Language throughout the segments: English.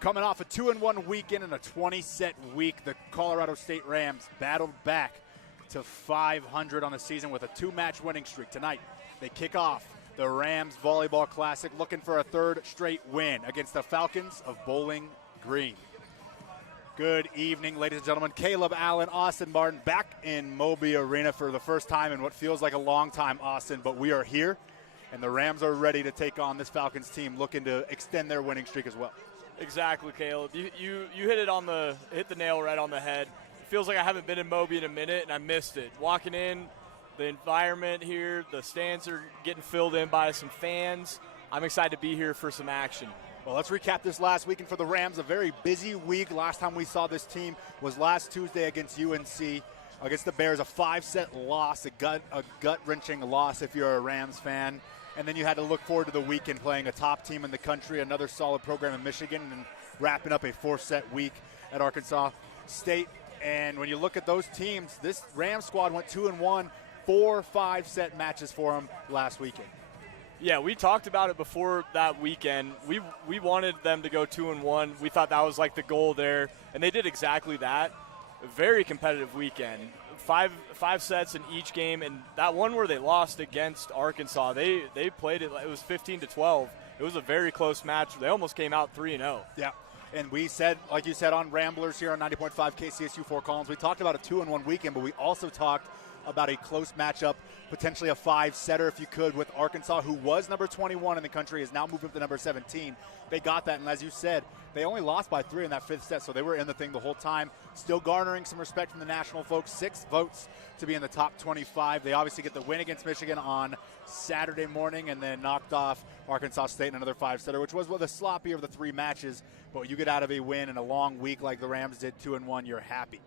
Coming off a 2-1 weekend and a 20-set week, the Colorado State Rams battled back to 500 on the season with a 2-match winning streak. Tonight, they kick off the Rams Volleyball Classic looking for a third straight win against the Falcons of Bowling Green. Good evening, ladies and gentlemen. Caleb Allen, Austin Martin back in Moby Arena for the first time in what feels like a long time, Austin, but we are here, and the Rams are ready to take on this Falcons team looking to extend their winning streak as well. Exactly, Caleb. You hit the nail right on the head. It feels like I haven't been in Moby in a minute, and I missed it. Walking in, the environment here, the stands are getting filled in by some fans. I'm excited to be here for some action. Well, let's recap this last weekend for the Rams. A very busy week. Last time we saw this team was last Tuesday against UNC. Against the Bears, a 5-set loss, a gut-wrenching loss if you're a Rams fan. And then you had to look forward to the weekend playing a top team in the country, another solid program in Michigan, and wrapping up a 4-set week at Arkansas State. And when you look at those teams, this Rams squad went 2-1, 4 5-set matches for them last weekend. Yeah, we talked about it before that weekend. We wanted them to go 2-1. We thought that was like the goal there, and they did exactly that. A very competitive weekend. Five sets in each game, and that one where they lost against Arkansas, they played it. It was 15-12. It was a very close match. They almost came out 3-0. Yeah, and we said, like you said, on Ramblers here on 90.5 KCSU Fort Collins, we talked about a 2-1 weekend, but we also talked about a close matchup, potentially a 5-setter if you could, with Arkansas, who was number 21 in the country, is now moved up to number 17. They got that, and as you said, they only lost by 3 in that 5th set, so they were in the thing the whole time, still garnering some respect from the national folks. 6 votes to be in the top 25. They obviously get the win against Michigan on Saturday morning and then knocked off Arkansas State in another 5-setter, which was the sloppier of the 3 matches, but you get out of a win in a long week like the Rams did, 2-1, you're happy.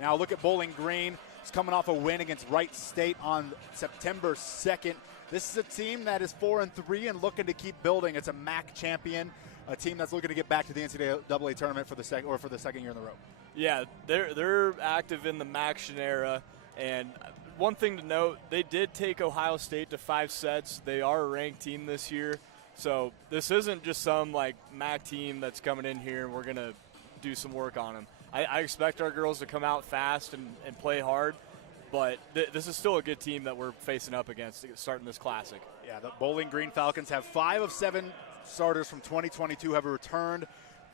Now look at Bowling Green. It's coming off a win against Wright State on September 2nd. This is a team that is 4-3 and looking to keep building. It's a MAC champion, a team that's looking to get back to the NCAA tournament for the second year in a row. Yeah, they're active in the MACtion era, and one thing to note, they did take Ohio State to 5 sets. They are a ranked team this year, so this isn't just some like MAC team that's coming in here and we're going to do some work on them. I expect our girls to come out fast and play hard, but this is still a good team that we're facing up against starting this classic. Yeah, the Bowling Green Falcons have 5 of 7 starters from 2022 have returned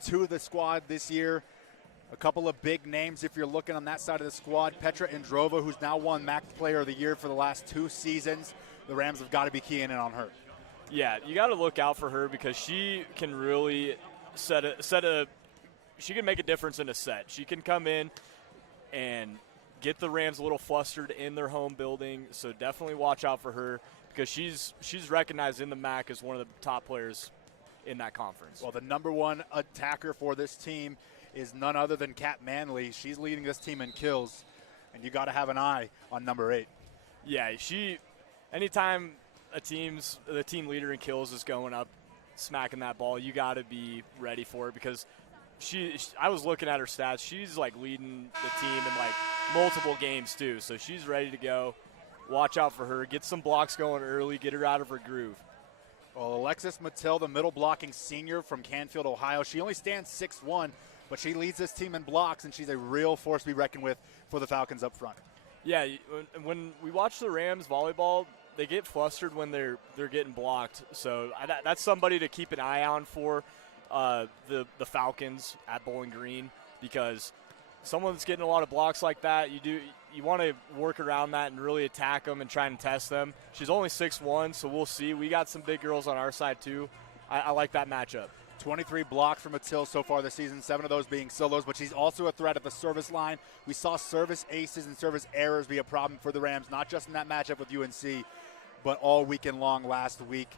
to the squad this year. A couple of big names if you're looking on that side of the squad. Petra Androva, who's now won MAC Player of the Year for the last 2 seasons. The Rams have got to be keying in on her. Yeah, you got to look out for her because she can really she can make a difference in a set. She can come in and get the Rams a little flustered in their home building, so definitely watch out for her because she's recognized in the MAC as one of the top players in that conference. Well, the number 1 attacker for this team is none other than Kat Manley. She's leading this team in kills, and you got to have an eye on number 8. Yeah, anytime the team leader in kills is going up, smacking that ball, you got to be ready for it because I was looking at her stats. She's like leading the team in like multiple games too, so she's ready to go. Watch out for her. Get some blocks going early. Get her out of her groove. Well, Alexis Mattel, the middle blocking senior from Canfield, Ohio, she only stands 6'1", but she leads this team in blocks, and she's a real force to be reckoned with for the Falcons up front. Yeah, when we watch the Rams volleyball, they get flustered when they're getting blocked. So that's somebody to keep an eye on for. The Falcons at Bowling Green, because someone that's getting a lot of blocks like that, you want to work around that and really attack them and try and test them. She's only 6'1", so we'll see. We got some big girls on our side too. I like that matchup. 23 blocks from Mattil so far this season, 7 of those being solos, but she's also a threat at the service line. We saw service aces and service errors be a problem for the Rams, not just in that matchup with UNC, but all weekend long last week.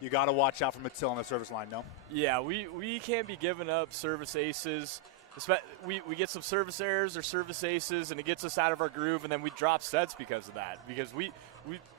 You got to watch out for Mattil on the service line, no? Yeah, we can't be giving up service aces. We get some service errors or service aces, and it gets us out of our groove, and then we drop sets because of that. Because we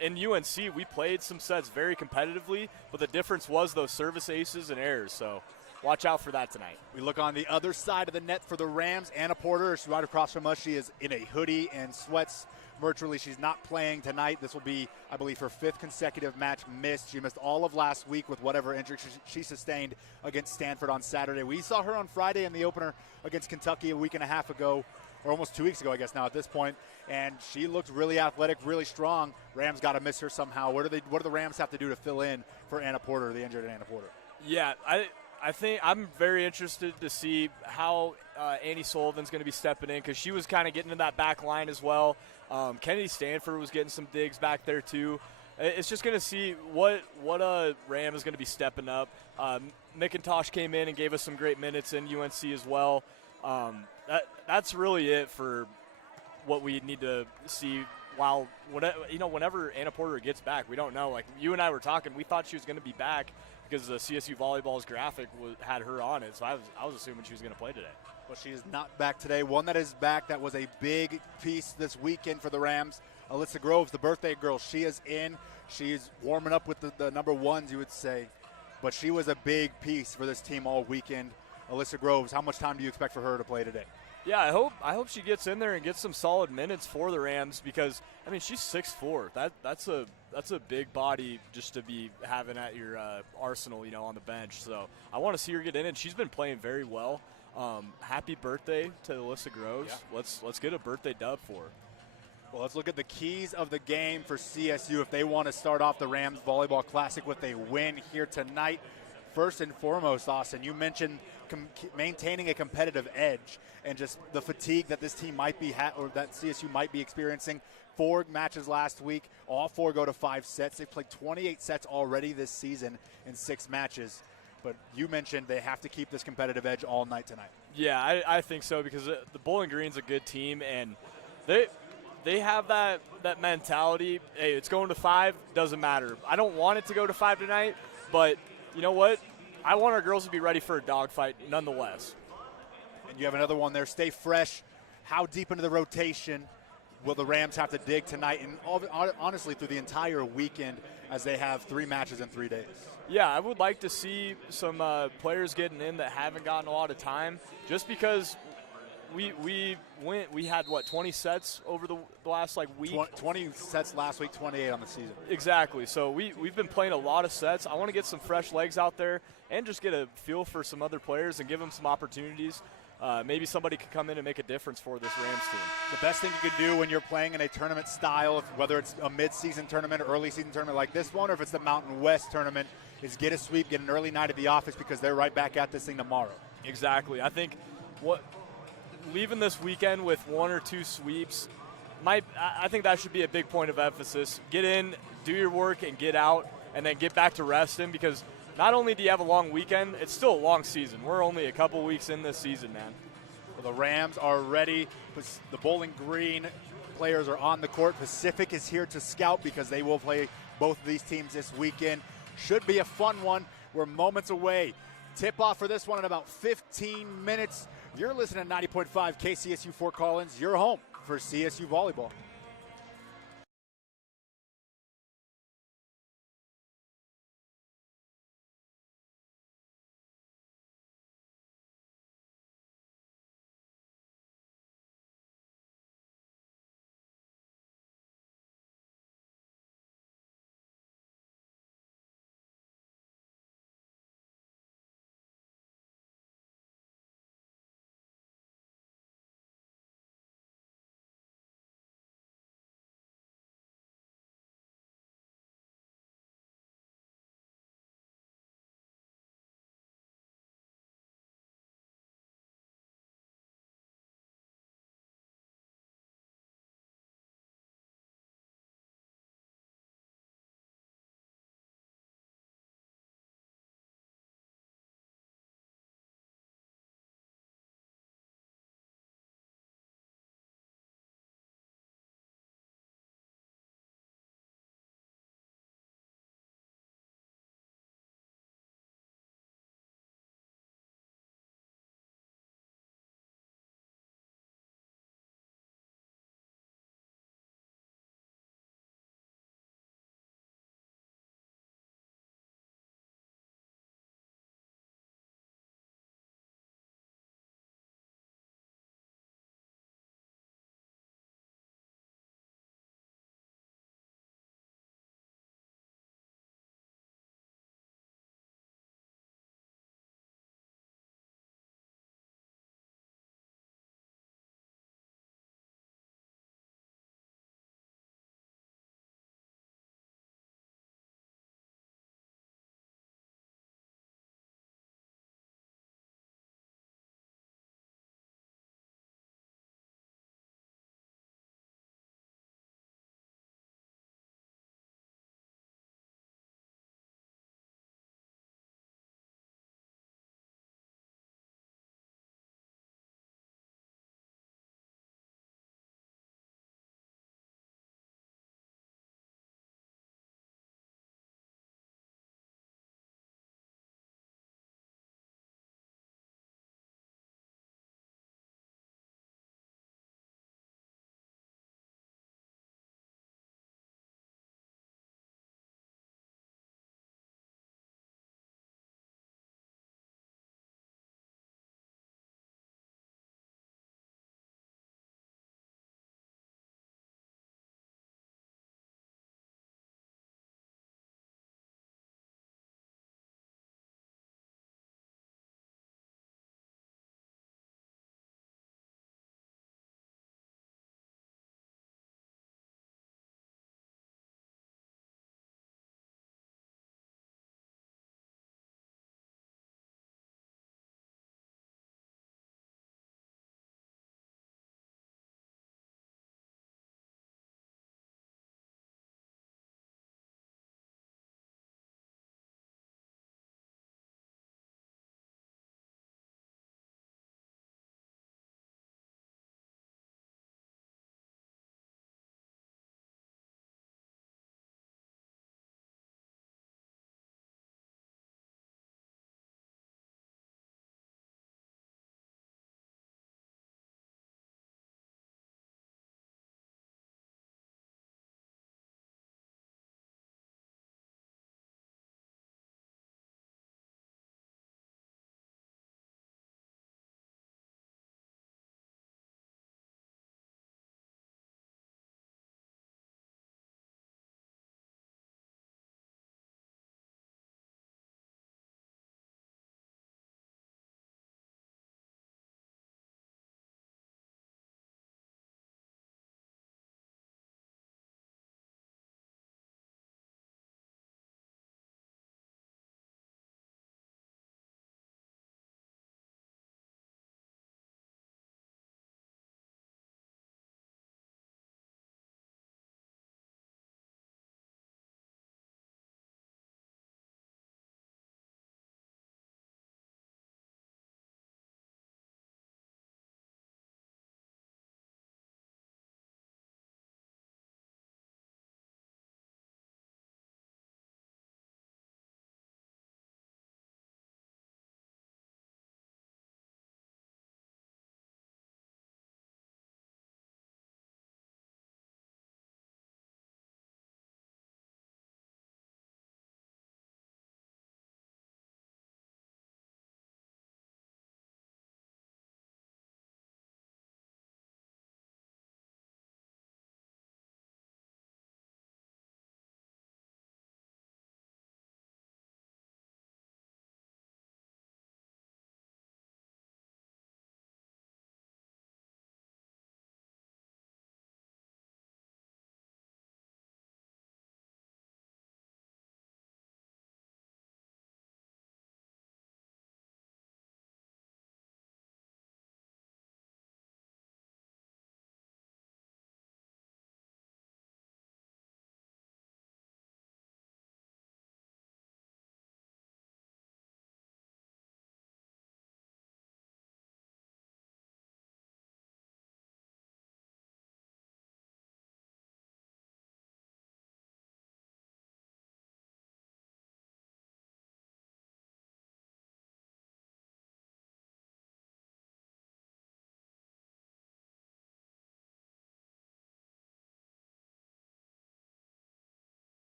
in UNC, we played some sets very competitively, but the difference was those service aces and errors. So watch out for that tonight. We look on the other side of the net for the Rams. Anna Porter is right across from us. She is in a hoodie and sweats. Virtually, she's not playing tonight. This will be, I believe, her 5th consecutive match missed. She missed all of last week with whatever injury she sustained against Stanford on Saturday. We saw her on Friday in the opener against Kentucky a week and a half ago, or almost 2 weeks ago, I guess now at this point, and she looked really athletic, really strong. Rams got to miss her somehow. What do the Rams have to do to fill in for Anna Porter, the injured Anna Porter? Yeah, I think I'm very interested to see how Annie Sullivan's going to be stepping in, because she was kind of getting in that back line as well. Kennedy Stanford was getting some digs back there too. It's just going to see what Ram is going to be stepping up. McIntosh came in and gave us some great minutes in UNC as well. That's really it for what we need to see. While whenever Anna Porter gets back, we don't know. Like you and I were talking, we thought she was going to be back because the CSU Volleyball's graphic had her on it. So I was assuming she was going to play today. Well, she is not back today. One that is back that was a big piece this weekend for the Rams, Alyssa Groves, the birthday girl. She is in. She's warming up with the number ones, you would say. But she was a big piece for this team all weekend. Alyssa Groves, how much time do you expect for her to play today? Yeah, I hope she gets in there and gets some solid minutes for the Rams, because I mean she's 6'4". That's a big body just to be having at your arsenal, on the bench. So I want to see her get in, and she's been playing very well. Happy birthday to Alyssa Groves. Yeah. Let's get a birthday dub for her. Well, let's look at the keys of the game for CSU if they want to start off the Rams Volleyball Classic with a win here tonight. First and foremost, Austin, you mentioned maintaining a competitive edge and just the fatigue that this team might be or that CSU might be experiencing. 4 matches last week, all 4 go to 5 sets. They've played 28 sets already this season in 6 matches. But you mentioned they have to keep this competitive edge all night tonight. Yeah, I think so, because the Bowling Green's a good team, and they have that mentality. Hey, it's going to 5, doesn't matter. I don't want it to go to 5 tonight, but you know what? I want our girls to be ready for a dogfight nonetheless. And you have another one there. Stay fresh. How deep into the rotation will the Rams have to dig tonight, and honestly through the entire weekend, as they have 3 matches in 3 days? Yeah, I would like to see some players getting in that haven't gotten a lot of time, just because we had 20 sets over the last week. 20 sets last week, 28 on the season. Exactly. So we've been playing a lot of sets. I want to get some fresh legs out there and just get a feel for some other players and give them some opportunities. Maybe somebody could come in and make a difference for this Rams team. The best thing you could do when you're playing in a tournament style, whether it's a mid-season tournament or early season tournament like this one, or if it's the Mountain West tournament, is get a sweep, get an early night at the office, because they're right back at this thing tomorrow. Exactly. I think leaving this weekend with 1 or 2 sweeps, I think that should be a big point of emphasis. Get in, do your work, and get out, and then get back to resting, because not only do you have a long weekend, it's still a long season. We're only a couple weeks in this season, man. Well, the Rams are ready. The Bowling Green players are on the court. Pacific is here to scout, because they will play both of these teams this weekend. Should be a fun one. We're moments away. Tip-off for this one in about 15 minutes. You're listening to 90.5 KCSU Fort Collins, your home for CSU Volleyball.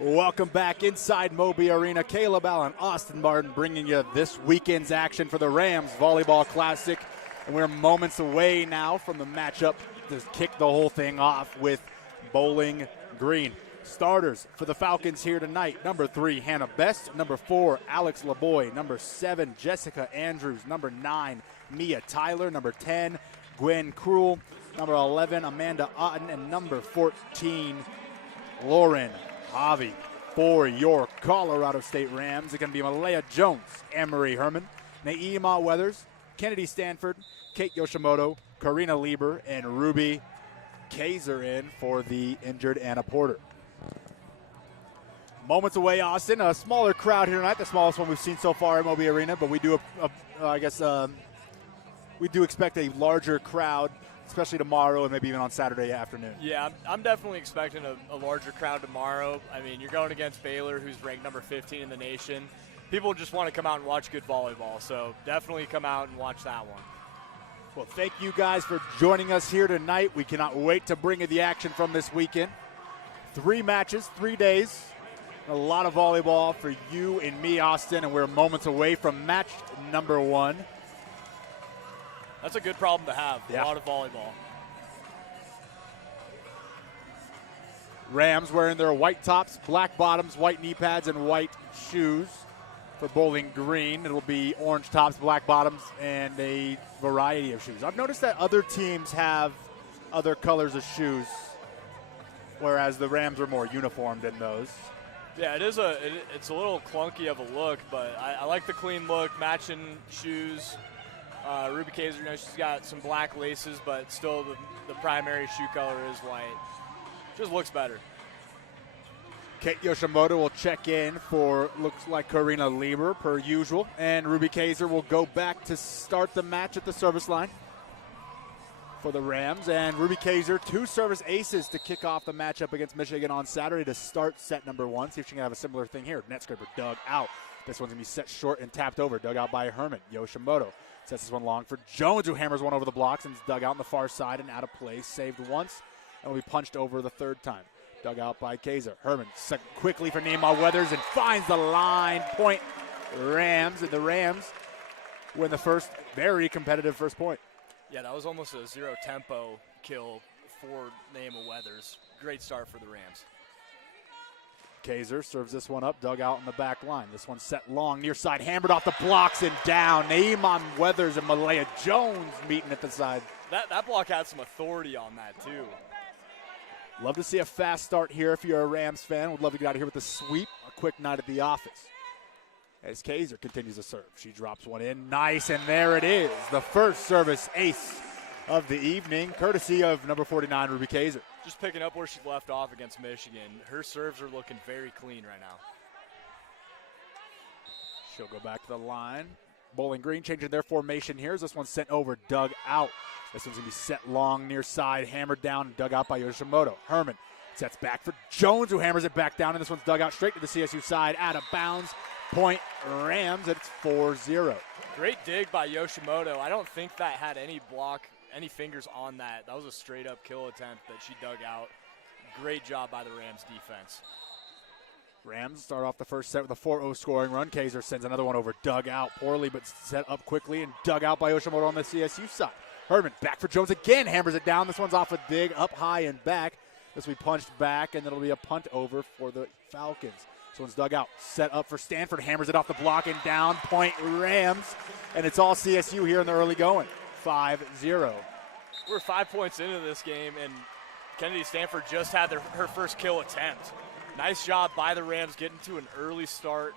Welcome back inside Moby Arena. Caleb Allen, Austin Martin bringing you this weekend's action for the Rams Volleyball Classic. And we're moments away now from the matchup to kick the whole thing off with Bowling Green. Starters for the Falcons here tonight: number 3, Hannah Best; number 4, Alex LeBoy; number 7, Jessica Andrews; number 9, Mia Tyler; number 10, Gwen Krull; number 11, Amanda Otten; and number 14, Lauren Javi. For your Colorado State Rams, it's going to be Malaya Jones, Emery Herman, Naima Weathers, Kennedy Stanford, Kate Yoshimoto, Karina Lieber, and Ruby Kaiser in for the injured Anna Porter. Moments away, Austin. A smaller crowd here tonight, the smallest one we've seen so far at Moby Arena, but we do, we do expect a larger crowd, especially tomorrow and maybe even on Saturday afternoon. Yeah, I'm definitely expecting a larger crowd tomorrow. I mean, you're going against Baylor, who's ranked number 15 in the nation. People just want to come out and watch good volleyball, so definitely come out and watch that one. Well, thank you guys for joining us here tonight. We cannot wait to bring you the action from this weekend. 3 matches, 3 days. A lot of volleyball for you and me, Austin, and we're moments away from match number 1. That's a good problem to have, yeah. A lot of volleyball. Rams wearing their white tops, black bottoms, white knee pads, and white shoes. For Bowling Green, it'll be orange tops, black bottoms, and a variety of shoes. I've noticed that other teams have other colors of shoes, whereas the Rams are more uniformed in those. Yeah, it's a little clunky of a look, but I like the clean look, matching shoes. Ruby Kaiser, she's got some black laces, but still the primary shoe color is white. Just looks better. Kate Yoshimoto will check in for, looks like, Karina Lieber, per usual. And Ruby Kaiser will go back to start the match at the service line for the Rams. And Ruby Kaiser, 2 service aces to kick off the matchup against Michigan on Saturday to start set number 1. See if she can have a similar thing here. Net scraper dug out. This one's going to be set short and tapped over. Dug out by Herman. Yoshimoto sets this one long for Jones, who hammers one over the blocks and is dug out on the far side and out of play. Saved once and will be punched over the 3rd time. Dug out by Kaiser. Herman set quickly for Naima Weathers and finds the line. Point Rams, and the Rams win the first very competitive first point. Yeah, that was almost a 0 tempo kill for Naima Weathers. Great start for the Rams. Kaiser serves this one up, dug out in the back line. This one set long, near side, hammered off the blocks and down. Naima Weathers and Malaya Jones meeting at the side. That block had some authority on that, too. Love to see a fast start here if you're a Rams fan. Would love to get out of here with a sweep, a quick night at the office. As Kaiser continues to serve. She drops one in. Nice, and there it is. The first service ace of the evening, courtesy of number 49, Ruby Kaiser. Just picking up where she left off against Michigan. Her serves are looking very clean right now. She'll go back to the line. Bowling Green changing their formation here. This one's sent over, dug out. This one's going to be set long, near side, hammered down, and dug out by Yoshimoto. Herman sets back for Jones, who hammers it back down, and this one's dug out straight to the CSU side, out of bounds. Point Rams, and it's 4-0. Great dig by Yoshimoto. I don't think that had any fingers on that. That was a straight-up kill attempt that she dug out. Great job by the Rams defense. Rams start off the first set with a 4-0 scoring run. Kaiser sends another one over, dug out poorly, but set up quickly and dug out by Yoshimoto on the CSU side. Herman back for Jones again, hammers it down. This one's off a dig, up high and back. This will be punched back, and it'll be a punt over for the Falcons. This one's dug out, set up for Stanford, hammers it off the block and down. Point Rams, and it's all CSU here in the early going. 5-0. We're 5 points into this game, and Kennedy Stanford just had her first kill attempt. Nice job by the Rams getting to an early start,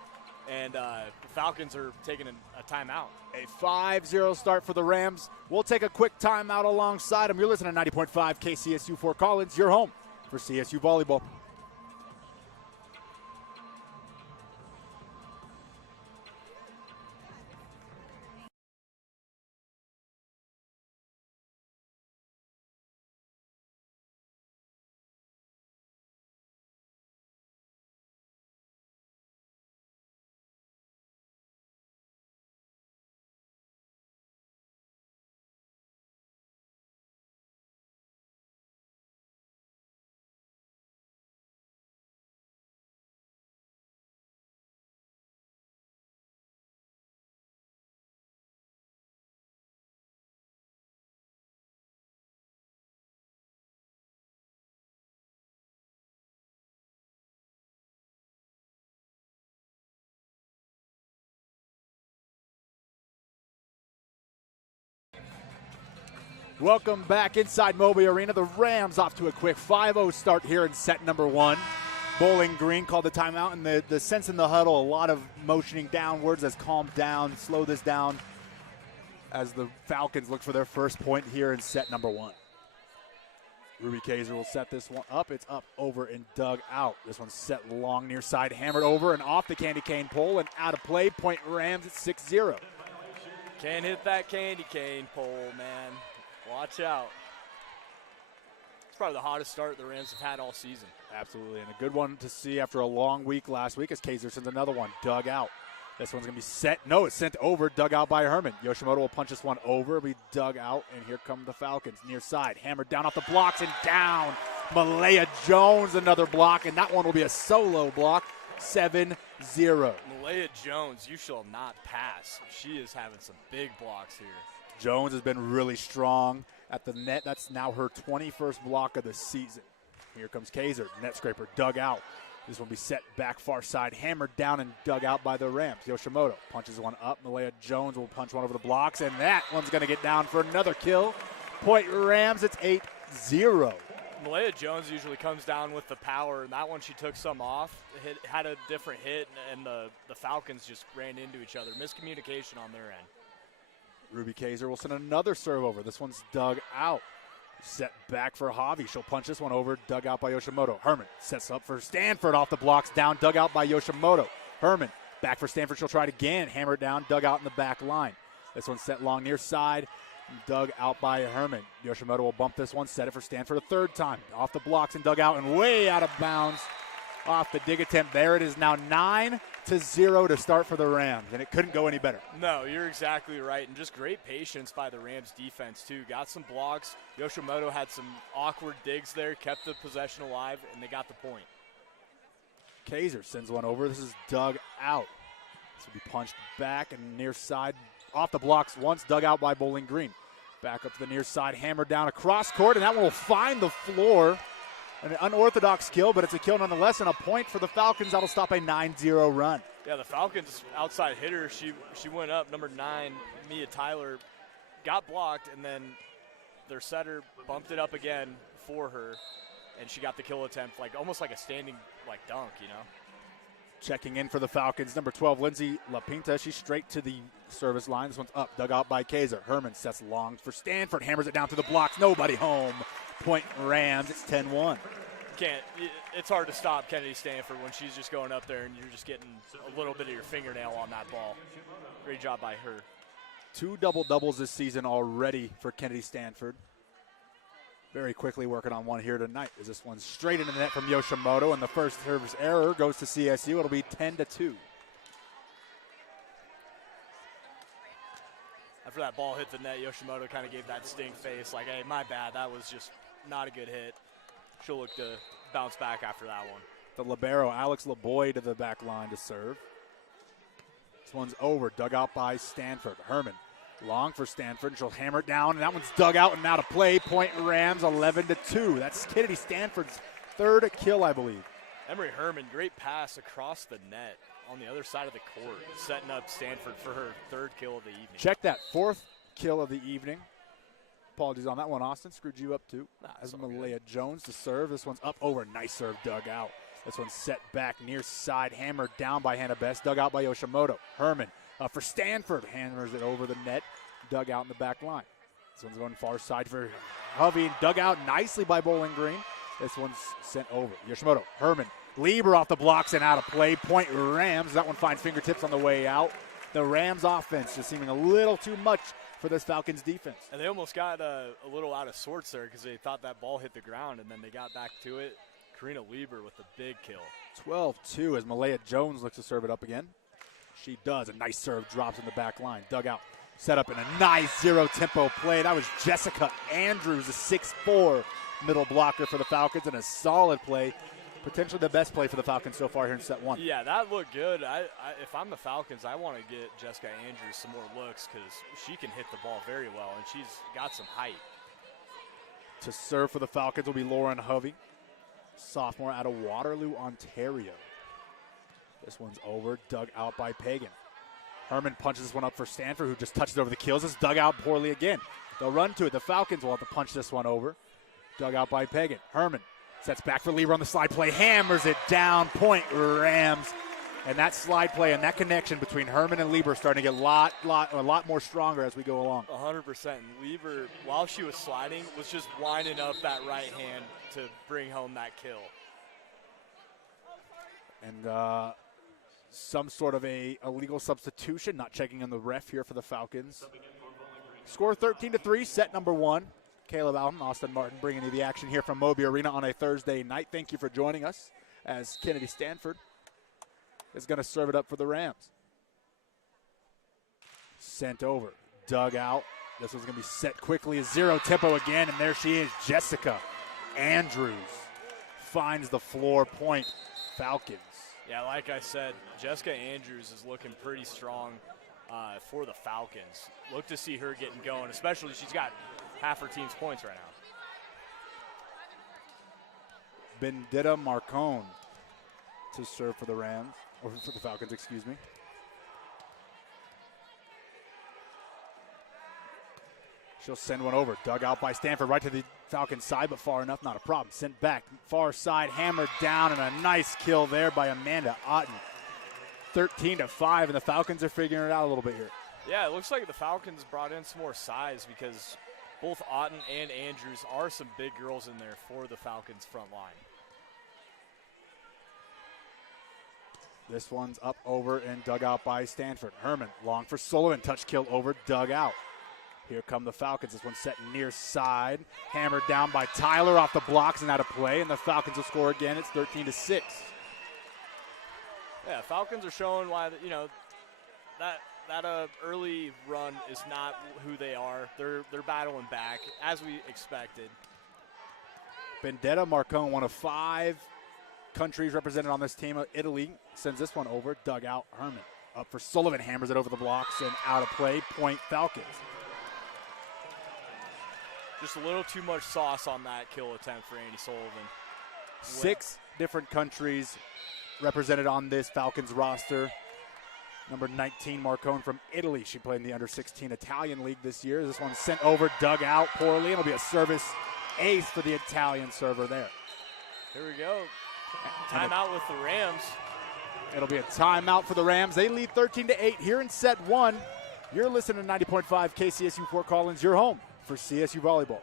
and the Falcons are taking a timeout. A 5-0 start for the Rams. We'll take a quick timeout alongside them. You're listening to 90.5 KCSU Fort Collins, your home for CSU Volleyball. Welcome back inside Moby Arena. The Rams off to a quick 5-0 start here in set number 1. Bowling Green called the timeout, and the sense in the huddle, a lot of motioning downwards has calmed down, slow this down as the Falcons look for their first point here in set number 1. Ruby Kaiser will set this one up. It's up, over, and dug out. This one's set long near side, hammered over and off the candy cane pole and out of play. Point Rams at 6-0. Can't hit that candy cane pole, man. Watch out. It's probably the hottest start the Rams have had all season. Absolutely, and a good one to see after a long week last week as Kaiser sends another one, dug out. This one's going to be set. No, it's sent over, dug out by Herman. Yoshimoto will punch this one over, be dug out, and here come the Falcons. Near side, hammered down off the blocks and down. Malaya Jones, another block, and that one will be a solo block, 7-0. Malaya Jones, you shall not pass. She is having some big blocks here. Jones has been really strong at the net. That's now her 21st block of the season. Here comes Kaiser, net scraper, dug out. This one will be set back far side, hammered down and dug out by the Rams. Yoshimoto punches one up. Malaya Jones will punch one over the blocks, and that one's going to get down for another kill. Point Rams, it's 8-0. Malaya Jones usually comes down with the power, and that one she took some off, had a different hit, and the Falcons just ran into each other. Miscommunication on their end. Ruby Kaiser will send another serve over. This one's dug out. Set back for Javi. She'll punch this one over, dug out by Yoshimoto. Herman sets up for Stanford off the blocks, down, dug out by Yoshimoto. Herman back for Stanford. She'll try it again, hammered down, dug out in the back line. This one's set long near side, dug out by Herman. Yoshimoto will bump this one, set it for Stanford a third time. Off the blocks and dug out and way out of bounds off the dig attempt. There it is now 9-0 to start for the Rams, and it couldn't go any better. No, you're exactly right, and just great patience by the Rams defense too. Got some blocks. Yoshimoto had some awkward digs there, kept the possession alive, and they got the point. Kaiser sends one over. This is dug out. This will be punched back and near side off the blocks once, dug out by Bowling Green. Back up to the near side, hammered down across court, and that one will find the floor. An unorthodox kill, but it's a kill nonetheless, and a point for the Falcons. That'll stop a 9-0 run. Yeah, the Falcons outside hitter, she went up, number 9, Mia Tyler, got blocked, and then their setter bumped it up again for her, and she got the kill attempt, almost like a standing dunk, you know. Checking in for the Falcons, number 12, Lindsay LaPinta. She's straight to the service line. This one's up, dug out by Kaiser. Herman sets long for Stanford, hammers it down to the blocks. Nobody home. Point Rams, it's 10-1. It's hard to stop Kennedy Stanford when she's just going up there and you're just getting a little bit of your fingernail on that ball. Great job by her. 2 double-doubles this season already for Kennedy Stanford. Very quickly working on one here tonight. Is this one straight into the net from Yoshimoto, and the first service error goes to CSU. It'll be 10-2. After that ball hit the net, Yoshimoto kind of gave that stink face, like, hey, my bad, that was just not a good hit. She'll look to bounce back after that one. The libero, Alex LeBoy, to the back line to serve. This one's over, dug out by Stanford. Herman, long for Stanford. She'll hammer it down, and that one's dug out and out of play. Point Rams, 11-2. That's Kennedy Stanford's 3rd kill, I believe. Emery Herman, great pass across the net on the other side of the court, setting up Stanford for her 3rd kill of the evening. Check that, 4th kill of the evening. Apologies on that one, Austin. Screwed you up too. As Malaya Jones to serve. This one's up over. Nice serve, dug out. This one's set back near side, hammered down by Hannah Best, dug out by Yoshimoto. Herman for Stanford, hammers it over the net, dug out in the back line. This one's going far side for Hovey, dug out nicely by Bowling Green. This one's sent over. Yoshimoto, Herman, Lieber off the blocks and out of play. Point Rams. That one finds fingertips on the way out. The Rams offense just seeming a little too much for this Falcons defense. And they almost got a little out of sorts there because they thought that ball hit the ground, and then they got back to it. Karina Lieber with the big kill. 12-2 as Malaya Jones looks to serve it up again. She does. A nice serve, drops in the back line. Dug out. Set up in a nice zero-tempo play. That was Jessica Andrews, a 6'4" middle blocker for the Falcons, and a solid play. Potentially the best play for the Falcons so far here in set 1. Yeah, that looked good. If I'm the Falcons, I want to get Jessica Andrews some more looks because she can hit the ball very well, and she's got some height. To serve for the Falcons will be Lauren Hovey, sophomore out of Waterloo, Ontario. This one's over, dug out by Pagan. Herman punches this one up for Stanford, who just touches over the kills. It's dug out poorly again. They'll run to it. The Falcons will have to punch this one over. Dug out by Pagan. Herman sets back for Lieber on the slide play. Hammers it down. Point Rams. And that slide play and that connection between Herman and Lieber starting to get a lot more stronger as we go along. 100%. And Lieber, while she was sliding, was just lining up that right hand to bring home that kill. And some sort of a illegal substitution, not checking on the ref here for the Falcons. Score 13-3, set number 1. Caleb Allen, Austin Martin bringing you the action here from Moby Arena on a Thursday night. Thank you for joining us as Kennedy Stanford is going to serve it up for the Rams. Sent over, dug out. This one's going to be set quickly. A zero tempo again, and there she is, Jessica Andrews finds the floor point. Falcons. Yeah, like I said, Jessica Andrews is looking pretty strong for the Falcons. Look to see her getting going, especially she's got half her team's points right now. Bendita Marcone to serve for the Rams, or for the Falcons, excuse me. She'll send one over. Dug out by Stanford right to the Falcons side, but far enough, not a problem. Sent back, far side, hammered down, and a nice kill there by Amanda Otten. 13-5, and the Falcons are figuring it out a little bit here. Yeah, it looks like the Falcons brought in some more size because both Otten and Andrews are some big girls in there for the Falcons front line. This one's up over and dug out by Stanford. Herman, long for Sullivan, touch kill over, dug out. Here come the Falcons. This one's set near side. Hammered down by Tyler off the blocks and out of play. And the Falcons will score again. It's 13-6. Yeah, Falcons are showing why, that early run is not who they are. They're battling back, as we expected. Bendita Marcone, one of 5 countries represented on this team. Italy sends this one over. Dug out. Herman up for Sullivan. Hammers it over the blocks and out of play. Point Falcons. Just a little too much sauce on that kill attempt for Andy Sullivan. 6 different countries represented on this Falcons roster. Number 19, Marcone from Italy. She played in the under-16 Italian league this year. This one's sent over, dug out poorly. It'll be a service ace for the Italian server there. Here we go. Timeout with the Rams. It'll be a timeout for the Rams. They lead 13-8 here in set 1. You're listening to 90.5 KCSU Fort Collins, your home for CSU Volleyball.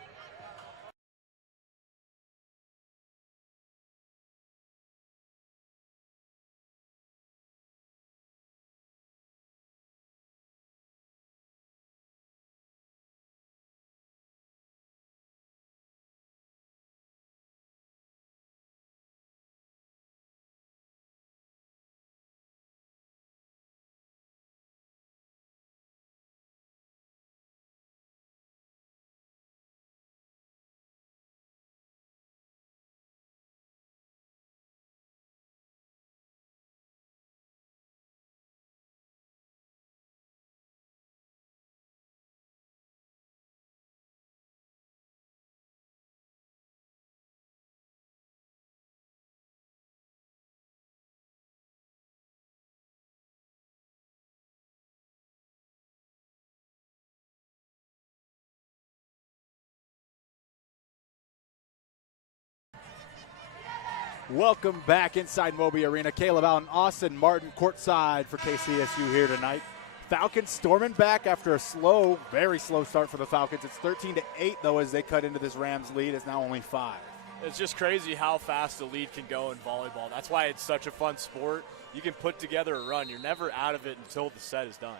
Welcome back inside Moby Arena. Caleb Allen, Austin Martin, courtside for KCSU here tonight. Falcons storming back after a very slow start for the Falcons. It's 13-8, though, as they cut into this Rams lead. It's now only 5. It's just crazy how fast the lead can go in volleyball. That's why it's such a fun sport. You can put together a run. You're never out of it until the set is done.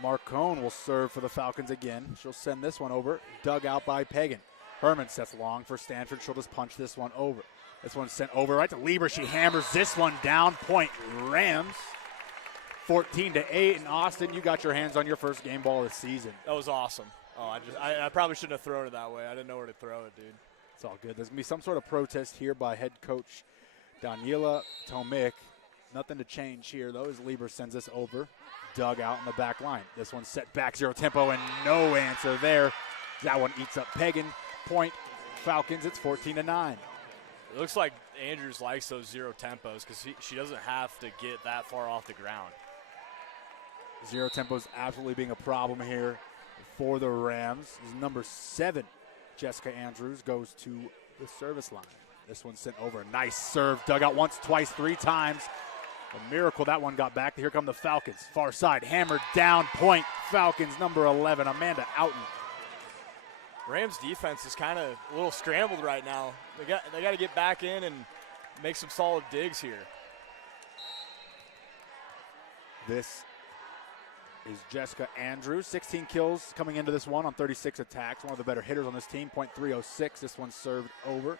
Marcone will serve for the Falcons again. She'll send this one over, dug out by Pagan. Herman sets long for Stanford. She'll just punch this one over. This one's sent over right to Lieber. She hammers this one down. Point Rams. 14-8. And Austin, you got your hands on your first game ball of the season. That was awesome. Oh, I probably shouldn't have thrown it that way. I didn't know where to throw it, dude. It's all good. There's going to be some sort of protest here by head coach Daniela Tomik. Nothing to change here, though, as Lieber sends this over. Dug out in the back line. This one's set back, zero tempo, and no answer there. That one eats up Pagan. Point Falcons. It's 14-9. It looks like Andrews likes those zero tempos because she doesn't have to get that far off the ground. Zero tempos absolutely being a problem here. The for the Rams is number 7. Jessica Andrews goes to the service line. This one's sent over. Nice serve. Dug out once, twice, 3 times. A miracle that one got back. Here come the Falcons. Far side, hammered down, point. Falcons, number 11, Amanda Outen. Rams defense is kind of a little scrambled right now. They got to get back in and make some solid digs here. This is Jessica Andrews. 16 kills coming into this one on 36 attacks. One of the better hitters on this team, .306. This one served over.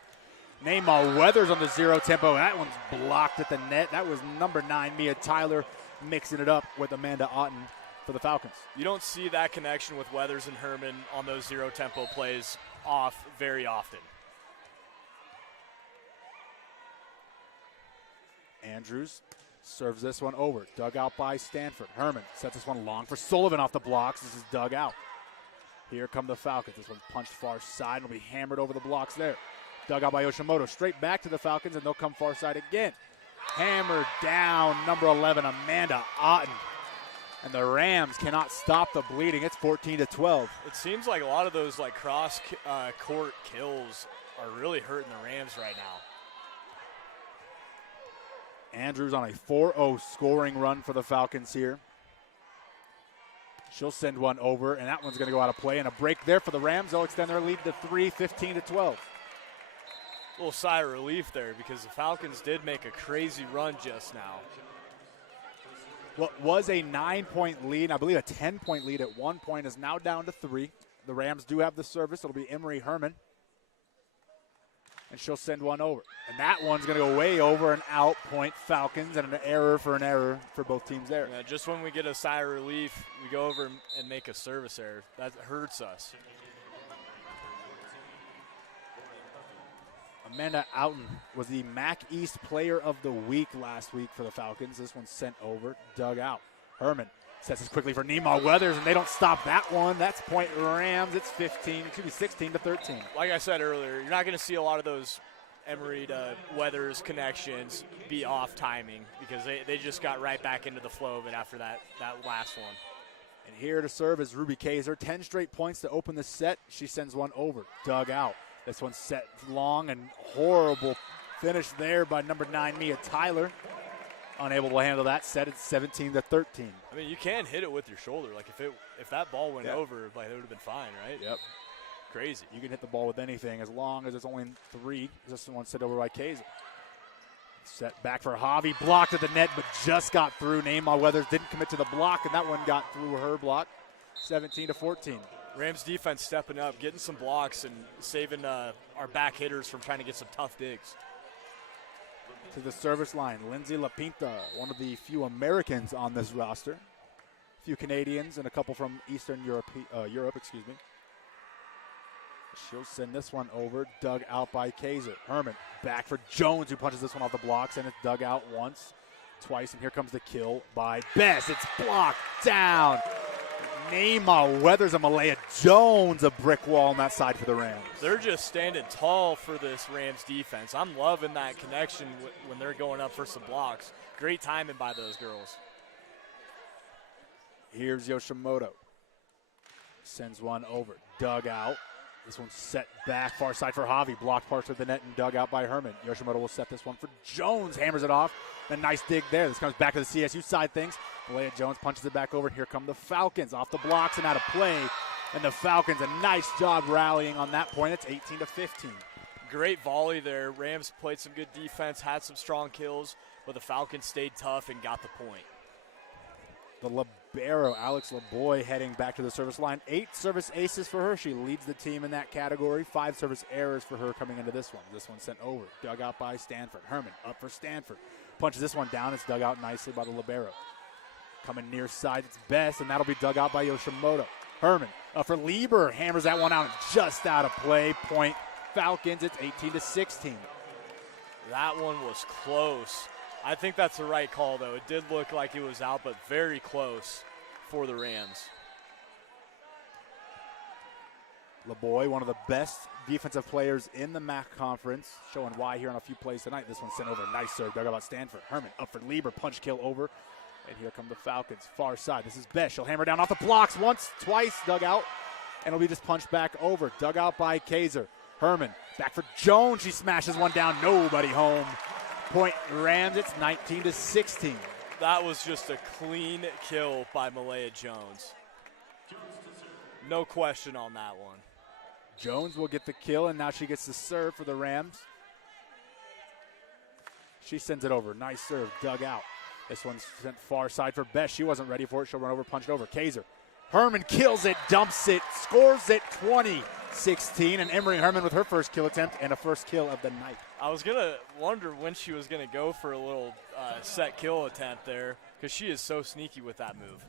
Neymar Weathers on the 0 tempo. That one's blocked at the net. That was number 9, Mia Tyler, mixing it up with Amanda Otten for the Falcons. You don't see that connection with Weathers and Herman on those 0 tempo plays off very often. Andrews serves this one over. Dug out by Stanford. Herman sets this one long for Sullivan off the blocks. This is dug out. Here come the Falcons. This one's punched far side and will be hammered over the blocks there. Dug out by Yoshimoto. Straight back to the Falcons, and they'll come far side again. Hammered down, number 11, Amanda Otten. And the Rams cannot stop the bleeding. It's 14-12. It seems like a lot of those cross court kills are really hurting the Rams right now. Andrews on a 4-0 scoring run for the Falcons here. She'll send one over, and that one's going to go out of play. And a break there for the Rams. They'll extend their lead to 3, 15-12. A little sigh of relief there because the Falcons did make a crazy run just now. What was a 9-point lead, I believe a 10-point lead at one point, is now down to 3. The Rams do have the service. It'll be Emery Herman. And she'll send one over. And that one's going to go way over and out, point Falcons, and an error for both teams there. Yeah, just when we get a sigh of relief, we go over and make a service error. That hurts us. Amanda Outen was the MAC East Player of the Week last week for the Falcons. This one's sent over, dug out. Herman sets this quickly for Neymar Weathers, and they don't stop that one. That's point Rams. It's 16-13. Like I said earlier, you're not going to see a lot of those Emery to Weathers connections be off timing because they just got right back into the flow of it after that last one. And here to serve is Ruby Kaiser. 10 straight points to open the set. She sends one over, dug out. This one's set long and horrible finish there by number 9, Mia Tyler. Unable to handle that set. It's 17-13. I mean, you can hit it with your shoulder. Like if that ball went over, it would have been fine, right? Yep. Crazy. You can hit the ball with anything as long as it's only 3. This one set over by Kaiser. Set back for Javi. Blocked at the net, but just got through. Neymar Weathers didn't commit to the block, and that one got through her block. 17-14. Rams defense stepping up, getting some blocks, and saving our back hitters from trying to get some tough digs. To the service line, Lindsay LaPinta, one of the few Americans on this roster. A few Canadians and a couple from Eastern Europe. She'll send this one over, dug out by Kaiser. Herman back for Jones, who punches this one off the blocks, and it's dug out once, twice, and here comes the kill by Bess. It's blocked down. Neymar Weathers and Malaya Jones, a brick wall on that side for the Rams. They're just standing tall for this Rams defense. I'm loving that connection when they're going up for some blocks. Great timing by those girls. Here's Yoshimoto. Sends one over, dug out. This one's set back, far side for Javi. Blocked parts of the net and dug out by Herman. Yoshimoto will set this one for Jones. Hammers it off. A nice dig there. This comes back to the CSU side things. Malaya Jones punches it back over. And here come the Falcons off the blocks and out of play. And the Falcons, a nice job rallying on that point. It's 18-15. Great volley there. Rams played some good defense, had some strong kills, but the Falcons stayed tough and got the point. The libero, Alex LeBoy, heading back to the service line. 8 service aces for her. She leads the team in that category. 5 service errors for her coming into this one. This one sent over. Dug out by Stanford. Herman up for Stanford. Punches this one down. It's dug out nicely by the libero. Coming near side, it's Bess, and that'll be dug out by Yoshimoto. Herman up for Lieber. Hammers that one out just out of play. Point Falcons. It's 18-16. That one was close. I think that's the right call, though. It did look like it was out, but very close for the Rams. LeBoy, one of the best defensive players in the MAC conference, showing why here on a few plays tonight. This one sent over. Nice serve. Dug out by Stanford. Herman up for Lieber. Punch kill over. And here come the Falcons, far side. This is Best. She'll hammer down off the blocks once, twice, dug out. And it'll be just punched back over. Dug out by Kaiser. Herman, back for Jones. She smashes one down. Nobody home. Point Rams, it's 19-16. That was just a clean kill by Malaya Jones. No question on that one. Jones will get the kill, and now she gets the serve for the Rams. She sends it over. Nice serve, dug out. This one's sent far side for Best. She wasn't ready for it. She'll run over, punch it over. Kaiser. Herman kills it, dumps it, scores it 20-16. And Emery Herman with her first kill attempt and a first kill of the night. I was going to wonder when she was going to go for a little set kill attempt there because she is so sneaky with that move.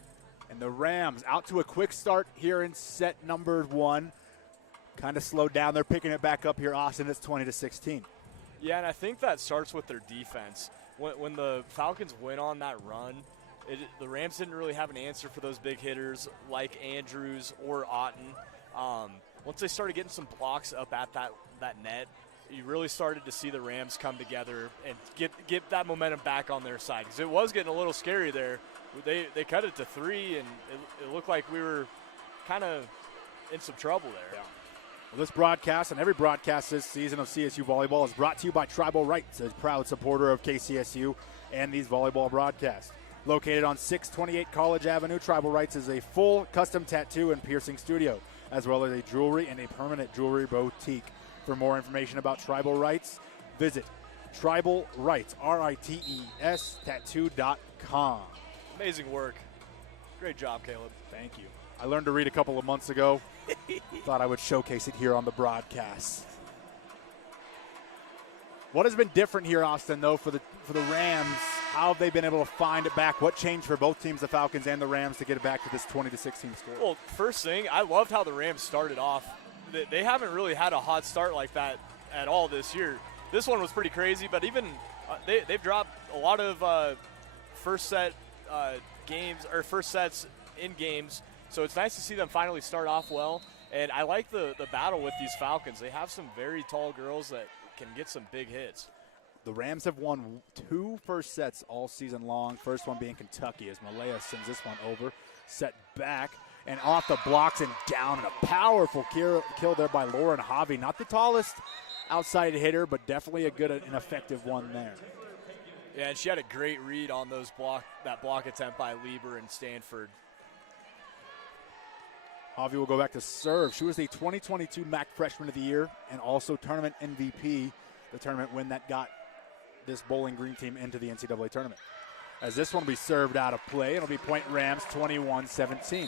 And the Rams out to a quick start here in set number 1. Kind of slowed down. They're picking it back up here, Austin. It's 20-16. Yeah, and I think that starts with their defense. When the Falcons went on that run, the Rams didn't really have an answer for those big hitters like Andrews or Otten. Once they started getting some blocks up at that net, you really started to see the Rams come together and get that momentum back on their side. Because it was getting a little scary there. They cut it to 3, and it looked like we were kind of in some trouble there. Yeah. Well, this broadcast and every broadcast this season of CSU Volleyball is brought to you by Tribal Rights, a proud supporter of KCSU and these volleyball broadcasts. Located on 628 College Avenue, Tribal Rights is a full custom tattoo and piercing studio, as well as a jewelry and a permanent jewelry boutique. For more information about Tribal Rights, visit Tribal Rights, R-I-T-E-S, tattoo.com. Amazing work. Great job, Caleb. Thank you. I learned to read a couple of months ago. Thought I would showcase it here on the broadcast. What has been different here, Austin, though, for the Rams? How have they been able to find it back? What changed for both teams, the Falcons and the Rams, to get it back to this 20-16 score? Well, first thing, I loved how the Rams started off. They haven't really had a hot start like that at all this year. This one was pretty crazy, but even they've dropped a lot of first sets in games. So it's nice to see them finally start off well. And I like the battle with these Falcons. They have some very tall girls that can get some big hits. The Rams have won 2 first sets all season long. First one being Kentucky as Malaya sends this one over. Set back and off the blocks and down. And a powerful kill there by Lauren Javi. Not the tallest outside hitter, but definitely a good and effective one there. Yeah, and she had a great read on that block attempt by Lieber and Stanford. Javi will go back to serve. She was the 2022 MAC Freshman of the Year and also tournament MVP, the tournament win that got this Bowling Green team into the NCAA tournament. As this one will be served out of play, it'll be point Rams 21-17.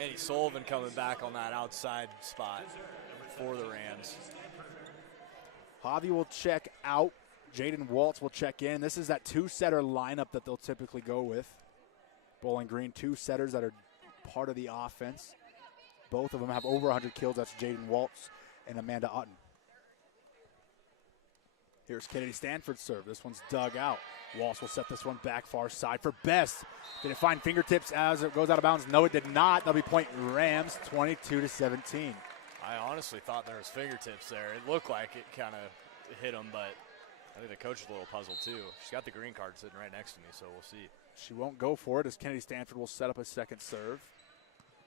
Annie Sullivan coming back on that outside spot for the Rams. Javi will check out. Jaden Waltz will check in. This is that 2-setter lineup that they'll typically go with. Bowling Green, 2 setters that are part of the offense. Both of them have over 100 kills. That's Jaden Waltz and Amanda Otten. Here's Kennedy Stanford's serve. This one's dug out. Waltz will set this one back far side for Best. Did it find fingertips as it goes out of bounds? No, it did not. That'll be point Rams, 22-17. I honestly thought there was fingertips there. It looked like it kind of hit him, but I think the coach is a little puzzled too. She's got the green card sitting right next to me, so we'll see. She won't go for it as Kennedy Stanford will set up a second serve.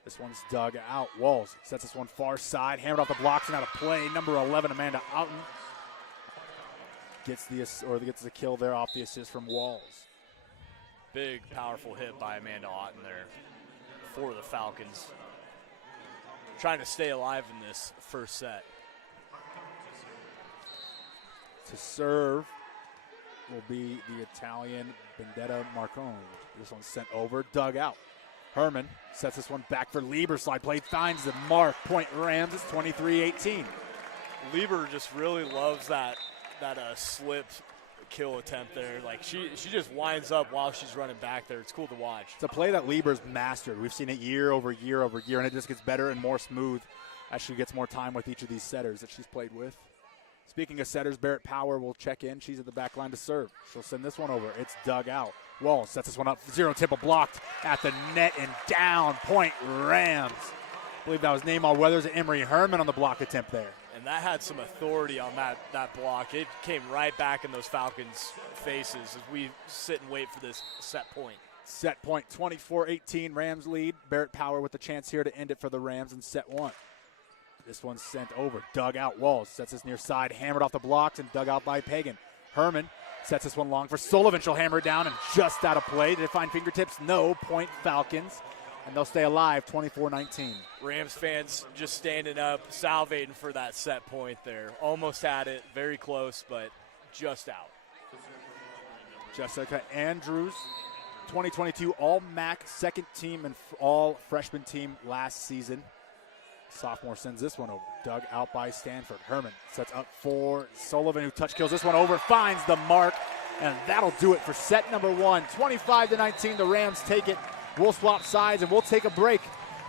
This one's dug out. Walls sets this one far side, hammered off the blocks and out of play. Number 11, Amanda Outen, gets the kill there off the assist from Walls. Big, powerful hit by Amanda Otten there for the Falcons. Trying to stay alive in this first set. To serve will be the Italian Vendetta Marcone. This one's sent over, dug out. Herman sets this one back for Lieber. Slide play finds the mark. Point Rams. It's 23-18. Lieber just really loves that slip kill attempt there. Like she just winds up while she's running back there. It's cool to watch. It's a play that Lieber's mastered. We've seen it year over year over year, and it just gets better and more smooth as she gets more time with each of these setters that she's played with. Speaking of setters, Barrett Power will check in. She's at the back line to serve. She'll send this one over. It's dug out. Walls sets this one up. Zero tip blocked at the net and down. Point Rams. I believe that was Neymar Weathers and Emery Herman on the block attempt there. And that had some authority on that block. It came right back in those Falcons' faces as we sit and wait for this set point. Set point, 24-18, Rams lead. Barrett Power with the chance here to end it for the Rams in set one. This one's sent over, dug out. Walls sets this near side, hammered off the blocks and dug out by Pagan. Herman sets this one long for Sullivan. She'll hammer it down and just out of play. Did it find fingertips? No. Point Falcons. And they'll stay alive, 24-19. Rams fans just standing up, salivating for that set point there. Almost had it, very close, but just out. Jessica Andrews, 2022 All-MAC second team and all-freshman team last season. Sophomore sends this one over, dug out by Stanford. Herman sets up for Sullivan, who touch kills this one over, finds the mark, and that'll do it for set number one. 25-19, the Rams take it. We'll swap sides and we'll take a break.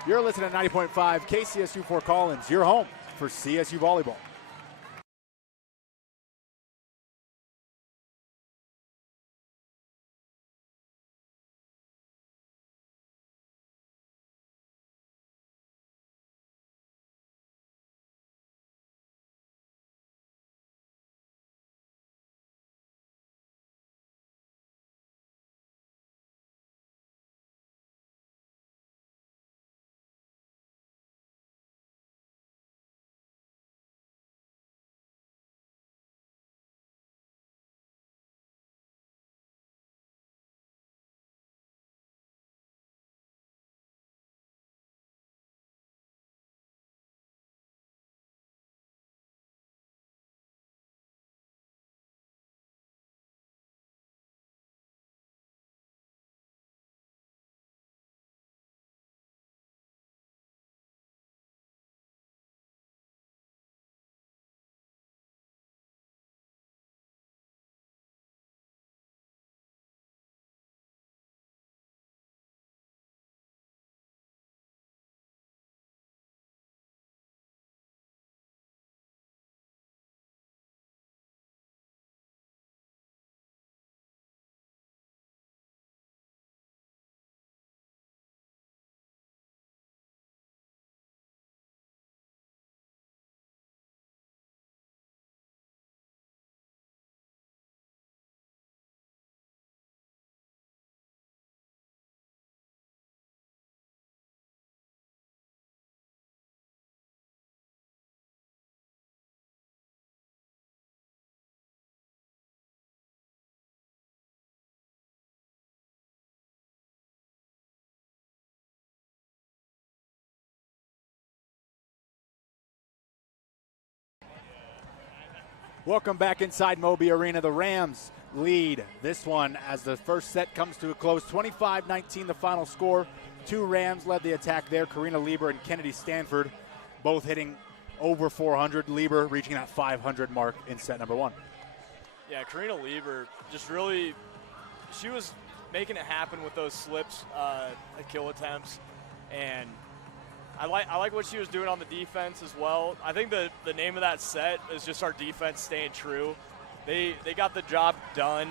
You're listening to 90.5 KCSU Fort Collins, your home for CSU Volleyball. Welcome back inside Moby Arena. The Rams lead this one as the first set comes to a close. 25-19 the final score. Two Rams led the attack there. Karina Lieber and Kennedy Stanford both hitting over 400. Lieber reaching that 500 mark in set number one. Yeah, Karina Lieber just really, she was making it happen with those slips, kill attempts, and I like what she was doing on the defense as well. I think the name of that set is just our defense staying true. They got the job done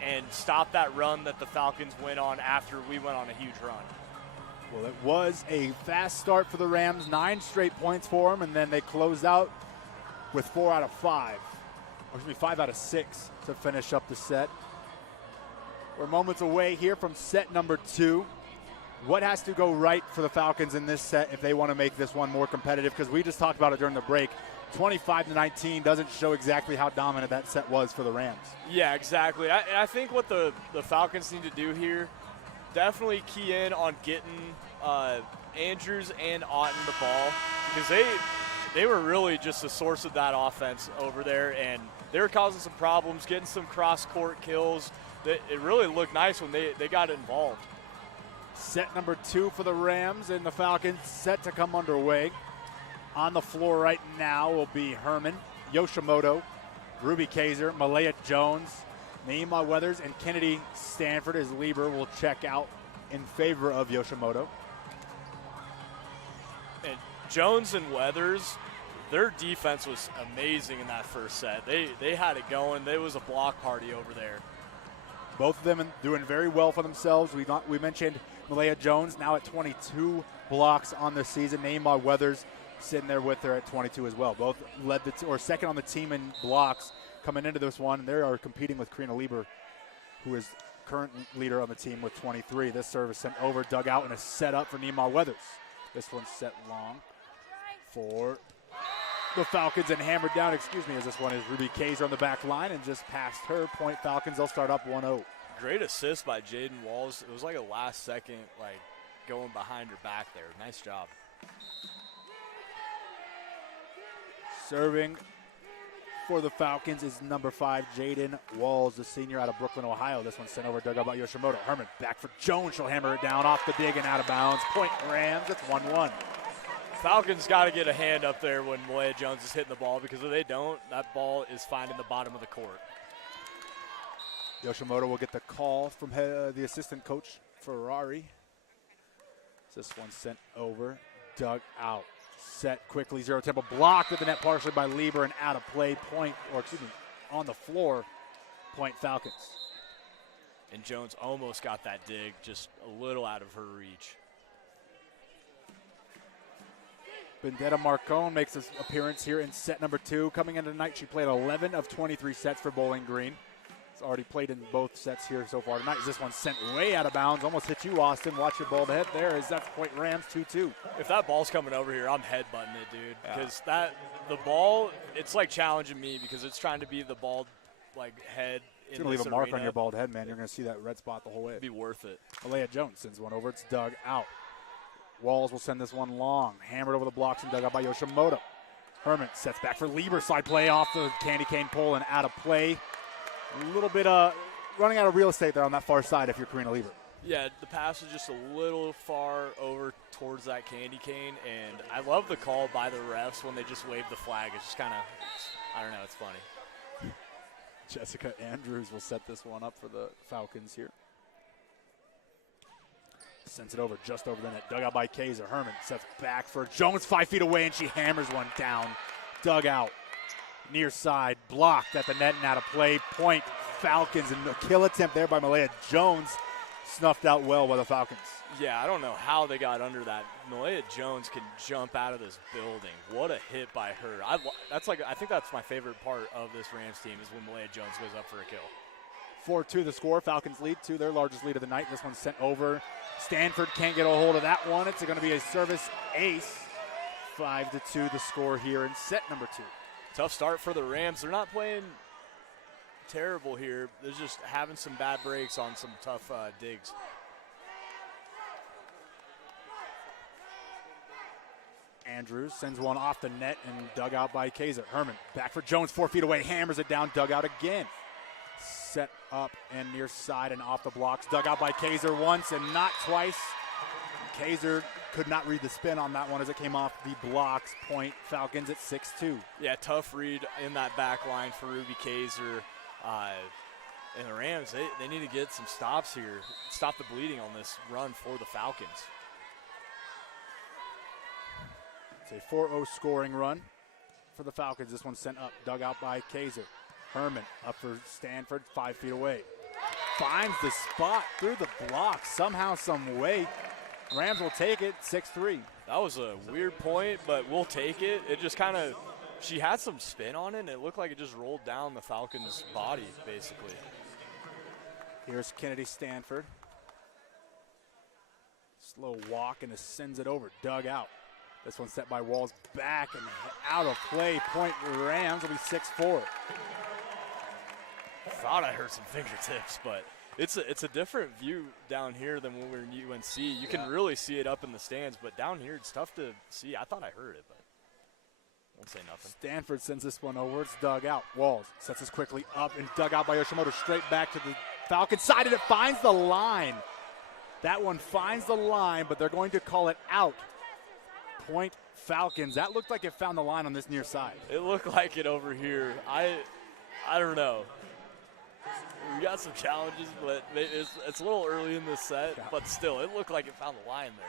and stopped that run that the Falcons went on after we went on a huge run. Well, it was a fast start for the Rams, 9 straight points for them, and then they closed out with 4 out of 5. Or excuse me, 5 out of 6 to finish up the set. We're moments away here from set number 2. What has to go right for the Falcons in this set if they want to make this one more competitive? Because we just talked about it during the break. 25-19 doesn't show exactly how dominant that set was for the Rams. Yeah, exactly. I think what the Falcons need to do here, definitely key in on getting Andrews and Otten the ball, because they were really just the source of that offense over there, and they were causing some problems, getting some cross-court kills. It really looked nice when they got involved. Set number 2 for the Rams, and the Falcons set to come underway. On the floor right now will be Herman, Yoshimoto, Ruby Kaiser, Malaya Jones, Naima Weathers, and Kennedy Stanford as Lieber will check out in favor of Yoshimoto. And Jones and Weathers, their defense was amazing in that first set. They had it going. There was a block party over there. Both of them doing very well for themselves. We mentioned Malaya Jones now at 22 blocks on the season. Naima Weathers sitting there with her at 22 as well. Both led or second on the team in blocks coming into this one. They are competing with Karina Lieber, who is current leader on the team with 23. This service sent over, dug out, and a set up for Nima Weathers. This one's set long for the Falcons and hammered down, as this one is Ruby Kaiser on the back line and just past her. Point Falcons, they'll start up 1-0. Great assist by Jaden Walls. It was like a last second, going behind her back there. Nice job. Serving for the Falcons is number 5, Jaden Walls, the senior out of Brooklyn, Ohio. This one's sent over, dug out by Yoshimoto. Herman back for Jones. She'll hammer it down off the dig and out of bounds. Point Rams, it's 1-1. Falcons got to get a hand up there when Malaya Jones is hitting the ball, because if they don't, that ball is finding the bottom of the court. Yoshimoto will get the call from the assistant coach, Ferrari. This one's sent over, dug out. Set quickly, 0 tempo, blocked at the net partially by Lieber and out of play. On the floor, point Falcons. And Jones almost got that dig, just a little out of her reach. Vendetta Marcone makes his appearance here in set number 2. Coming into tonight, she played 11 of 23 sets for Bowling Green. She's already played in both sets here so far tonight. This one sent way out of bounds. Almost hit you, Austin. Watch your bald head there. That's point Rams 2-2. If that ball's coming over here, I'm headbutting it, dude. Because the ball, it's like challenging me because it's trying to be the bald head. It's going to leave a mark on your bald head, man. You're going to see that red spot the whole way. It'd be worth it. Malaya Jones sends one over. It's dug out. Walls will send this one long. Hammered over the blocks and dug out by Yoshimoto. Herman sets back for Lieber. Slide play off the candy cane pole and out of play. A little bit running out of real estate there on that far side if you're Karina Lieber. Yeah, the pass was just a little far over towards that candy cane, and I love the call by the refs when they just wave the flag. It's just kind of, I don't know, it's funny. Jessica Andrews will set this one up for the Falcons here. Sends it over, just over the net. Dug out by Kaiser. Herman sets back for Jones, 5 feet away, and she hammers one down. Dug out. Near side, blocked at the net and out of play. Point Falcons, and a kill attempt there by Malaya Jones. Snuffed out well by the Falcons. Yeah, I don't know how they got under that. Malaya Jones can jump out of this building. What a hit by her. I think that's my favorite part of this Rams team is when Malaya Jones goes up for a kill. 4-2 the score. Falcons lead to their largest lead of the night. This one's sent over. Stanford can't get a hold of that one. It's going to be a service ace. 5-2 the score here in set number 2. Tough start for the Rams. They're not playing terrible here. They're just having some bad breaks on some tough digs. Andrews sends one off the net and dug out by Kaiser. Herman back for Jones, 4 feet away, hammers it down, dug out again. Set up and near side and off the blocks. Dug out by Kaiser once and not twice. Kaiser could not read the spin on that one as it came off the blocks. Point Falcons at 6-2. Yeah, tough read in that back line for Ruby Kaiser. And the Rams, they need to get some stops here. Stop the bleeding on this run for the Falcons. It's a 4-0 scoring run for the Falcons. This one sent up, dug out by Kaiser. Herman up for Stanford, 5 feet away. Finds the spot through the block somehow, some way. Rams will take it, 6-3. That was a weird point, but we'll take it. It just kind of, she had some spin on it, and it looked like it just rolled down the Falcons' body, basically. Here's Kennedy Stanford. Slow walk and sends it over, dug out. This one set by Walls back and out of play. Point Rams will be 6-4. Thought I heard some fingertips, but it's a different view down here than when we were in UNC. You can really see it up in the stands, but down here it's tough to see. I thought I heard it, but won't say nothing. Stanford sends this one over. It's dug out. Walls sets this quickly up and dug out by Yoshimoto. Straight back to the Falcons side, and it finds the line. That one finds the line, but they're going to call it out. Point Falcons. That looked like it found the line on this near side. It looked like it over here. I don't know. We got some challenges, but it's a little early in this set, but still, it looked like it found the line there.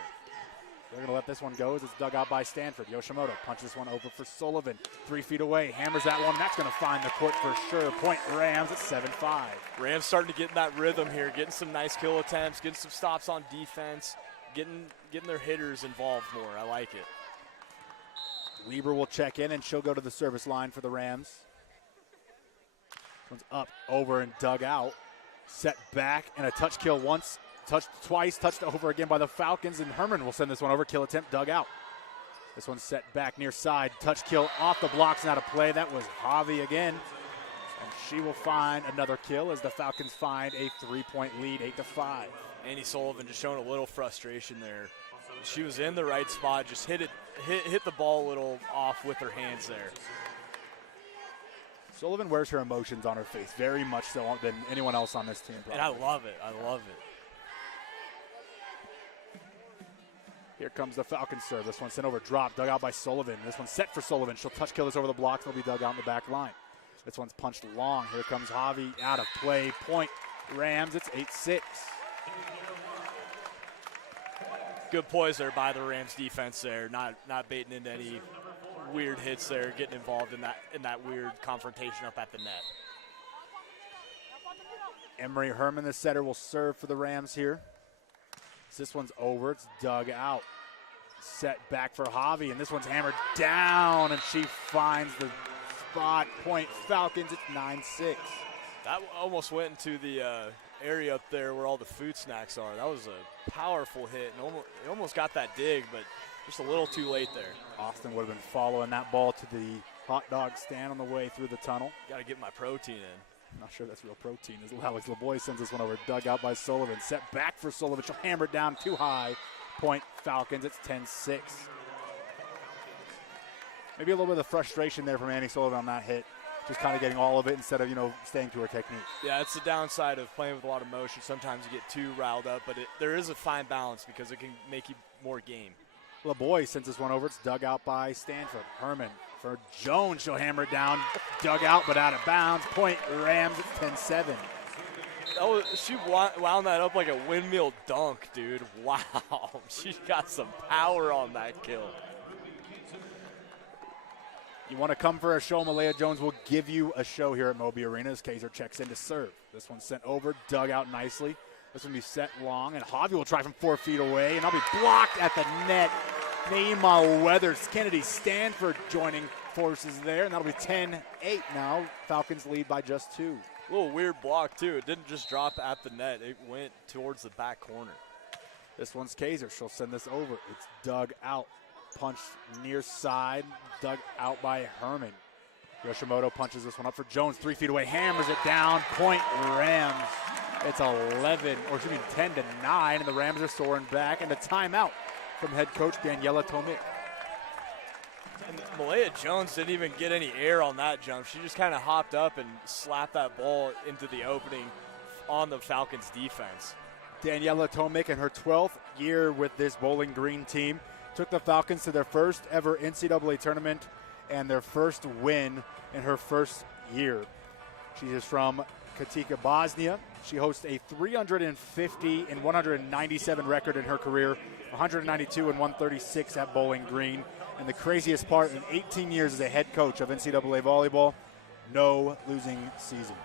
They're going to let this one go as it's dug out by Stanford. Yoshimoto punches one over for Sullivan. 3 feet away, hammers that one. That's going to find the court for sure. Point Rams at 7-5. Rams starting to get in that rhythm here, getting some nice kill attempts, getting some stops on defense, getting their hitters involved more. I like it. Lieber will check in, and she'll go to the service line for the Rams. One's up, over, and dug out. Set back, and a touch kill once, touched twice, touched over again by the Falcons, and Herman will send this one over. Kill attempt, dug out. This one's set back near side. Touch kill off the blocks and out of play. That was Javi again. And she will find another kill as the Falcons find a 3-point lead, 8-5. Annie Sullivan just showing a little frustration there. She was in the right spot, just hit the ball a little off with her hands there. Sullivan wears her emotions on her face, very much so than anyone else on this team. Probably. And I love it. I love it. Here comes the Falcons serve. This one sent over, drop, dug out by Sullivan. This one's set for Sullivan. She'll touch kill this over the blocks, and it'll be dug out in the back line. This one's punched long. Here comes Javi, out of play. Point Rams. It's 8-6. Good poise there by the Rams defense there, not baiting into any weird hits there, getting involved in that weird confrontation up at the net. Emery Herman, the setter, will serve for the Rams here. This one's over. It's dug out. Set back for Javi, and this one's hammered down, and she finds the spot. Point Falcons. It's 9-6. That almost went into the area up there where all the food snacks are. That was a powerful hit, and it almost got that dig, but just a little too late there. Austin would have been following that ball to the hot dog stand on the way through the tunnel. Got to get my protein in. I'm not sure that's real protein. As Alex LeBoy sends this one over, dug out by Sullivan. Set back for Sullivan. She'll hammer it down too high. Point Falcons. It's 10-6. Maybe a little bit of frustration there from Annie Sullivan on that hit. Just kind of getting all of it instead of, staying to her technique. Yeah, it's the downside of playing with a lot of motion. Sometimes you get too riled up, but there is a fine balance because it can make you more game. LeBoy sends this one over. It's dug out by Stanford. Herman for Jones. She'll hammer it down. Dug out, but out of bounds. Point Rams. It's 10-7. Oh, she wound that up like a windmill dunk, dude. Wow. She got some power on that kill. You want to come for a show, Malaya Jones will give you a show here at Moby Arena as Kaiser checks in to serve. This one's sent over, dug out nicely. This one will be set long, and Javi will try from 4 feet away, and that'll be blocked at the net. Neema Weathers, Kennedy Stanford joining forces there, and that'll be 10-8 now. Falcons lead by just 2. A little weird block, too. It didn't just drop at the net. It went towards the back corner. This one's Kaiser. She'll send this over. It's dug out. Punched near side, dug out by Herman. Yoshimoto punches this one up for Jones, 3 feet away, hammers it down. Point Rams. It's 10-9, and the Rams are soaring back. And a timeout from head coach Daniela Tomik. And Malaya Jones didn't even get any air on that jump. She just kind of hopped up and slapped that ball into the opening on the Falcons defense. Daniela Tomik, in her 12th year with this Bowling Green team, took the Falcons to their first ever NCAA tournament and their first win in her first year. She is from Katika, Bosnia. She hosts a 350 and 197 record in her career, 192 and 136 at Bowling Green. And the craziest part, in 18 years as a head coach of NCAA volleyball, no losing seasons.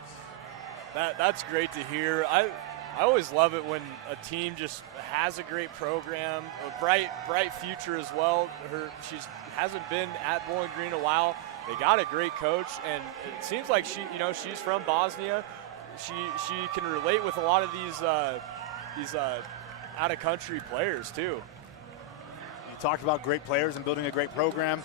That's great to hear. I always love it when a team just has a great program, a bright future as well. She hasn't been at Bowling Green a while. They got a great coach, and it seems like she's from Bosnia. She can relate with a lot of these out of country players too. You talked about great players and building a great program.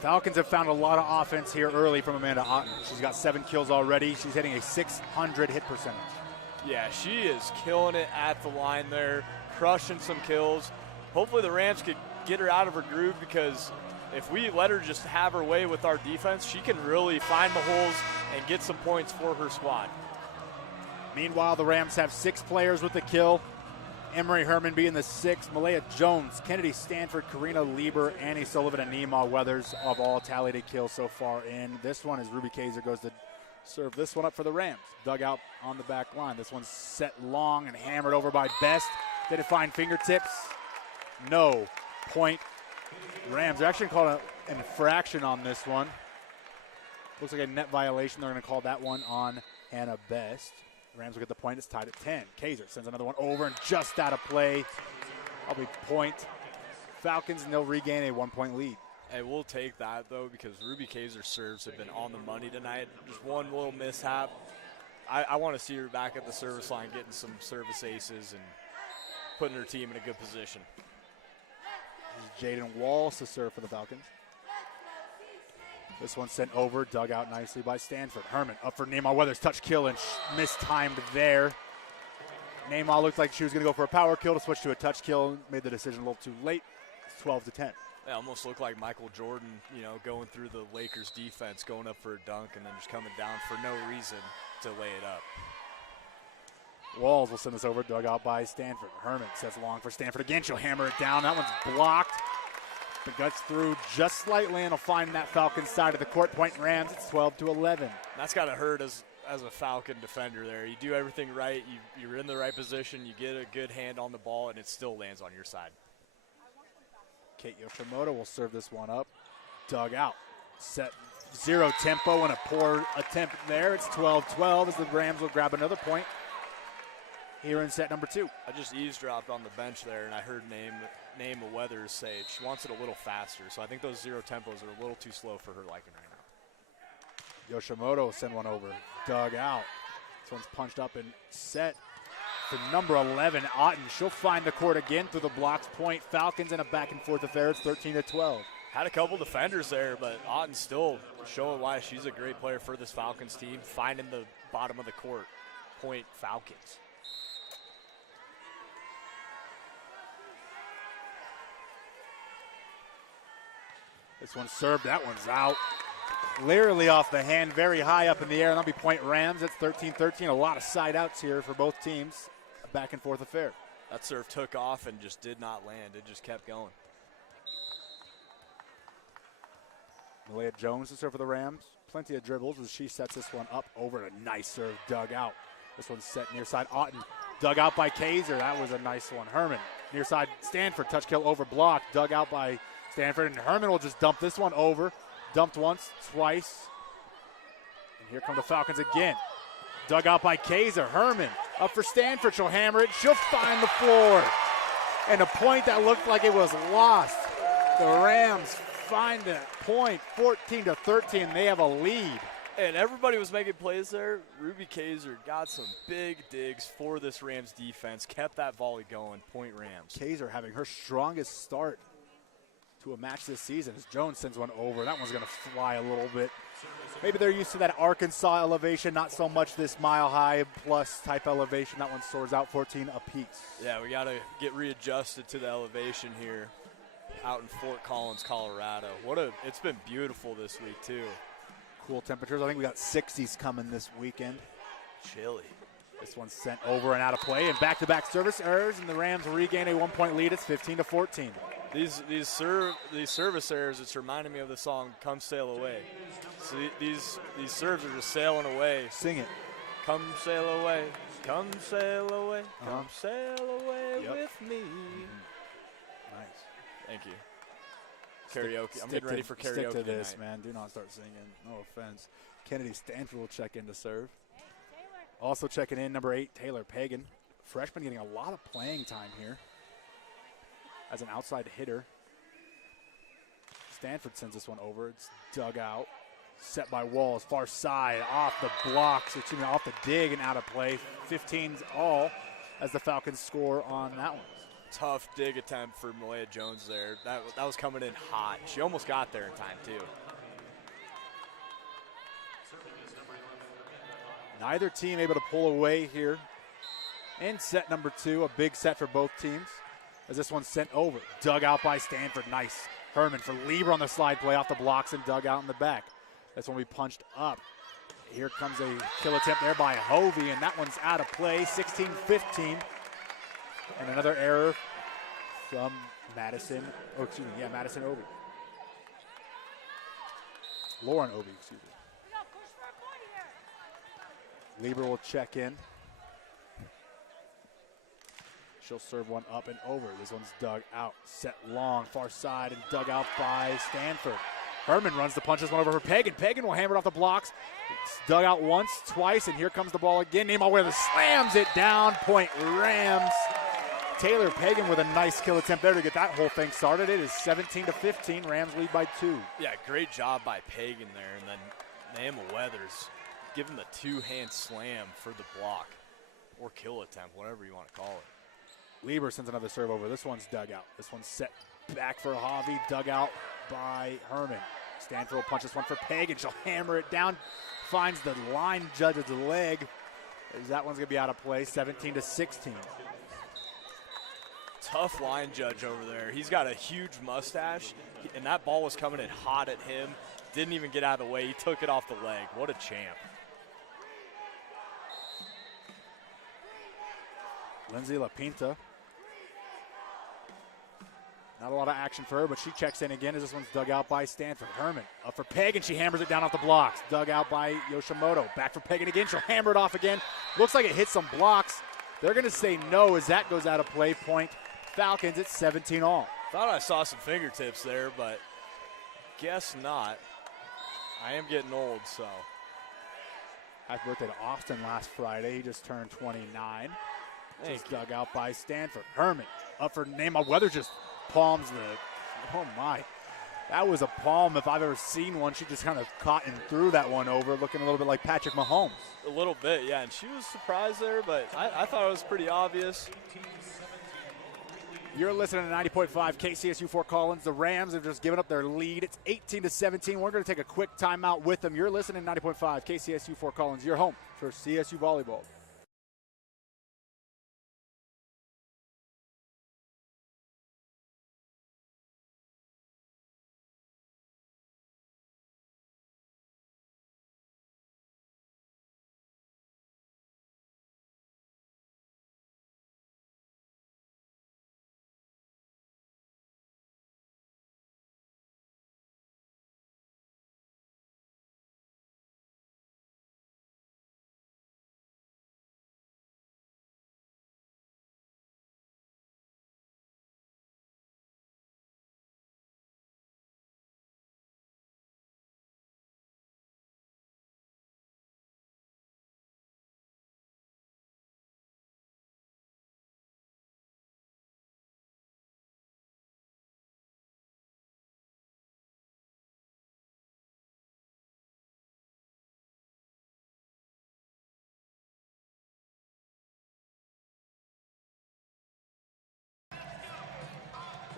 Falcons have found a lot of offense here early from Amanda Otten. She's got 7 kills already. She's hitting a 600 hit percentage. Yeah, she is killing it at the line there, crushing some kills. Hopefully the Rams could get her out of her groove, because if we let her just have her way with our defense, she can really find the holes and get some points for her squad. Meanwhile, the Rams have 6 players with the kill. Emery Herman being the 6th. Malaya Jones, Kennedy Stanford, Karina Lieber, Annie Sullivan, and Neema Weathers have all tallied a kill so far in. This one is Ruby Kaiser goes to serve this one up for the Rams. Dug out on the back line. This one's set long and hammered over by Best. Did it find fingertips? No. Point Rams. They're actually called an infraction on this one. Looks like a net violation. They're going to call that one on Hannah Best. Rams will get the point. It's tied at 10. Kaiser sends another one over and just out of play. Probably point Falcons, and they'll regain a 1-point lead. Hey, we'll take that, though, because Ruby Kaiser's serves have been on the money tonight. Just one little mishap. I want to see her back at the service line getting some service aces and putting her team in a good position. Jaden Walls to serve for the Falcons. This one sent over, dug out nicely by Stanford. Herman up for Neymar Weathers, touch kill and mistimed there. Neymar looked like she was going to go for a power kill to switch to a touch kill. Made the decision a little too late. It's 12-10. It almost looked like Michael Jordan, going through the Lakers defense, going up for a dunk, and then just coming down for no reason to lay it up. Walls will send this over, dug out by Stanford. Herman sets long for Stanford again. She'll hammer it down. That one's blocked. The guts through just slightly, and will find that Falcons side of the court. Point Rams. It's 12-11. That's got to hurt as a Falcon defender there. You do everything right. You're in the right position. You get a good hand on the ball, and it still lands on your side. Kate Yoshimoto will serve this one up. Dug out. Set zero tempo and a poor attempt there. It's 12-12 as the Rams will grab another point here in set number 2. I just eavesdropped on the bench there, and I heard name of Weathers say she wants it a little faster. So I think those zero tempos are a little too slow for her liking right now. Yoshimoto will send one over. Dug out. This one's punched up and set for number 11, Otten. She'll find the court again through the blocks. Point Falcons in a back-and-forth affair. It's 13-12. Had a couple defenders there, but Otten's still showing why she's a great player for this Falcons team, finding the bottom of the court. Point Falcons. This one's served. That one's out. Clearly off the hand, very high up in the air. And that'll be point Rams. It's 13-13. A lot of side outs here for both teams. A back-and-forth affair. That serve took off and just did not land. It just kept going. Malaya Jones to serve for the Rams. Plenty of dribbles as she sets this one up over a nice serve, dug out. This one's set near side. Otten dug out by Kaiser. That was a nice one. Herman near side. Stanford touch kill over block. Dug out by Stanford. And Herman will just dump this one over. Dumped once, twice. And here come the Falcons again. Dug out by Kaiser. Herman up for Stanford. She'll hammer it. She'll find the floor. And a point that looked like it was lost. The Rams find that point, 14-13. They have a lead. And everybody was making plays there. Ruby Kaiser got some big digs for this Rams defense. Kept that volley going. Point Rams. Kaiser having her strongest start to a match this season as Jones sends one over. That one's going to fly a little bit. Maybe they're used to that Arkansas elevation, not so much this mile-high plus type elevation. That one soars out 14 apiece. Yeah, we got to get readjusted to the elevation here out in Fort Collins, Colorado. It's been beautiful this week, too. Cool temperatures. I think we got 60s coming this weekend. Chilly. This one's sent over and out of play, and back-to-back service errors, and the Rams regain a 1-point lead. It's 15-14. These service errors, it's reminding me of the song "Come Sail Away." So these serves are just sailing away. Sing it. Come sail away, come sail away, come sail away with me. Nice. Thank you. Karaoke. I'm getting ready for karaoke Stick to this, tonight. man. Do not start singing. No offense. Kennedy Stanford will check in to serve. Also checking in, number 8, Taylor Pagan. Freshman getting a lot of playing time here as an outside hitter. Stanford sends this one over. It's dug out. Set by Walls, far side, off the blocks, off the dig and out of play. 15's all as the Falcons score on that one. Tough dig attempt for Malaya Jones there. That was coming in hot. She almost got there in time, too. Neither team able to pull away here in set number 2. A big set for both teams as this one's sent over. Dug out by Stanford. Nice. Herman for Lieber on the slide play off the blocks and dug out in the back. That's when we punched up. Here comes a kill attempt there by Hovey, and that one's out of play. 16-15. And another error from Madison. Oh, excuse me. Yeah, Madison Obi. Lauren Obi, excuse me. Lieber will check in. She'll serve one up and over. This one's dug out. Set long, far side, and dug out by Stanford. Herman runs the punches one over for Pagan. Pagan will hammer it off the blocks. It's dug out once, twice, and here comes the ball again. Neymar Weathers slams it down. Point Rams. Taylor Pagan with a nice kill attempt there to get that whole thing started. It is 17-15. Rams lead by 2. Yeah, great job by Pagan there. And then Naima Weathers give him the two-hand slam for the block or kill attempt, whatever you want to call it. Lieber sends another serve over. This one's dug out. This one's set back for Javi. Dug out by Herman. Stanford will punch this one for Pagan. She'll hammer it down. Finds the line judge's leg. As that one's going to be out of play. 17-16. Tough line judge over there. He's got a huge mustache, and that ball was coming in hot at him. Didn't even get out of the way. He took it off the leg. What a champ. Lindsay LaPinta. Not a lot of action for her, but she checks in again as this one's dug out by Stanford. Herman up for Pagan. She hammers it down off the blocks. Dug out by Yoshimoto. Back for Pagan again. She'll hammer it off again. Looks like it hit some blocks. They're going to say no as that goes out of play. Point Falcons at 17 all. Thought I saw some fingertips there, but guess not. I am getting old, so. Happy birthday to Austin last Friday. He just turned 29. Just dug out by Stanford. Herman up for Naima Weathers, just palms the, oh my. That was a palm if I've ever seen one. She just kind of caught and threw that one over, looking a little bit like Patrick Mahomes. A little bit, yeah, and she was surprised there, but I thought it was pretty obvious. You're listening to 90.5 KCSU Fort Collins. The Rams have just given up their lead. It's 18-17. We're going to take a quick timeout with them. You're listening to 90.5 KCSU Fort Collins, your home for CSU Volleyball.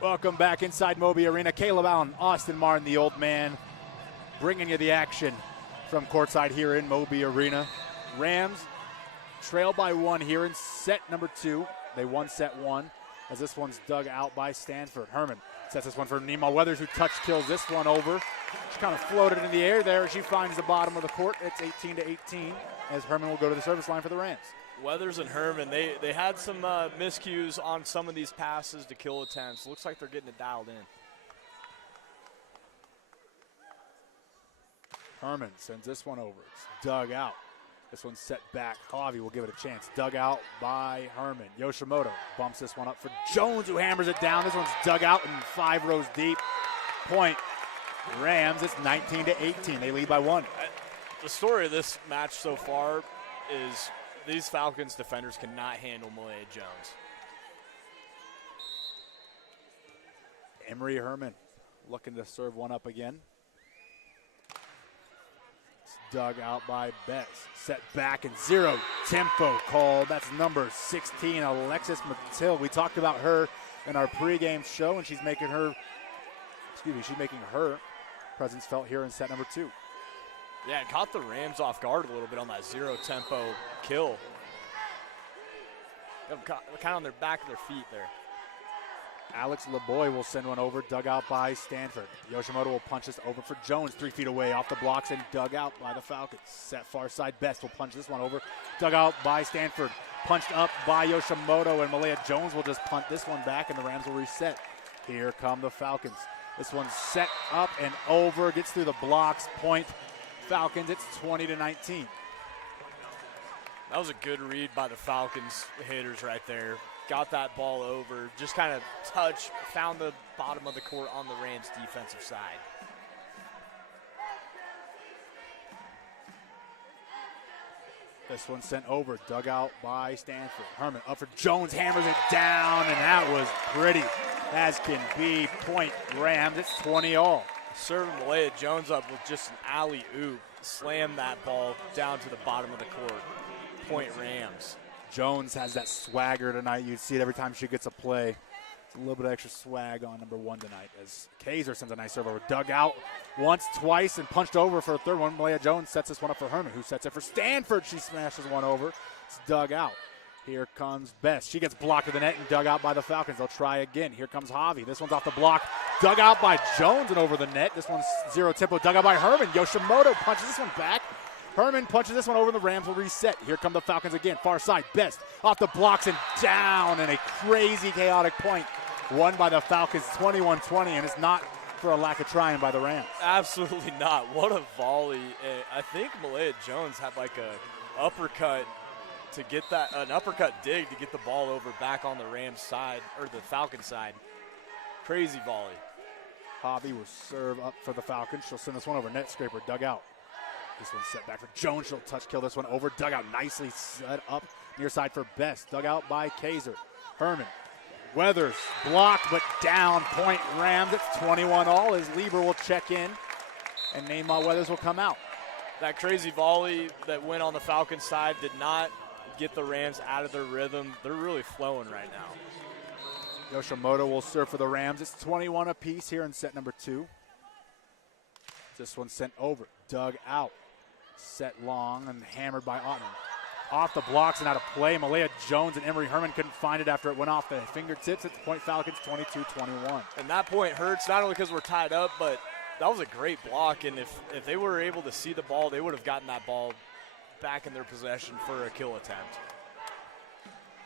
Welcome back inside Moby Arena. Caleb Allen, Austin Martin, the old man, bringing you the action from courtside here in Moby Arena. Rams trail by 1 here in set number 2. They won set 1 as this one's dug out by Stanford. Herman sets this one for Naima Weathers, who touch kills this one over. She kind of floated in the air there. She finds the bottom of the court. It's 18-18 as Herman will go to the service line for the Rams. Weathers and Herman, they had some miscues on some of these passes to kill attempts. Looks like they're getting it dialed in. Herman sends this one over. It's dug out. This one's set back. Javi will give it a chance. Dug out by Herman. Yoshimoto bumps this one up for Jones, who hammers it down. This one's dug out and 5 rows deep. Point Rams. It's 19-18. They lead by 1. The story of this match so far is these Falcons defenders cannot handle Malaya Jones. Emery Herman looking to serve one up again. It's dug out by Betts. Set back and 0 tempo called. That's number 16, Alexis Matil. We talked about her in our pregame show, and she's making her presence felt here in set number 2. Yeah, it caught the Rams off guard a little bit on that 0 tempo kill. Kind of on their back of their feet there. Alex LeBoy will send one over, dug out by Stanford. Yoshimoto will punch this over for Jones, 3 feet away off the blocks and dug out by the Falcons. Set far side, Best will punch this one over, dug out by Stanford. Punched up by Yoshimoto, and Malaya Jones will just punt this one back, and the Rams will reset. Here come the Falcons. This one's set up and over, gets through the blocks. Point Falcons, it's 20-19. That was a good read by the Falcons hitters right there. Got that ball over, just kind of found the bottom of the court on the Rams' defensive side. This one sent over, dug out by Stanford. Herman up for Jones, hammers it down, and that was pretty as can be. Point Rams, it's 20-all. Serving Malaya Jones up with just an alley-oop. Slam that ball down to the bottom of the court. Point Rams. Jones has that swagger tonight. You see it every time she gets a play. It's a little bit of extra swag on number 1 tonight as Kaiser sends a nice serve over. Dug out once, twice, and punched over for a third one. Malaya Jones sets this one up for Herman, who sets it for Stanford. She smashes one over. It's dug out. Here comes Best. She gets blocked to the net and dug out by the Falcons. They'll try again. Here comes Javi. This one's off the block. Dug out by Jones and over the net. This one's zero tempo. Dug out by Herman. Yoshimoto punches this one back. Herman punches this one over. The Rams will reset. Here come the Falcons again. Far side. Best off the blocks and down. And a crazy, chaotic point won by the Falcons 21-20. And it's not for a lack of trying by the Rams. Absolutely not. What a volley. I think Malaya Jones had like a uppercut to get that, an uppercut dig to get the ball over back on the Rams side, or the Falcons side. Crazy volley. Javi will serve up for the Falcons. She'll send this one over. Net scraper, dug out. This one's set back for Jones. She'll touch kill this one over. Dug out nicely set up near side for Best. Dug out by Kaiser. Herman. Weathers blocked but down. Point Rams. It's 21-all as Lieber will check in and Neymar Weathers will come out. That crazy volley that went on the Falcons side did not get the Rams out of their rhythm. They're really flowing right now. Yoshimoto will serve for the Rams. It's 21 apiece here in set number 2. This one sent over, dug out, set long and hammered by Ottman. Off the blocks and out of play. Malaya Jones and Emery Herman couldn't find it after it went off the fingertips. It's point Falcons 22-21. And that point hurts not only because we're tied up, but that was a great block. And if they were able to see the ball, they would have gotten that ball back in their possession for a kill attempt.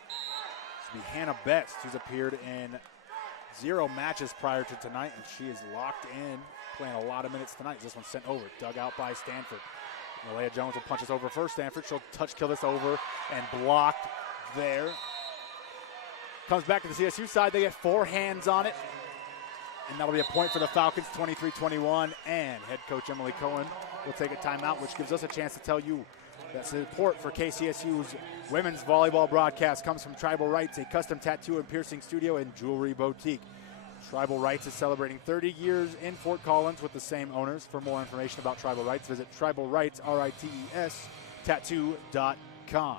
This will be Hannah Betts, who's appeared in 0 matches prior to tonight, and she is locked in, playing a lot of minutes tonight. This one's sent over, dug out by Stanford. Malaya Jones will punch this over for Stanford. She'll touch kill this over and blocked there. Comes back to the CSU side. They get 4 hands on it. And that'll be a point for the Falcons, 23-21. And head coach Emily Cohen will take a timeout, which gives us a chance to tell you that support for KCSU's women's volleyball broadcast comes from Tribal Rights, a custom tattoo and piercing studio and jewelry boutique. Tribal Rights is celebrating 30 years in Fort Collins with the same owners. For more information about Tribal Rights, visit tribalrights, tattoo.com.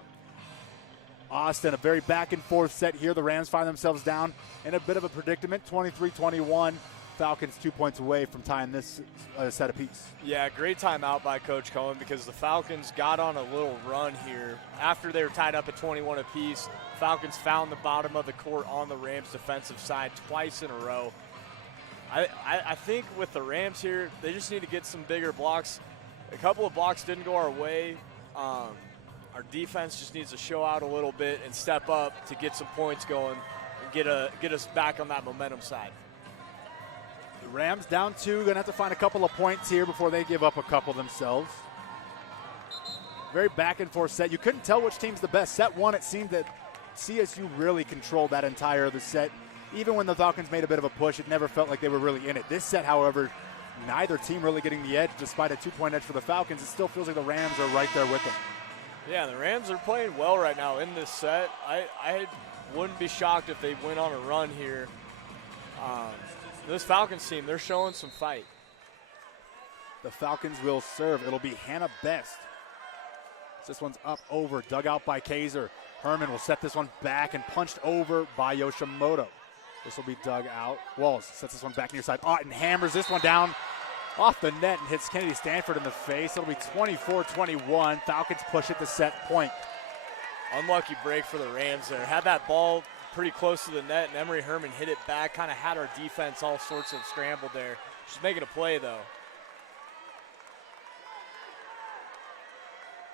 Austin, a very back and forth set here. The Rams find themselves down in a bit of a predicament, 23-21. Falcons 2 points away from tying this set apiece. Yeah, great timeout by Coach Cohen because the Falcons got on a little run here. After they were tied up at 21 apiece, Falcons found the bottom of the court on the Rams' defensive side twice in a row. I think with the Rams here, they just need to get some bigger blocks. A couple of blocks didn't go our way. Our defense just needs to show out a little bit and step up to get some points going and get us back on that momentum side. The Rams down 2, going to have to find a couple of points here before they give up a couple themselves. Very back and forth set. You couldn't tell which team's the best. Set 1, it seemed that CSU really controlled that entire of the set. Even when the Falcons made a bit of a push, it never felt like they were really in it. This set, however, neither team really getting the edge. Despite a 2-point edge for the Falcons, it still feels like the Rams are right there with them. Yeah, the Rams are playing well right now in this set. I wouldn't be shocked if they went on a run here. This Falcons team, they're showing some fight. The Falcons will serve. It'll be Hannah Best. This one's up over, dug out by Kaiser. Herman will set this one back and punched over by Yoshimoto. This will be dug out. Walls sets this one back near side. Otten hammers this one down off the net and hits Kennedy Stanford in the face. It'll be 24-21. Falcons push it to set point. Unlucky break for the Rams there. Had that ball pretty close to the net, and Emery Herman hit it back, kind of had our defense all sorts of scrambled there. She's making a play, though.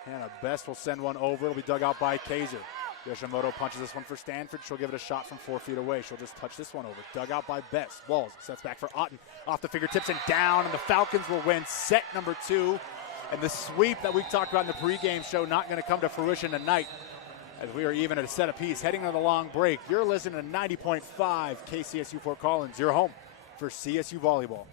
Hannah Best will send one over. It'll be dug out by Kaiser. Yoshimoto punches this one for Stanford. She'll give it a shot from 4 feet away. She'll just touch this one over. Dug out by Best. Walls sets back for Otten. Off the fingertips and down, and the Falcons will win set number 2. And the sweep that we talked about in the pregame show not going to come to fruition tonight, as we are even at a set apiece heading on the long break. You're listening to 90.5 KCSU Fort Collins, your home for CSU Volleyball.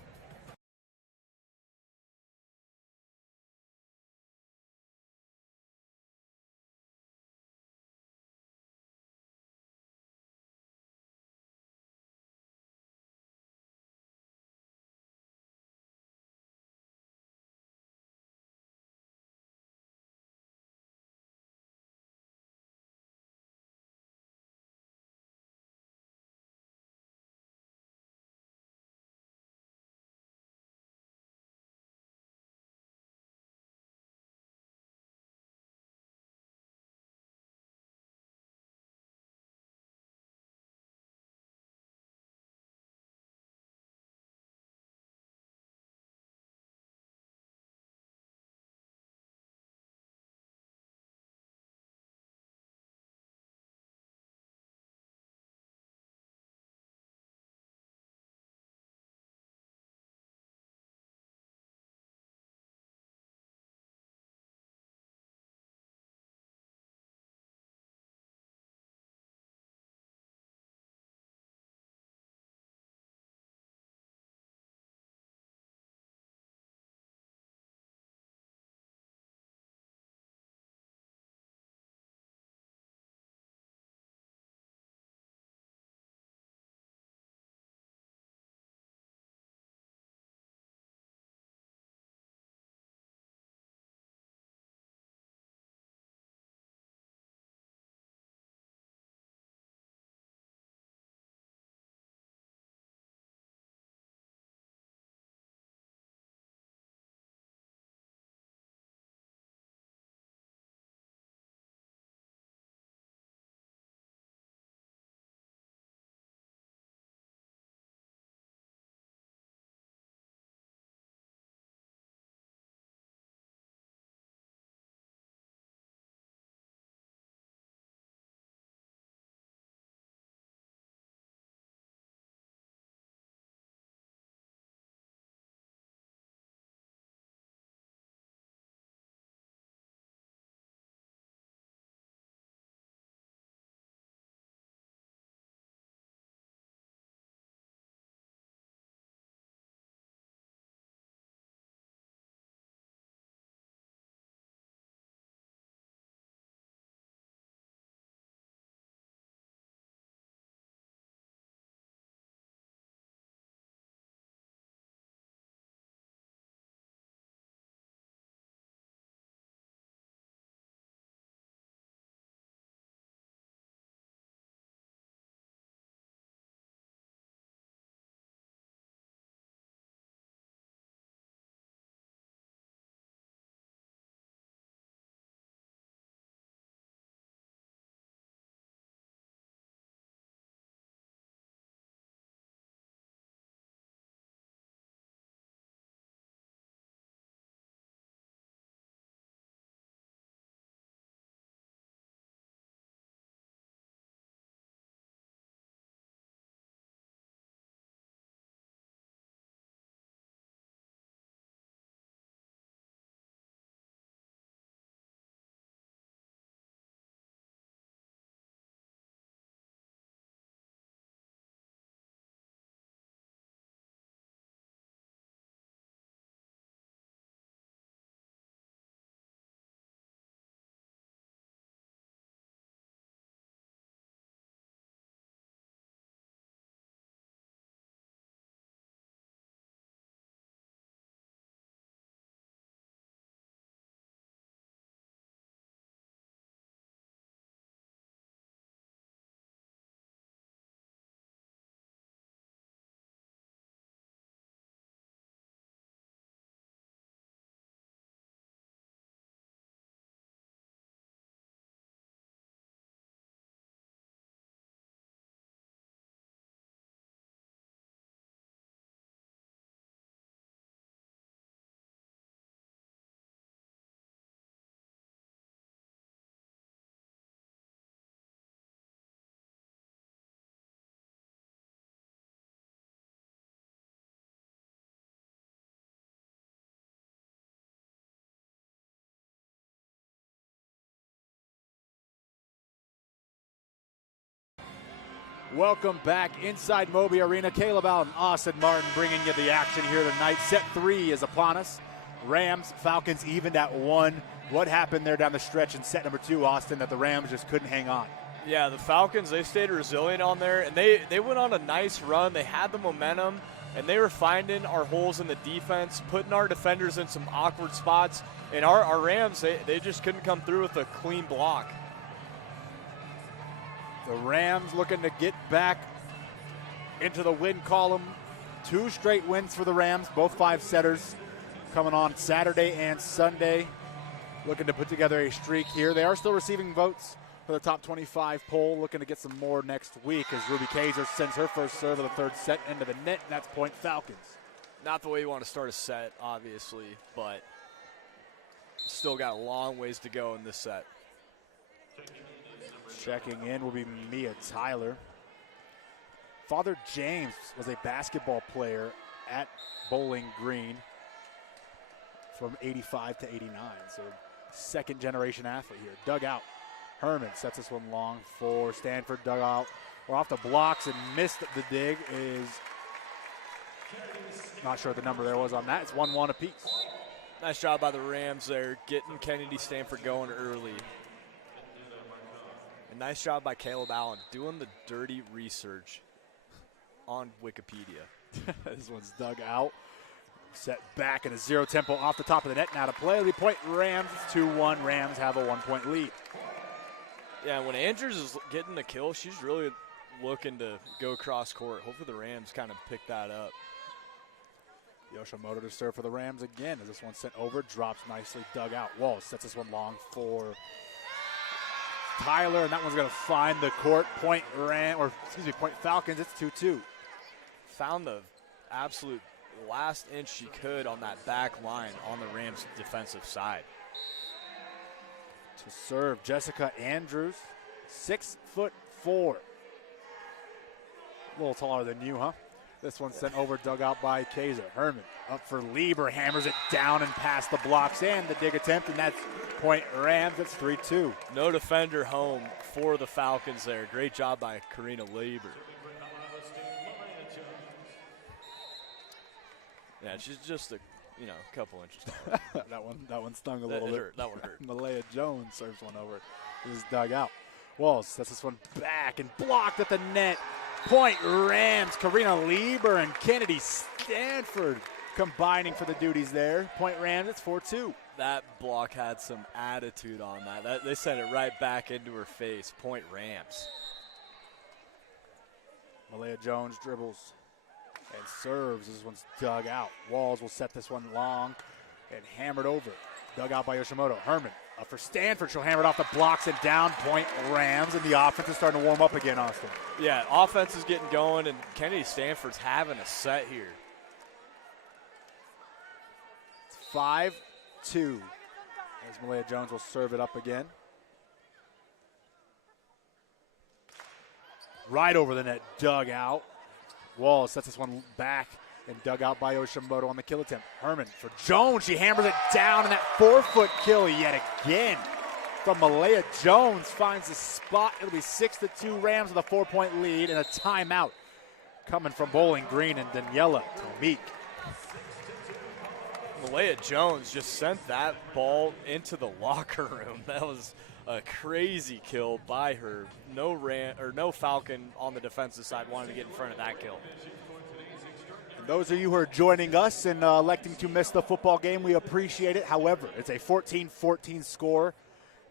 Welcome back inside Moby Arena. Caleb Allen, Austin Martin bringing you the action here tonight. Set 3 is upon us. Rams, Falcons evened at 1. What happened there down the stretch in set number 2, Austin, that the Rams just couldn't hang on? Yeah, the Falcons, they stayed resilient on there, and they went on a nice run. They had the momentum, and they were finding our holes in the defense, putting our defenders in some awkward spots, and our Rams, they just couldn't come through with a clean block. The Rams looking to get back into the win column. 2 straight wins for the Rams, both 5-setters coming on Saturday and Sunday. Looking to put together a streak here. They are still receiving votes for the top 25 poll, looking to get some more next week as Ruby Kaiser sends her first serve of the 3rd set into the net, and that's point Falcons. Not the way you want to start a set, obviously, but still got a long ways to go in this set. Checking in will be Mia Tyler. Father James was a basketball player at Bowling Green from 85 to 89, so 2nd generation athlete here. Dug out. Herman sets this one long for Stanford. Dug out. We're off the blocks and missed the dig. Is not sure what the number there was on that. It's 1-1 apiece. Nice job by the Rams there, getting Kennedy Stanford going early. And nice job by Caleb Allen, doing the dirty research on Wikipedia. This one's dug out. Set back in a 0 tempo off the top of the net. Now to play. The point Rams. It's 2-1. Rams have a 1-point lead. Yeah, when Andrews is getting the kill, she's really looking to go cross court. Hopefully the Rams kind of pick that up. Yoshimoto to serve for the Rams again as this one sent over. Drops nicely. Dug out. Walls sets this one long for Tyler, and that one's going to find the court. Point Falcons. It's 2-2. Found the absolute last inch she could on that back line on the Rams' defensive side. To serve, Jessica Andrews, 6'4". A little taller than you, huh? This one sent over, dug out by Kaiser. Herman up for Lieber, hammers it down and past the blocks and the dig attempt, and that's point Rams. It's 3-2. No defender home for the Falcons there. Great job by Karina Lieber. Yeah, she's just a couple inches. that one stung a little bit. That one hurt. Malaya Jones serves one over. This is dug out. Walls sets this one back and blocked at the net. Point Rams. Karina Lieber and Kennedy Stanford combining for the duties there. Point Rams. It's 4-2. That block had some attitude on that. They sent it right back into her face. Point Rams. Malaya Jones dribbles and serves. This one's dug out. Walls will set this one long and hammered over. Dug out by Yoshimoto. Herman up for Stanford. She'll hammer it off the blocks and down. Point Rams, and the offense is starting to warm up again, Austin. Yeah, offense is getting going, and Kennedy Stanford's having a set here. It's 5-2 as Malaya Jones will serve it up again. Right over the net, dug out. Walls sets this one back and dug out by Yoshimoto on the kill attempt. Herman for Jones. She hammers it down, and that 4-foot kill yet again from Malaya Jones finds the spot. It'll be 6-2 Rams with a 4-point lead and a timeout coming from Bowling Green and Daniela Tomik. Malaya Jones just sent that ball into the locker room. That was a crazy kill by her. No Falcon on the defensive side wanted to get in front of that kill. And those of you who are joining us and electing to miss the football game, we appreciate it. However, it's a 14-14 score.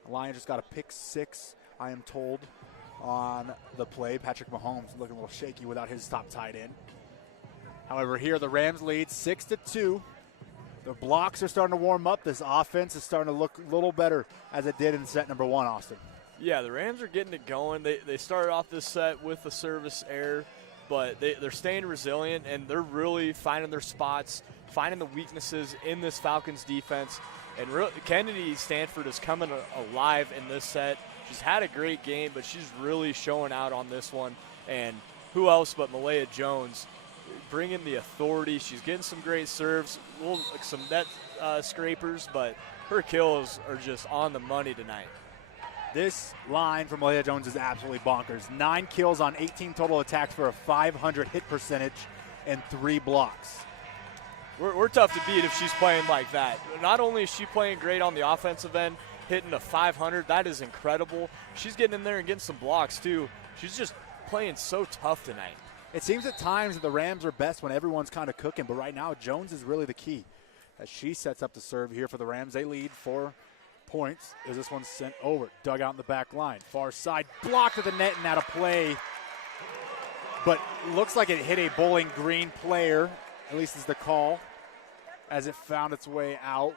The Lions just got a pick 6, I am told, on the play. Patrick Mahomes looking a little shaky without his top tight end. However, here the Rams lead 6-2. The blocks are starting to warm up. This offense is starting to look a little better as it did in set number 1, Austin. Yeah, the Rams are getting it going. They started off this set with a service error, but they're staying resilient, and they're really finding their spots, finding the weaknesses in this Falcons defense. And Kennedy Stanford is coming alive in this set. She's had a great game, but she's really showing out on this one. And who else but Malaya Jones bringing the authority. She's getting some great serves, some net scrapers, but her kills are just on the money tonight. This line from Malaya Jones is absolutely bonkers. 9 kills on 18 total attacks for a 500 hit percentage and 3 blocks. We're tough to beat if she's playing like that. Not only is she playing great on the offensive end, hitting a 500, that is incredible. She's getting in there and getting some blocks too. She's just playing so tough tonight. It seems at times that the Rams are best when everyone's kind of cooking, but right now Jones is really the key. As she sets up the serve here for the Rams, they lead 4 points as this one's sent over. Dug out in the back line. Far side, blocked at the net and out of play. But looks like it hit a Bowling Green player, at least is the call, as it found its way out.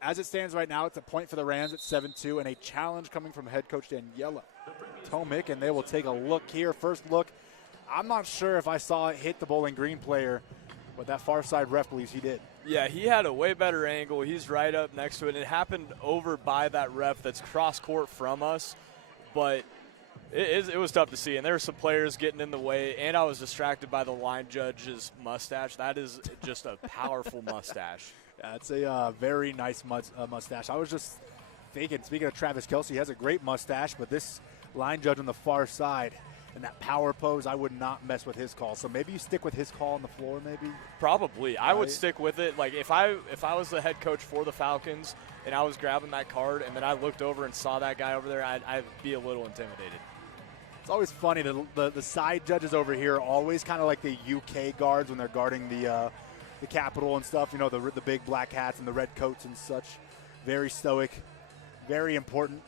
As it stands right now, it's a point for the Rams at 7-2 and a challenge coming from head coach Daniela Tomic, and they will take a look here. First look, I'm not sure if I saw it hit the Bowling Green player, but that far side ref believes he did. Yeah, he had a way better angle. He's right up next to it. It happened over by that ref that's cross court from us, but it was tough to see. And there were some players getting in the way, and I was distracted by the line judge's mustache. That is just a powerful mustache. Yeah, it's a very nice mustache. I was just thinking, speaking of Travis Kelce, he has a great mustache, but this line judge on the far side and that power pose, I would not mess with his call. So maybe you stick with his call on the floor, maybe? Probably. I would stick with it. Like, if I was the head coach for the Falcons and I was grabbing that card and then I looked over and saw that guy over there, I'd be a little intimidated. It's always funny. The side judges over here are always kind of like the UK guards when they're guarding the Capitol and stuff. You know, the big black hats and the red coats and such. Very stoic, very important.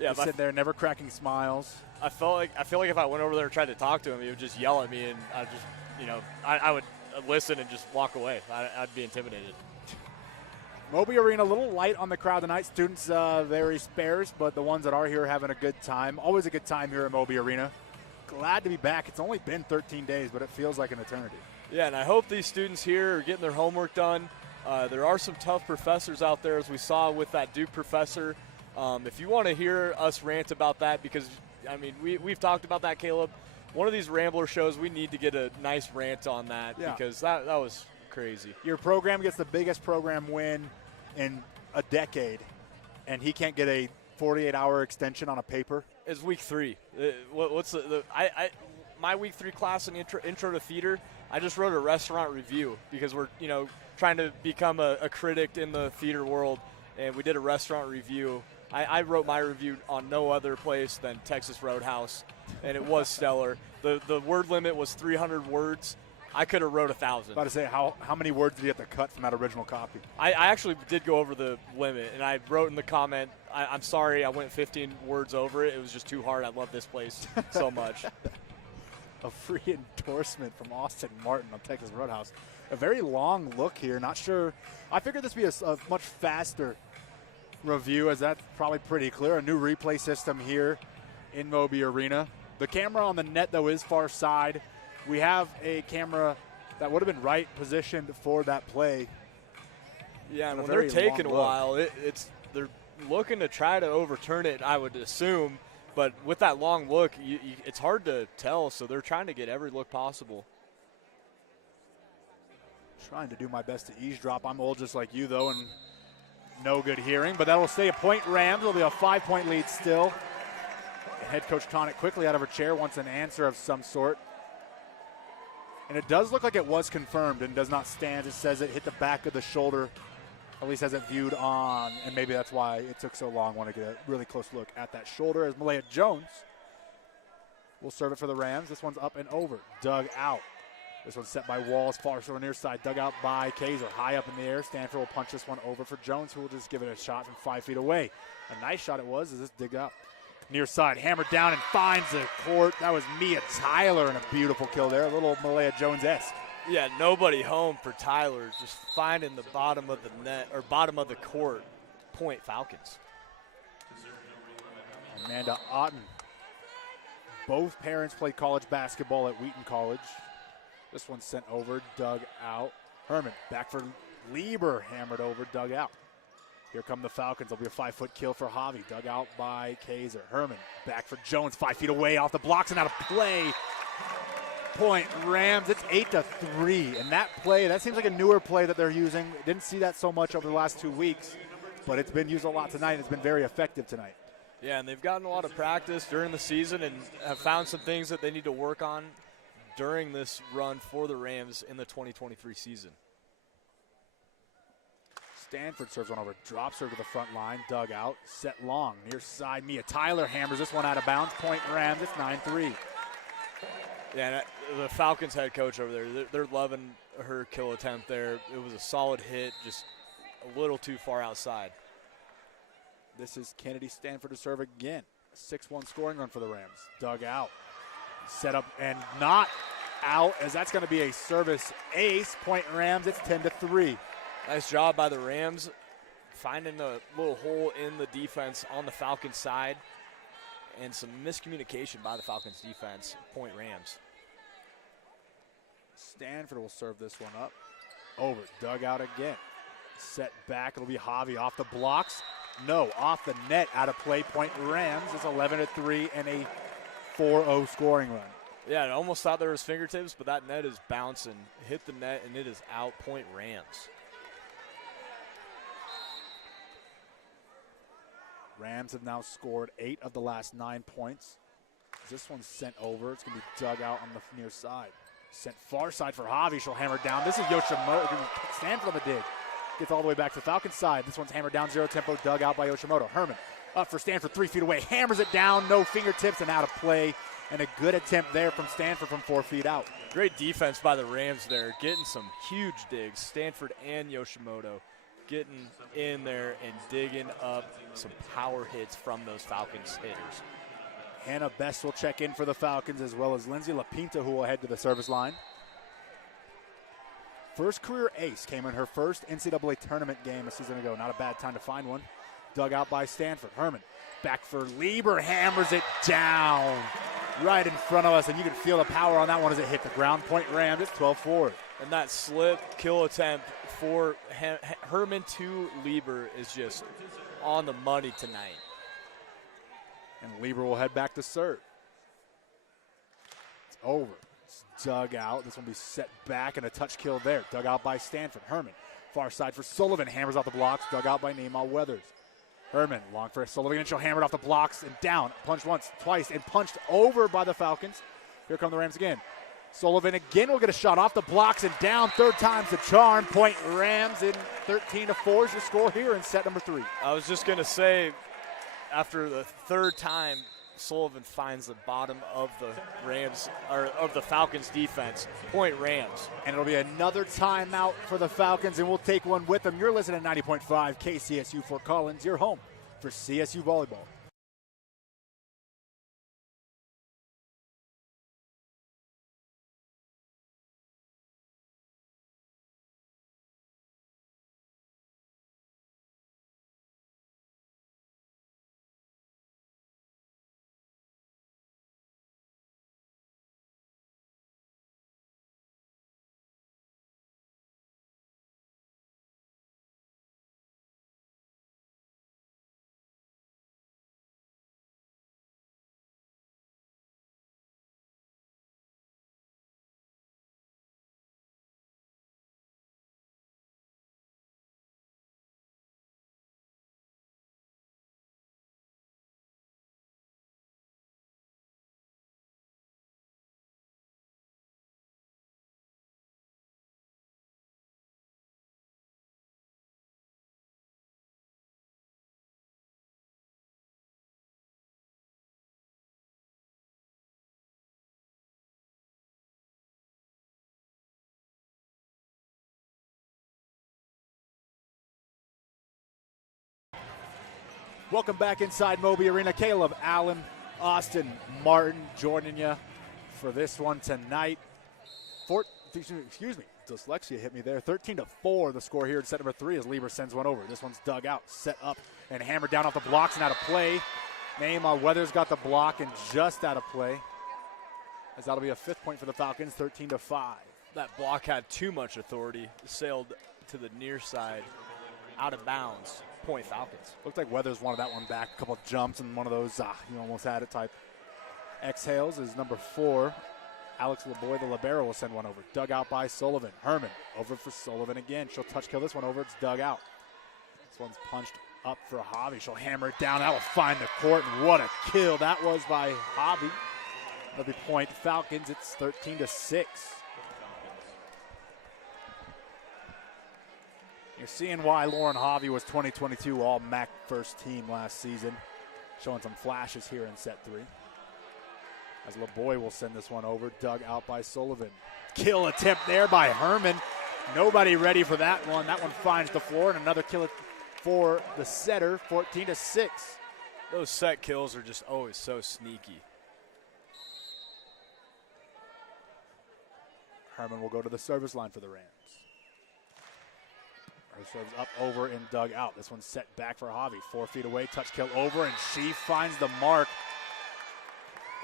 Yeah, they sit there, never cracking smiles. I feel like if I went over there and tried to talk to him, he would just yell at me, and I just, I would listen and just walk away. I'd be intimidated. Moby Arena, a little light on the crowd tonight. Students very sparse, but the ones that are here are having a good time. Always a good time here at Moby Arena. Glad to be back. It's only been 13 days, but it feels like an eternity. Yeah, and I hope these students here are getting their homework done. There are some tough professors out there, as we saw with that Duke professor. If you want to hear us rant about that, because, I mean, we've talked about that, Caleb. One of these Rambler shows, we need to get a nice rant on that, because that was crazy. Your program gets the biggest program win in a decade, and he can't get a 48-hour extension on a paper? It's week 3. What's my week 3 class in intro to theater, I just wrote a restaurant review because we're, trying to become a critic in the theater world, and we did a restaurant review. I wrote my review on no other place than Texas Roadhouse, and it was stellar. The word limit was 300 words. I could have wrote 1,000. About to say, how many words did you have to cut from that original copy? I actually did go over the limit, and I wrote in the comment, I'm sorry I went 15 words over it. It was just too hard. I love this place so much. A free endorsement from Austin Martin on Texas Roadhouse. A very long look here. Not sure. I figured this would be a much faster review, as that's probably pretty clear. A new replay system here in Moby Arena. The camera on the net, though, is far side. We have a camera that would have been right positioned for that play. Yeah, and when they're taking a while, they're looking to try to overturn it, I would assume. But with that long look, it's hard to tell, so they're trying to get every look possible. Trying to do my best to eavesdrop. I'm old just like you, though, and no good hearing. But that will stay a point Rams. It'll be a 5-point lead still. Head coach Tonic quickly out of her chair wants an answer of some sort. And it does look like it was confirmed and does not stand. It says it hit the back of the shoulder, at least as it viewed on, and maybe that's why it took so long. Want to get a really close look at that shoulder as Malaya Jones will serve it for the Rams. This one's up and over, dug out. This one's set by Walls, far shore near side, dug out by Kaiser, high up in the air. Stanford will punch this one over for Jones, who will just give it a shot from 5 feet away. A nice shot it was as this dig up. Near side, hammered down and finds the court. That was Mia Tyler and a beautiful kill there, a little Malaya Jones-esque. Yeah, nobody home for Tyler, just finding the bottom of the net, or bottom of the court. Point Falcons. Amanda Otten. Both parents played college basketball at Wheaton College. This one's sent over, dug out. Herman back for Lieber, hammered over, dug out. Here come the Falcons. There'll be a 5-foot kill for Javi, dug out by Kaiser. Herman back for Jones, 5 feet away off the blocks and out of play. Point Rams. It's 8-3, and that play, that seems like a newer play that they're using. Didn't see that so much over the last 2 weeks, but it's been used a lot tonight. It's been very effective tonight. Yeah, and they've gotten a lot of practice during the season and have found some things that they need to work on during this run for the Rams in the 2023 season. Stanford serves one over, drops her to the front line, dug out, set long, near side. Mia Tyler hammers this one out of bounds. Point Rams, it's 9-3. Yeah, and the Falcons head coach over there, they're loving her kill attempt there. It was a solid hit, just a little too far outside. This is Kennedy Stanford to serve again. A 6-1 scoring run for the Rams. Dug out, set up and not out, as that's going to be a service ace. Point Rams, it's 10-3. Nice job by the Rams finding a little hole in the defense on the Falcons side, and some miscommunication by the Falcons defense. Point Rams. Stanford will serve this one up. Over, dug out again. Set back, it'll be Javi off the blocks. No, off the net, out of play. Point Rams is 11-3 and a 4-0 scoring run. Yeah, I almost thought there was fingertips, but that net is bouncing. Hit the net, and it is out. Point Rams. Rams have now scored 8 of the last 9 points. This one's sent over. It's going to be dug out on the near side. Sent far side for Javi. She'll hammer down. This is Yoshimoto. Stanford on the dig. Gets all the way back to the Falcons side. This one's hammered down, 0 tempo, dug out by Yoshimoto. Herman up for Stanford, 3 feet away. Hammers it down, no fingertips, and out of play. And a good attempt there from Stanford from 4 feet out. Great defense by the Rams there, getting some huge digs. Stanford and Yoshimoto getting in there and digging up some power hits from those Falcons hitters. Hannah Best will check in for the Falcons, as well as Lindsay LaPinta, who will head to the service line. First career ace came in her first NCAA tournament game a season ago. Not a bad time to find one. Dug out by Stanford. Herman back for Lieber, hammers it down right in front of us, and you can feel the power on that one as it hit the ground. Point Rams, it's 12-4. And that slip kill attempt for Herman to Lieber is just on the money tonight. And Lieber will head back to serve. It's over. It's dug out. This one will be set back and a touch kill there. Dug out by Stanford. Herman, far side for Sullivan. Hammers off the blocks. Dug out by Neymar Weathers. Herman, long for Sullivan. And she'll hammer it off the blocks and down. Punched once, twice, and punched over by the Falcons. Here come the Rams again. Sullivan again will get a shot off the blocks and down. Third time's the charm. Point Rams in 13-4 is your score here in set number 3. I was just going to say, after the third time, Sullivan finds the bottom of the Rams, or of the Falcons defense. Point Rams. And it'll be another timeout for the Falcons, and we'll take one with them. You're listening to 90.5 KCSU Fort Collins, your home for CSU Volleyball. Welcome back inside Moby Arena. Caleb, Allen, Austin, Martin joining you for this one tonight. Excuse me, dyslexia hit me there. 13-4 the score here in set number 3 as Lieber sends one over. This one's dug out, set up, and hammered down off the blocks and out of play. Neymar Weathers got the block and just out of play, as that'll be a 5th point for the Falcons, 13-5. That block had too much authority. Sailed to the near side, out of bounds. Point Falcons. Looked like Weathers wanted that one back. A couple of jumps and one of those, you almost had it type. Exhales is number 4. Alex LeBoy, the libero, will send one over. Dug out by Sullivan. Herman over for Sullivan again. She'll touch kill this one over. It's dug out. This one's punched up for Javi. She'll hammer it down. That will find the court, and what a kill that was by Javi. That'll be point Falcons. It's 13-6. You're seeing why Lauren Javi was 2022 All-MAC first team last season. Showing some flashes here in set 3. As LeBoy will send this one over, dug out by Sullivan. Kill attempt there by Herman. Nobody ready for that one. That one finds the floor, and another kill for the setter, 14-6. Those set kills are just always so sneaky. Herman will go to the service line for the Rams. Her serves up, over, and dug out. This one's set back for Javi. 4 feet away, touch kill over, and she finds the mark.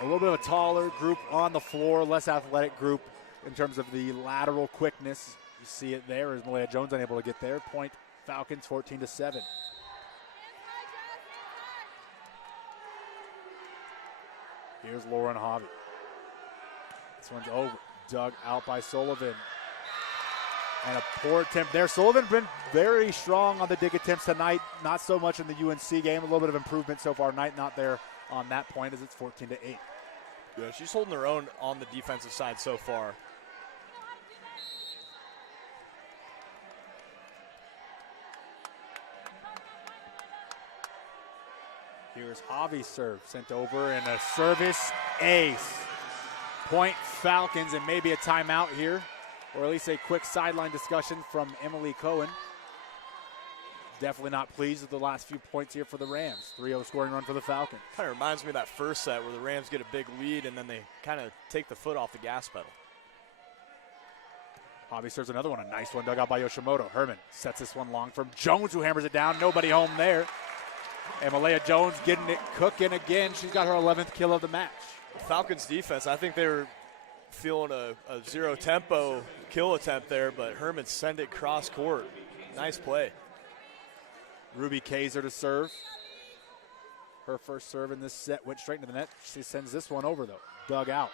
A little bit of a taller group on the floor, less athletic group in terms of the lateral quickness. You see it there as Malaya Jones unable to get there. Point Falcons 14-7. Here's Lauren Javi. This one's over. Dug out by Sullivan. And a poor attempt there. Sullivan been very strong on the dig attempts tonight. Not so much in the UNC game. A little bit of improvement so far. Knight not there on that point as it's 14-8. Yeah, she's holding her own on the defensive side so far. Here's Javi's serve sent over, and a service ace. Point Falcons, and maybe a timeout here, or at least a quick sideline discussion from Emily Cohen. Definitely not pleased with the last few points here for the Rams. 3-0 scoring run for the Falcons. Kind of reminds me of that first set where the Rams get a big lead and then they kind of take the foot off the gas pedal. Javi serves another one, a nice one dug out by Yoshimoto. Herman sets this one long from Jones, who hammers it down. Nobody home there. And Malaya Jones getting it cooking again. She's got her 11th kill of the match. Falcons defense, I think they were feeling a zero tempo kill attempt there, but Herman sent it cross court. Nice play. Ruby Kaiser to serve. Her first serve in this set went straight into the net. She sends this one over, though. Dug out.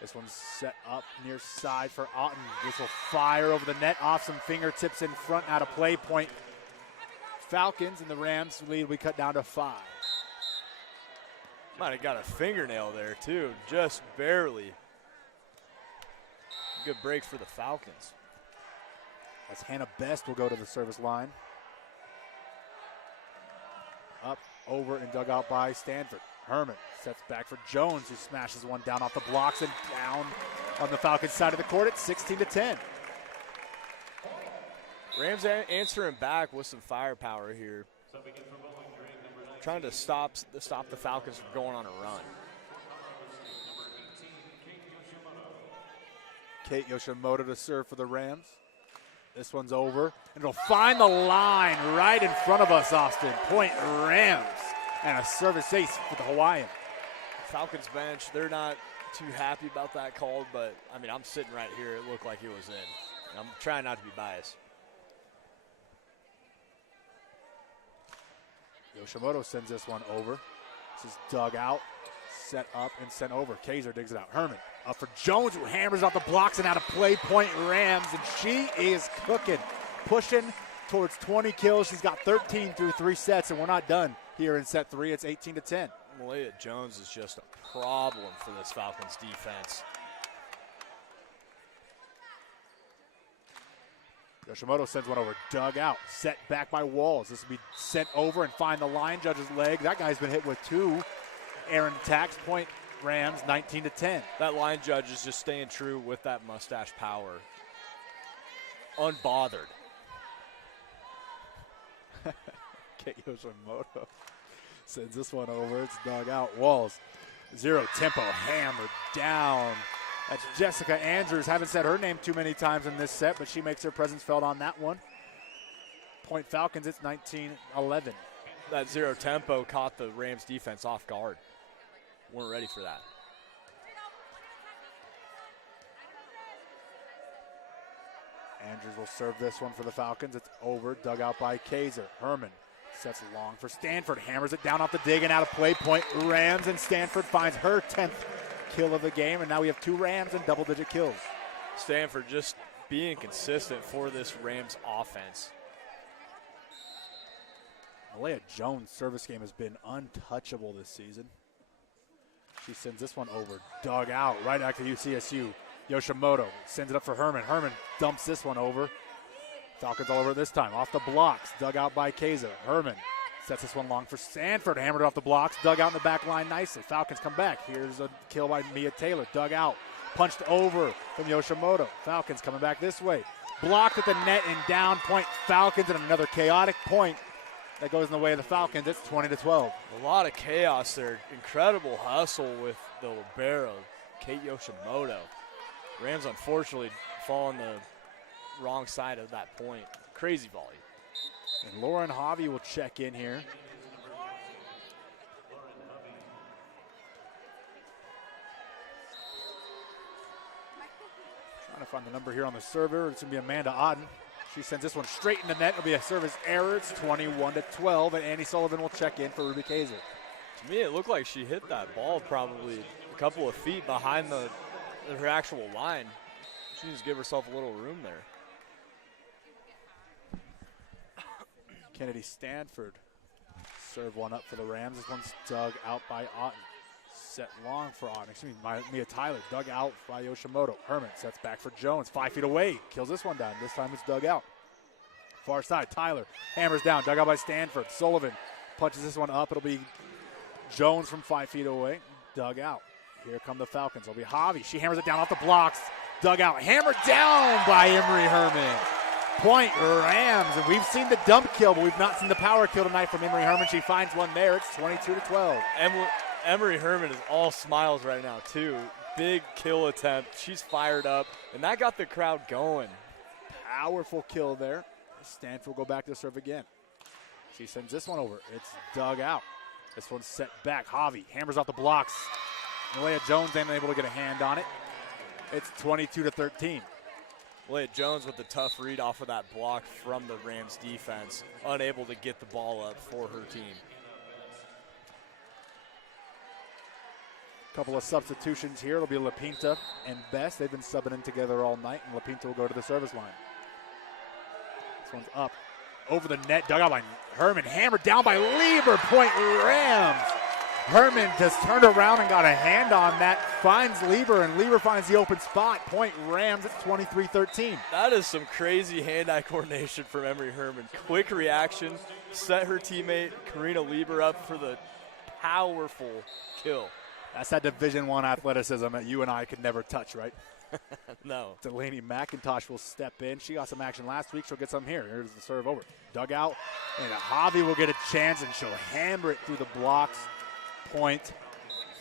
This one's set up near side for Otten. This will fire over the net off some fingertips in front, out of play. Point Falcons, and the Rams lead we cut down to 5. Might have got a fingernail there, too. Just barely. Good break for the Falcons. As Hannah Best will go to the service line. Up, over, and dug out by Stanford. Herman sets back for Jones, who smashes one down off the blocks and down on the Falcons side of the court at 16-10. Rams answering back with some firepower here. Trying to stop the Falcons from going on a run. Kate Yoshimoto to serve for the Rams. This one's over, and it'll find the line right in front of us, Austin. Point Rams, and a service ace for the Hawaiian. Falcons bench, they're not too happy about that call, but, I mean, I'm sitting right here. It looked like it was in. I'm trying not to be biased. Yoshimoto sends this one over. This is dug out, set up, and sent over. Kaiser digs it out. Herman up for Jones, who hammers out the blocks and out of play. Point Rams, and she is cooking, pushing towards 20 kills. She's got 13 through 3 sets, and we're not done here in set 3. It's 18-10. Malaya Jones is just a problem for this Falcons defense. Yoshimoto sends one over, dug out, set back by Walls. This will be sent over and find the line judge's leg. That guy's been hit with 2 errant attacks. Point Rams, 19-10. That line judge is just staying true with that mustache power. Unbothered. Kate Yoshimoto sends this one over. It's dug out. Walls, 0 tempo, hammered down. That's Jessica Andrews. Haven't said her name too many times in this set, but she makes her presence felt on that one. Point Falcons, it's 19-11. That 0 tempo caught the Rams defense off guard. Weren't ready for that. Andrews will serve this one for the Falcons. It's over, dug out by Kaiser. Herman sets long for Stanford, hammers it down off the dig and out of play. Point Rams, and Stanford finds her 10th kill of the game, and now we have 2 Rams and double-digit kills. Stanford just being consistent for this Rams offense. Malaya Jones' service game has been untouchable this season. She sends this one over, dug out, right back to CSU. Yoshimoto sends it up for Herman. Herman dumps this one over. Falcons all over it this time. Off the blocks, dug out by Keza. Herman sets this one long for Sanford. Hammered off the blocks, dug out in the back line nicely. Falcons come back. Here's a kill by Mia Taylor. Dug out, punched over from Yoshimoto. Falcons coming back this way. Blocked at the net and down point. Falcons and another chaotic point that goes in the way of the Falcons. It's 20-12. A lot of chaos there. Incredible hustle with the libero, Kate Yoshimoto. Rams unfortunately fall on the wrong side of that point. Crazy volley. And Lauren Javi will check in here. Trying to find the number here on the server. It's going to be Amanda Otten. She sends this one straight in the net. It'll be a service error. It's 21-12, and Annie Sullivan will check in for Ruby Kaiser. To me, it looked like she hit that ball probably a couple of feet behind her actual line. She needs to give herself a little room there. Kennedy Stanford serve one up for the Rams. This one's dug out by Otten. Set long for Otten. Excuse me, Mia Tyler dug out by Yoshimoto. Herman sets back for Jones. 5 feet away. Kills this one down. This time it's dug out. Far side, Tyler hammers down. Dug out by Stanford. Sullivan punches this one up. It'll be Jones from 5 feet away. Dug out. Here come the Falcons. It'll be Javi. She hammers it down off the blocks. Dug out. Hammered down by Emery Herman. Point Rams. And we've seen the dump kill, but we've not seen the power kill tonight from Emery Herman. She finds one there. It's 22-12. Emery Herman is all smiles right now, too. Big kill attempt. She's fired up, and that got the crowd going. Powerful kill there. Stanford will go back to serve again. She sends this one over. It's dug out. This one's set back. Javi hammers off the blocks. Malaya Jones ain't able to get a hand on it. It's 22-13. Malaya Jones with the tough read off of that block from the Rams defense, unable to get the ball up for her team. Couple of substitutions here. It'll be LaPinta and Best. They've been subbing in together all night, and LaPinta will go to the service line. This one's up. Over the net, dug out by Herman. Hammered down by Lieber. Point Rams. Herman just turned around and got a hand on that. Finds Lieber, and Lieber finds the open spot. Point Rams. It's 23-13. That is some crazy hand-eye coordination from Emery Herman. Quick reaction. Set her teammate, Karina Lieber, up for the powerful kill. That's that Division I athleticism that you and I could never touch, right? No. Delaney McIntosh will step in. She got some action last week. She'll get some here. Here's the serve over. Dug out. And Javi will get a chance, and she'll hammer it through the blocks. Point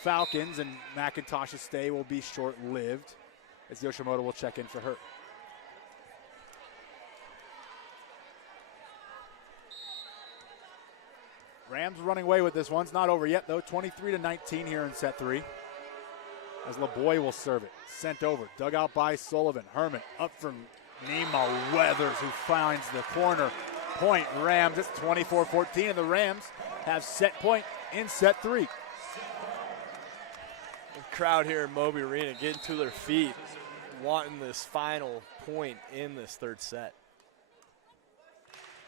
Falcons, and McIntosh's stay will be short-lived as Yoshimoto will check in for her. Rams running away with this one. It's not over yet, though. 23-19 here in set 3. As LeBoy will serve it. Sent over. Dug out by Sullivan. Herman up for Nima Weathers, who finds the corner. Point Rams. It's 24-14, and the Rams have set point in set 3. The crowd here in Moby Arena getting to their feet, wanting this final point in this third set.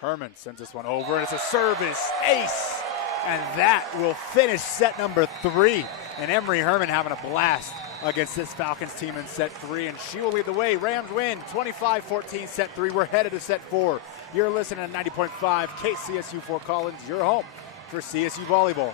Herman sends this one over, and it's a service ace. And that will finish set number 3. And Emery Herman having a blast against this Falcons team in set 3. And she will lead the way. Rams win 25-14 set 3. We're headed to set 4. You're listening to 90.5 KCSU Fort Collins, your home for CSU Volleyball.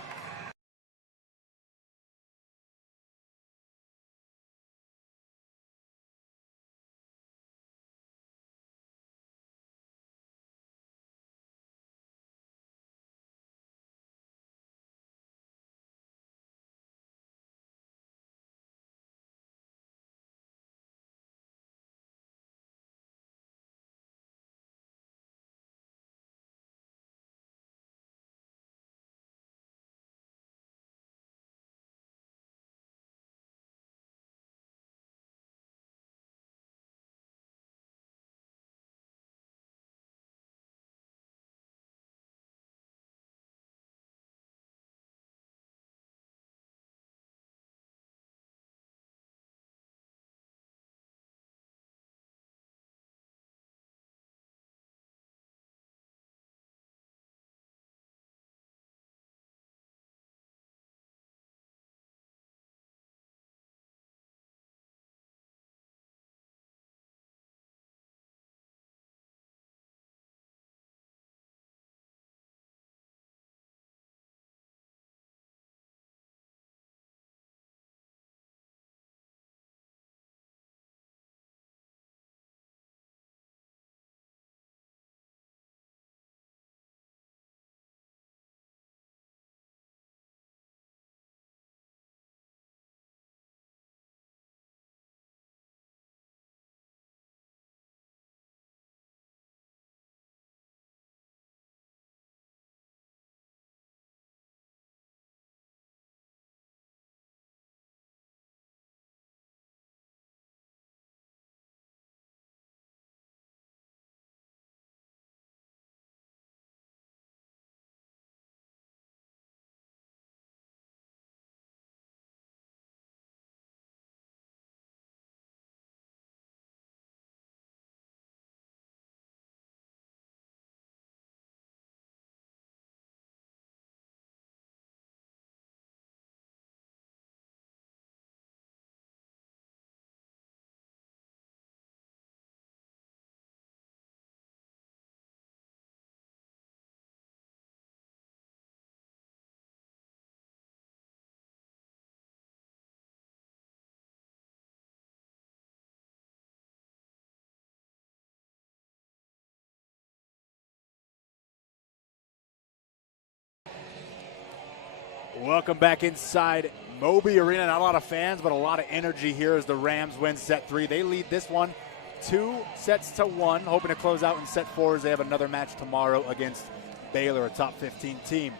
Welcome back inside Moby Arena. Not a lot of fans, but a lot of energy here as the Rams win set 3. They lead this one 2-1, hoping to close out in set 4 as they have another match tomorrow against Baylor, a top 15 team.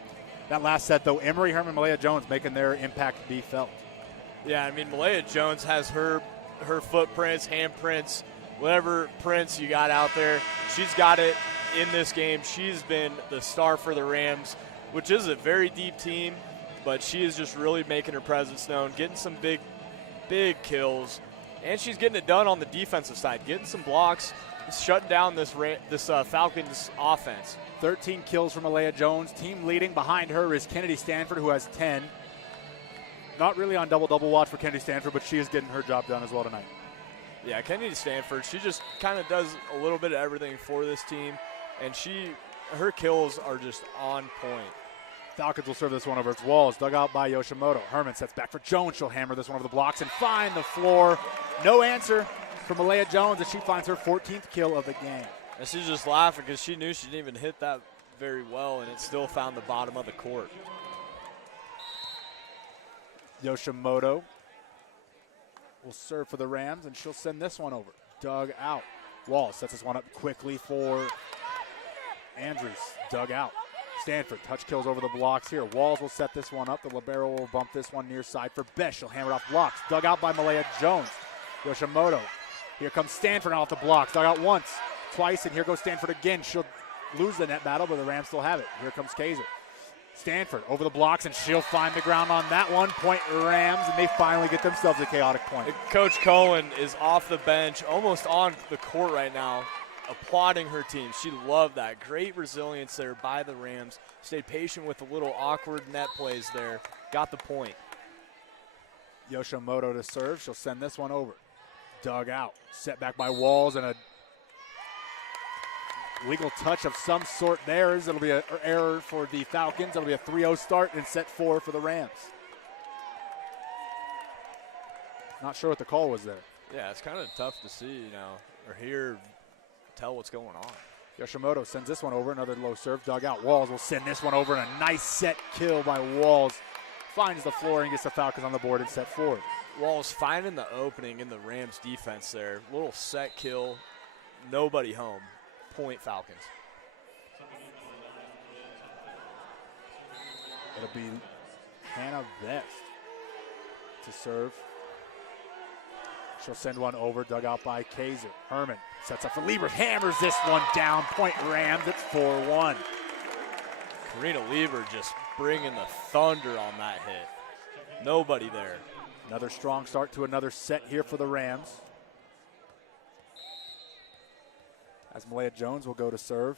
That last set, though, Emery, Herman, Malaya Jones making their impact be felt. Yeah, I mean, Malaya Jones has her footprints, handprints, whatever prints you got out there. She's got it in this game. She's been the star for the Rams, which is a very deep team, but she is just really making her presence known, getting some big kills, and she's getting it done on the defensive side, getting some blocks, shutting down this Falcons offense. 13 kills from Malaya Jones. Team leading behind her is Kennedy Stanford, who has 10. Not really on double-double watch for Kennedy Stanford, but she is getting her job done as well tonight. Yeah, Kennedy Stanford, she just kind of does a little bit of everything for this team, and her kills are just on point. Falcons will serve this one over its walls. Dug out by Yoshimoto. Herman sets back for Jones. She'll hammer this one over the blocks and find the floor. No answer from Malaya Jones as she finds her 14th kill of the game. And she's just laughing because she knew she didn't even hit that very well, and it still found the bottom of the court. Yoshimoto will serve for the Rams, and she'll send this one over. Dug out. Wallace sets this one up quickly for Andrews. Dug out. Stanford, touch kills over the blocks here. Walls will set this one up. The libero will bump this one near side for Besh. She'll hammer it off blocks. Dug out by Malaya Jones. Yoshimoto. Here comes Stanford off the blocks. Dug out once, twice, and here goes Stanford again. She'll lose the net battle, but the Rams still have it. Here comes Kaiser. Stanford over the blocks, and she'll find the ground on that one. Point Rams, and they finally get themselves a chaotic point. Coach Cohen is off the bench, almost on the court right now, applauding her team. She loved that. Great resilience there by the Rams. Stayed patient with the little awkward net plays there. Got the point. Yoshimoto to serve. She'll send this one over. Dug out. Set back by Walls, and a legal touch of some sort there. It'll be an error for the Falcons. It'll be a 3-0 start in set 4 for the Rams. Not sure what the call was there. Yeah, it's kind of tough to see, or hear, tell what's going on. Yoshimoto sends this one over. Another low serve. Dug out. Walls will send this one over, and a nice set kill by Walls. Finds the floor and gets the Falcons on the board in set 4. Walls finding the opening in the Rams defense there. Little set kill. Nobody home. Point Falcons. It'll be Hannah Best to serve. She'll send one over, dug out by Kaiser. Herman sets up for Lieber, hammers this one down. Point Rams, it's 4-1. Karina Lieber just bringing the thunder on that hit. Nobody there. Another strong start to another set here for the Rams. As Malaya Jones will go to serve.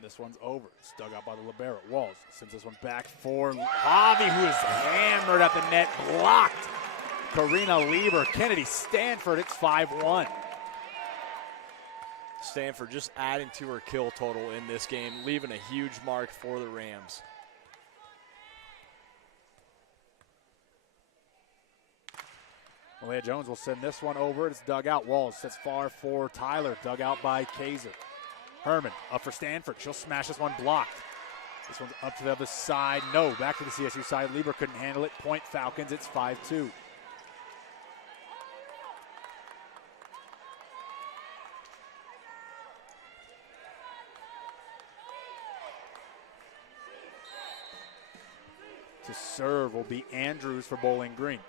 This one's over. It's dug out by the libero. Walls sends this one back for Javi, who is hammered at the net, blocked. Karina Lieber, Kennedy Stanford, it's 5-1. Stanford just adding to her kill total in this game, leaving a huge mark for the Rams. Malaya Jones will send this one over. It's dug out. Walls sets far for Tyler. Dug out by Kaiser. Herman up for Stanford. She'll smash this one blocked. This one's up to the other side. No, back to the CSU side. Lieber couldn't handle it. Point Falcons. It's 5-2. To serve will be Andrews for Bowling Green.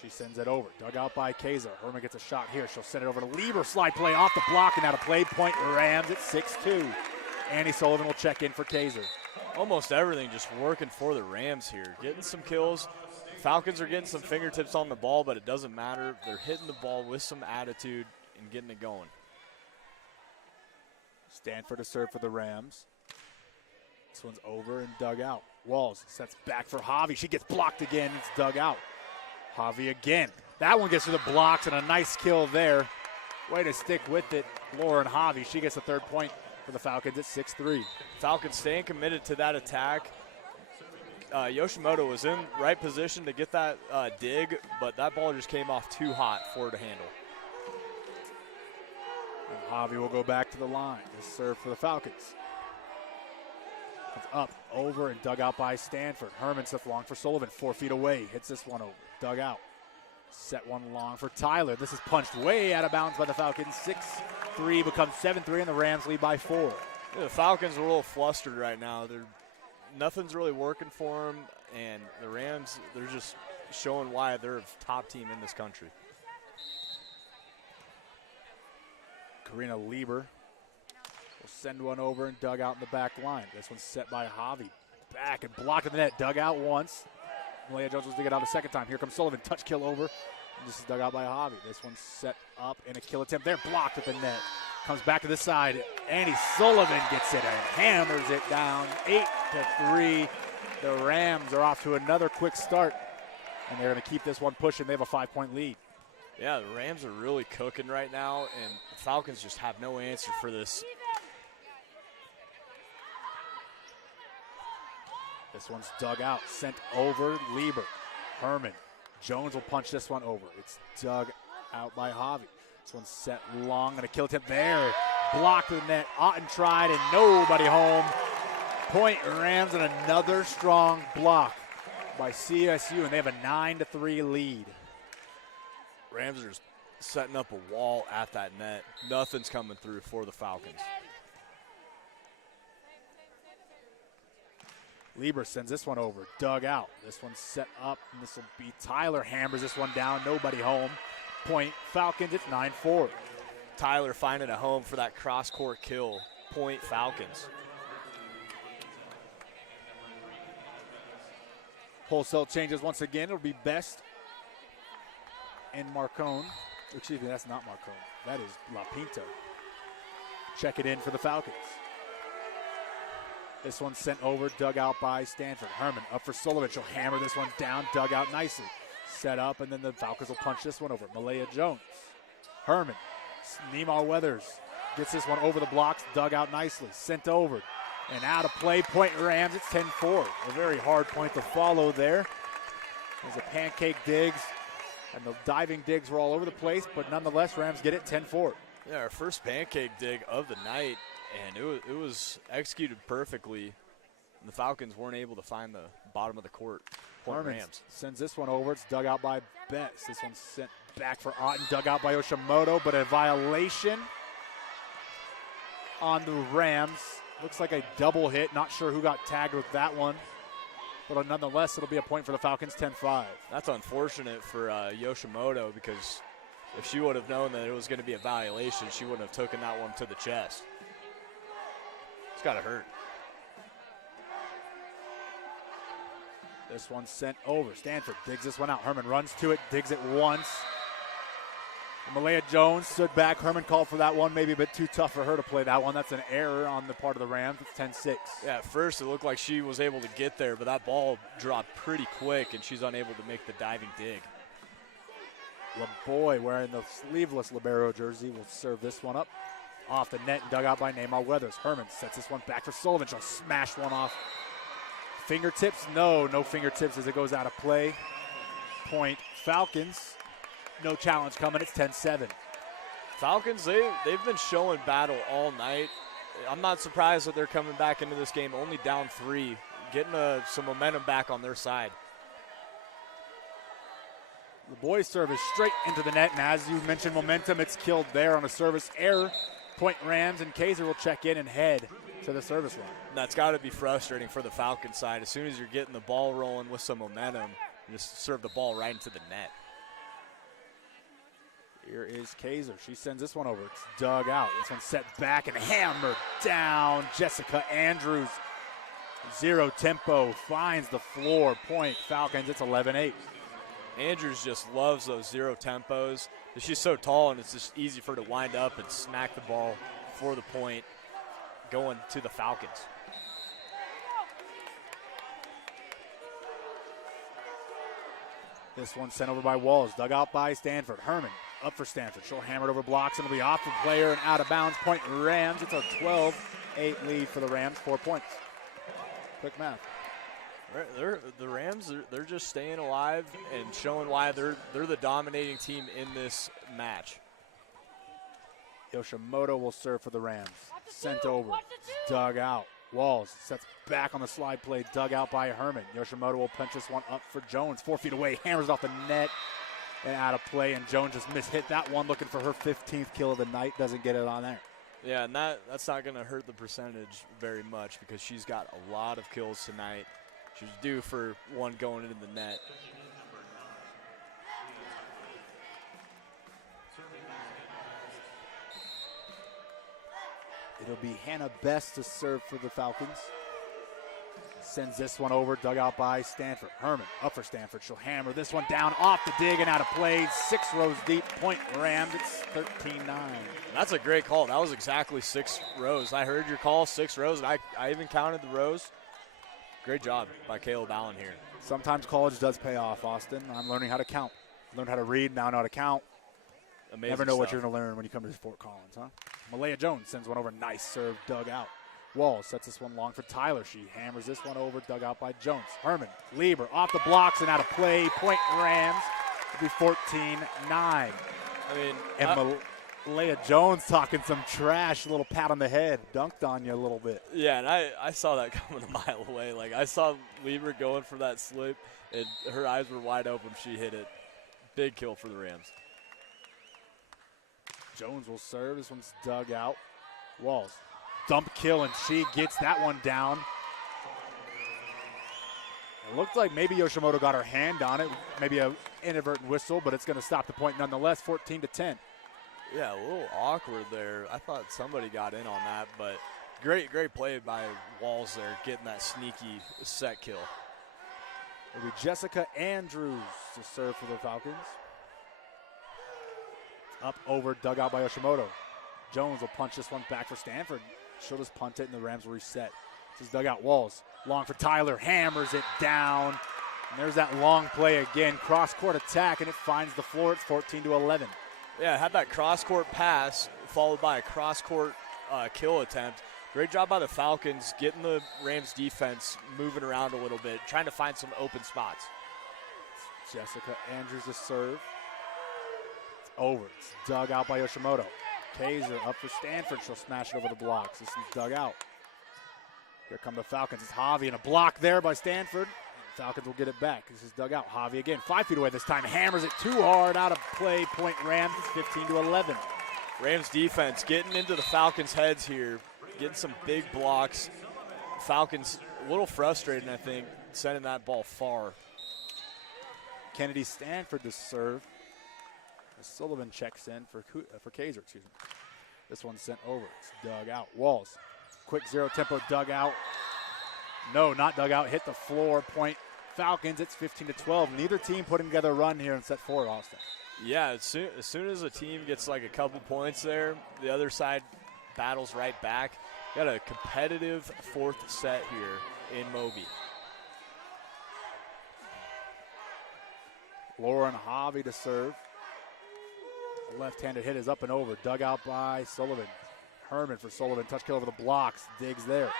She sends it over. Dug out by Kaiser. Herman gets a shot here. She'll send it over to Lieber. Slide play off the block and out of play. Point Rams at 6-2. Annie Sullivan will check in for Kaiser. Almost everything just working for the Rams here. Getting some kills. Falcons are getting some fingertips on the ball, but it doesn't matter. They're hitting the ball with some attitude and getting it going. Stanford to serve for the Rams. This one's over and dug out. Walls sets back for Javi. She gets blocked again. It's dug out. Javi again. That one gets to the blocks and a nice kill there. Way to stick with it, Lauren Javi. She gets the third point for the Falcons at 6-3. Falcons staying committed to that attack. Yoshimoto was in right position to get that dig, but that ball just came off too hot for her to handle. And Javi will go back to the line. This serve for the Falcons. It's up, over, and dug out by Stanford. Herman stuff long for Sullivan, 4 feet away. Hits this one over, dug out. Set one long for Tyler. This is punched way out of bounds by the Falcons. 6-3 becomes 7-3, and the Rams lead by 4. Yeah, the Falcons are a little flustered right now. Nothing's really working for them, and the Rams, they're just showing why they're a top team in this country. Karina Lieber will send one over and dug out in the back line. This one's set by Javi. Back and blocked in the net. Dug out once. Malaya Jones was to get out a second time. Here comes Sullivan. Touch kill over. And this is dug out by Javi. This one's set up in a kill attempt. They're blocked at the net. Comes back to this side. Annie Sullivan gets it and hammers it down. 8-3. The Rams are off to another quick start. And they're going to keep this one pushing. They have a 5-point lead. Yeah, the Rams are really cooking right now, and the Falcons just have no answer for this. This one's dug out, sent over, Lieber. Herman. Jones will punch this one over. It's dug out by Javi. This one's set long, and a kill attempt there. Blocked to the net. Otten tried, and nobody home. Point Rams, and another strong block by CSU, and they have a 9-3 lead. Rams are just setting up a wall at that net. Nothing's coming through for the Falcons. Lieber sends this one over, dug out. This one's set up, and this will be Tyler. Hammers this one down, nobody home. Point Falcons, it's 9-4. Tyler finding a home for that cross-court kill. Point Falcons. Wholesale changes once again. It'll be Best and Marcone. Excuse me, that's not Marcone. That is La Pinta. Check it in for the Falcons. This one's sent over, dug out by Stanford. Herman up for Sullivan. She'll hammer this one down, dug out nicely. Set up, and then the Falcons will punch this one over. Malaya Jones. Herman. Nemar Weathers gets this one over the blocks, dug out nicely. Sent over and out of play. Point Rams, it's 10-4. A very hard point to follow there. There's a pancake digs, and the diving digs were all over the place, but nonetheless, Rams get it 10-4. Yeah, our first pancake dig of the night, and it was executed perfectly. And the Falcons weren't able to find the bottom of the court. Point Rams sends this one over. It's dug out by Betts. This one's sent back for Otten, dug out by Yoshimoto, but a violation on the Rams. Looks like a double hit. Not sure who got tagged with that one. But nonetheless, it'll be a point for the Falcons, 10-5. That's unfortunate for Yoshimoto, because if she would have known that it was going to be a violation, she wouldn't have taken that one to the chest. It's got to hurt. This one's sent over. Stanford digs this one out. Herman runs to it, digs it once. Malaya Jones stood back. Herman called for that one. Maybe a bit too tough for her to play that one. That's an error on the part of the Rams. It's 10-6. Yeah, at first it looked like she was able to get there, but that ball dropped pretty quick, and she's unable to make the diving dig. LeBoy, wearing the sleeveless libero jersey, will serve this one up. Off the net and dug out by Neymar Weathers. Herman sets this one back for Sullivan. She'll smash one off. Fingertips? No fingertips as it goes out of play. Point Falcons. No challenge coming. It's 10-7. Falcons, they've been showing battle all night. I'm not surprised that they're coming back into this game only down 3, getting some momentum back on their side. The boys' service straight into the net, and as you mentioned, momentum, it's killed there on a service error. Point Rams, and Kaiser will check in and head to the service line. That's got to be frustrating for the Falcons side. As soon as you're getting the ball rolling with some momentum, you just serve the ball right into the net. Here is Kaiser. She sends this one over. It's dug out. This one's set back and hammered down. Jessica Andrews, 0 tempo, finds the floor. Point Falcons, it's 11-8. Andrews just loves those 0 tempos. She's so tall, and it's just easy for her to wind up and smack the ball for the point going to the Falcons. This one sent over by Walls, dug out by Stanford. Herman up for Stanford. She'll hammer it over blocks, and it'll be off the player and out of bounds. Point Rams. It's a 12-8 lead for the Rams, 4 points. Quick math. The Rams, they're just staying alive and showing why they're the dominating team in this match. Yoshimoto will serve for the Rams. Sent over, dug out. Walls sets back on the slide play, dug out by Herman. Yoshimoto will punch this one up for Jones. 4 feet away, hammers off the net and out of play. And Jones just mishit that one, looking for her 15th kill of the night. Doesn't get it on there. Yeah, and that's not going to hurt the percentage very much because she's got a lot of kills tonight. She's due for one going into the net. It'll be Hannah Best to serve for the Falcons. Sends this one over, dug out by Stanford. Herman up for Stanford. She'll hammer this one down off the dig and out of play. 6 rows deep, point Rams. It's 13-9. That's a great call. That was exactly 6 rows. I heard your call, 6 rows, and I even counted the rows. Great job by Caleb Allen here. Sometimes college does pay off, Austin. I'm learning how to count. Learned how to read, now know how to count. Amazing Never know what stuff. you're going to learn when you come to Fort Collins, huh? Malaya Jones sends one over. Nice serve, dug out. Walls sets this one long for Tyler. She hammers this one over, dug out by Jones. Herman, Lieber off the blocks and out of play. Point Rams. It'll be 14-9. I mean, And Malaya Jones talking some trash. A little pat on the head. Dunked on you a little bit. yeah, and I saw that coming a mile away. Like, I saw Lieber going for that slip, and her eyes were wide open. She hit it. Big kill for the Rams. Jones will serve. This one's dug out. Walls. Dump kill, and she gets that one down. It looked like maybe Yoshimoto got her hand on it. Maybe an inadvertent whistle, but it's going to stop the point nonetheless, 14-10. Yeah, a little awkward there. I thought somebody got in on that, but great play by Walls there, getting that sneaky set kill. It'll be Jessica Andrews to serve for the Falcons. Up over, dug out by Yoshimoto. Jones will punch this one back for Stanford. She'll just punt it, and the Rams will reset. This is dug out. Walls. Long for Tyler. Hammers it down. And there's that long play again. Cross-court attack, and it finds the floor. It's 14-11. Yeah, had that cross-court pass followed by a cross-court kill attempt. Great job by the Falcons getting the Rams defense moving around a little bit, trying to find some open spots. Jessica Andrews to serve. It's over. It's dug out by Yoshimoto. Kaiser up for Stanford. She'll smash it over the blocks. This is dug out. Here come the Falcons. It's Javi and a block there by Stanford. Falcons will get it back. This is dug out. Javi again, 5 feet away this time. Hammers it too hard, out of play. Point Rams. It's 15-11. Rams defense getting into the Falcons' heads here, getting some big blocks. Falcons a little frustrated, I think, sending that ball far. Kennedy Stanford to serve. Sullivan checks in for Kaiser, excuse me. This one's sent over. It's dug out. Walls. Quick zero tempo dug out. No, not dug out. Hit the floor. Point Falcons. It's 15-12. Neither team putting together a run here in set 4, Austin. Yeah, as soon as a team gets like a couple points there, the other side battles right back. Got a competitive 4th set here in Moby. Lauren Javi to serve. Left-handed hit is up and over. Dug out by Sullivan. Herman for Sullivan. Touch kill over the blocks. Digs there.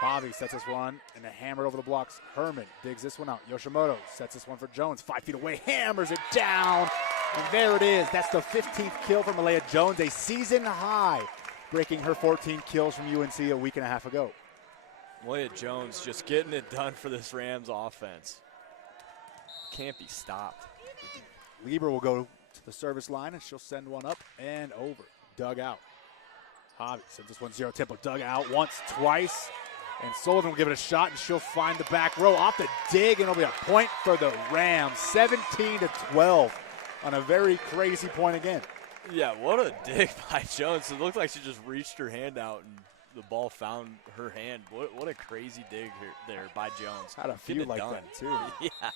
Javi sets this one and a hammer over the blocks. Herman digs this one out. Yoshimoto sets this one for Jones. 5 feet away. Hammers it down. And there it is. That's the 15th kill for Malaya Jones. A season high. Breaking her 14 kills from UNC a week and a half ago. Malaya Jones just getting it done for this Rams offense. Can't be stopped. Lieber will go to the service line, and she'll send one up and over. Dug out. Javi sends this one zero tempo. Dug out once, twice. And Sullivan will give it a shot, and she'll find the back row off the dig, and it'll be a point for the Rams. 17-12 on a very crazy point again. Yeah, what a dig by Jones. It looked like she just reached her hand out, and the ball found her hand. What a crazy dig there by Jones. Had a few like done. that, too. Yeah.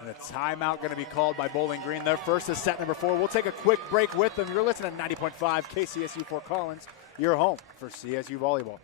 And a timeout going to be called by Bowling Green. Their first is set number 4. We'll take a quick break with them. You're listening to 90.5 KCSU Fort Collins, your home for CSU Volleyball.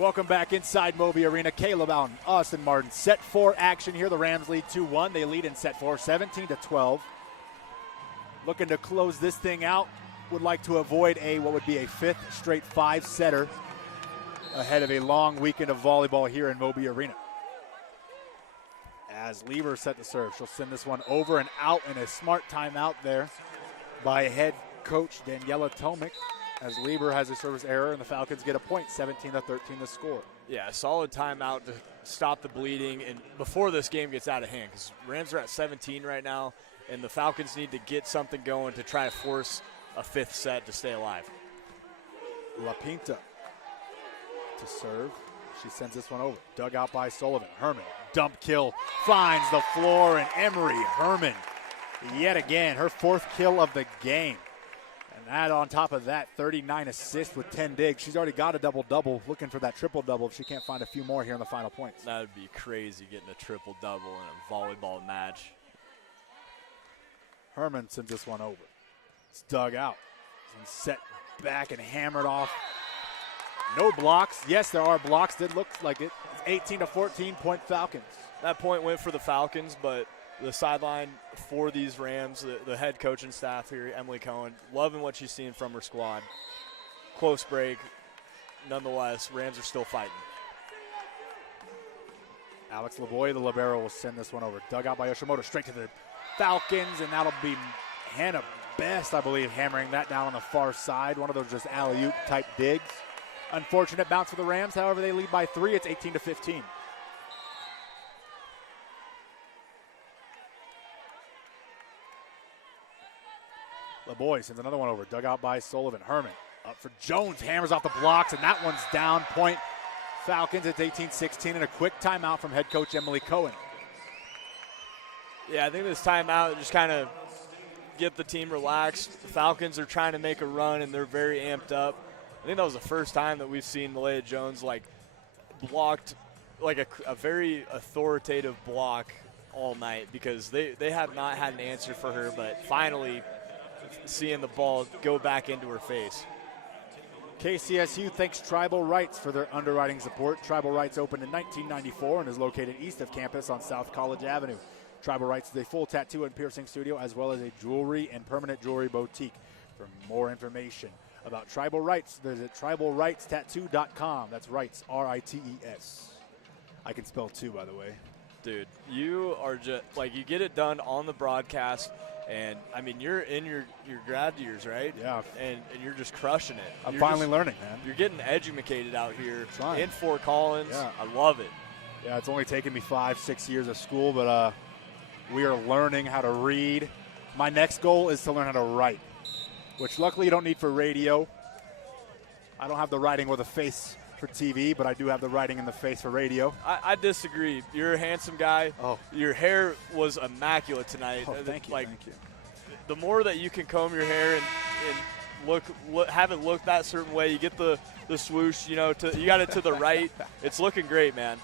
Welcome back inside Moby Arena. Caleb Allen, Austin Martin. Set 4 action here. The Rams lead 2-1. They lead in set 4, 17-12. Looking to close this thing out. Would like to avoid what would be a 5th straight 5-setter ahead of a long weekend of volleyball here in Moby Arena. As Lieber set to serve, she'll send this one over and out, in a smart timeout there by head coach Daniela Tomic, as Lieber has a service error and the Falcons get a point, 17-13 the score. Yeah, solid timeout to stop the bleeding and before this game gets out of hand, because Rams are at 17 right now, and the Falcons need to get something going to try to force a 5th set to stay alive. La Pinta to serve. She sends this one over. Dug out by Sullivan. Herman, dump kill, finds the floor, and Emery Herman, yet again, her 4th kill of the game. And that on top of that, 39 assists with 10 digs. She's already got a double-double, looking for that triple-double if she can't find a few more here in the final points. That would be crazy, getting a triple-double in a volleyball match. Herman sends this one over. It's dug out and set back and hammered off. No blocks. Yes, there are blocks. Did look like it. It's 18-14 point Falcons. That point went for the Falcons, but the sideline for these Rams, the head coaching staff here, Emily Cohen, loving what she's seeing from her squad. Close break. Nonetheless, Rams are still fighting. Alex Lavoie, the libero, will send this one over. Dug out by Yoshimoto, straight to the Falcons, and that'll be Hannah Best, I believe, hammering that down on the far side. One of those just alley-oop type digs. Unfortunate bounce for the Rams. However, they lead by 3. It's 18-15. Lavoie sends another one over. Dug out by Sullivan. Herman up for Jones. Hammers off the blocks, and that one's down. Point Falcons. It's 18-16, and a quick timeout from head coach Emily Cohen. Yeah, I think this timeout just kind of get the team relaxed. The Falcons are trying to make a run, and they're very amped up. I think that was the first time that we've seen Malaya Jones blocked a very authoritative block all night, because they have not had an answer for her, but finally seeing the ball go back into her face. KCSU thanks Tribal Rights for their underwriting support. Tribal Rights opened in 1994 and is located east of campus on South College Avenue. Tribal Rights is a full tattoo and piercing studio, as well as a jewelry and permanent jewelry boutique. For more information about Tribal Rights, visit tribalrightstattoo.com. That's Rights, R-I-T-E-S. I can spell too, by the way. Dude, you are just, you get it done on the broadcast, and, I mean, you're in your grad years, right? Yeah. And you're just crushing it. I'm finally learning, man. You're getting educated out here Trying. in Fort Collins. Yeah. I love it. Yeah, it's only taken me 5-6 years of school, but we are learning how to read. My next goal is to learn how to write, which luckily you don't need for radio. I don't have the writing or the face for TV, but I do have the writing and the face for radio. I disagree. You're a handsome guy. Oh. Your hair was immaculate tonight. Oh, thank you. Thank you. The more that you can comb your hair and have it look that certain way, you get the swoosh, you got it to the right. It's looking great, man.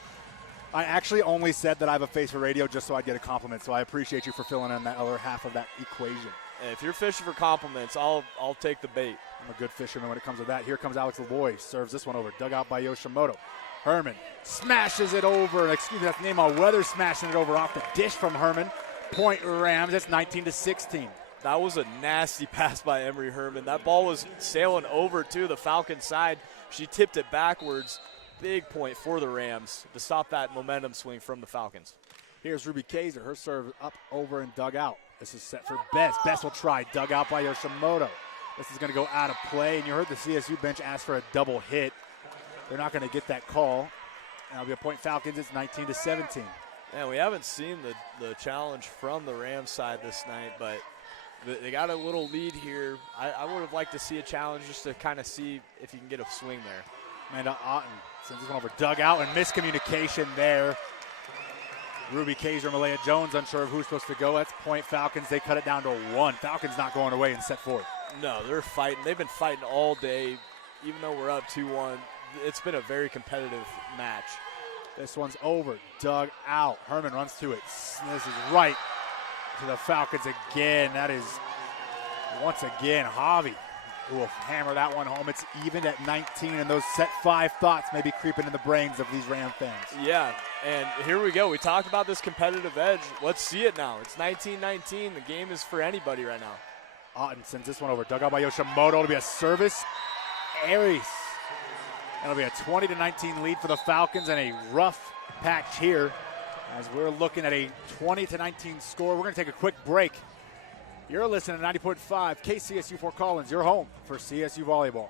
I actually only said that I have a face for radio just so I'd get a compliment, so I appreciate you for filling in that other half of that equation. And if you're fishing for compliments, I'll take the bait. I'm a good fisherman when it comes to that. Here comes Alex Lavoie, serves this one over, dug out by Yoshimoto. Herman smashes it over. Excuse me, that's Neymar Weather smashing it over off the dish from Herman. Point Rams, it's 19-16. That was a nasty pass by Emery Herman. That ball was sailing over to the Falcons side. She tipped it backwards. Big point for the Rams to stop that momentum swing from the Falcons. Here's Ruby Kaiser. Her serve up, over, and dug out. This is set for Best. Best will try. Dug out by Yoshimoto. This is going to go out of play, and you heard the CSU bench ask for a double hit. They're not going to get that call. And that'll be a point Falcons. It's 19-17. Yeah, we haven't seen the challenge from the Rams side this night, but they got a little lead here. I would have liked to see a challenge just to kind of see if you can get a swing there. Amanda Otten sends this one over, dug out, and miscommunication there. Ruby Kaiser, Malaya Jones, unsure of who's supposed to go. That's point Falcons. They cut it down to 1. Falcons not going away in set 4. No, they're fighting. They've been fighting all day, even though we're up 2-1. It's been a very competitive match. This one's over, dug out. Herman runs to it. This is right to the Falcons again. That is, once again, Javi who will hammer that one home. It's even at 19, and those set 5 thoughts may be creeping in the brains of these Ram fans. Yeah, and here we go. We talked about this competitive edge. Let's see it now. It's 19-19. The game is for anybody right now. Otten sends this one over. Dug out by Yoshimoto. It'll be a service ace. It'll be a 20-19 lead for the Falcons, and a rough patch here as we're looking at a 20-19 score. We're going to take a quick break. You're listening to 90.5 KCSU Fort Collins, your home for CSU Volleyball.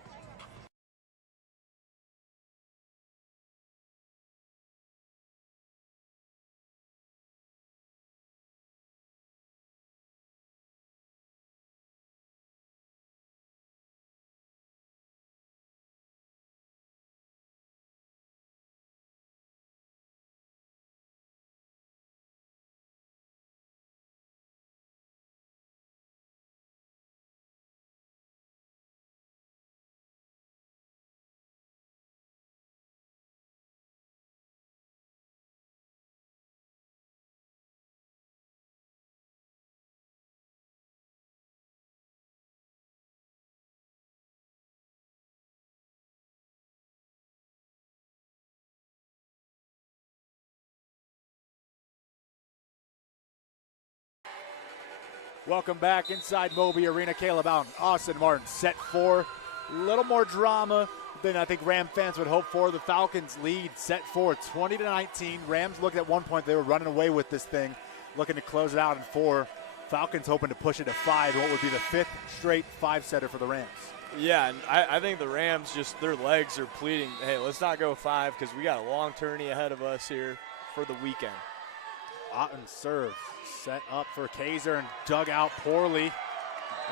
Welcome back inside Moby Arena. Caleb Allen, Austin Martin, set 4. A little more drama than I think Ram fans would hope for. The Falcons lead set 4, 20-19. Rams looked at one point, they were running away with this thing, looking to close it out in 4. Falcons hoping to push it to 5, what would be the 5th straight 5-setter for the Rams. Yeah, and I think the Rams just, their legs are pleading, hey, let's not go 5 because we got a long tourney ahead of us here for the weekend. Otten serves, set up for Kaiser and dug out poorly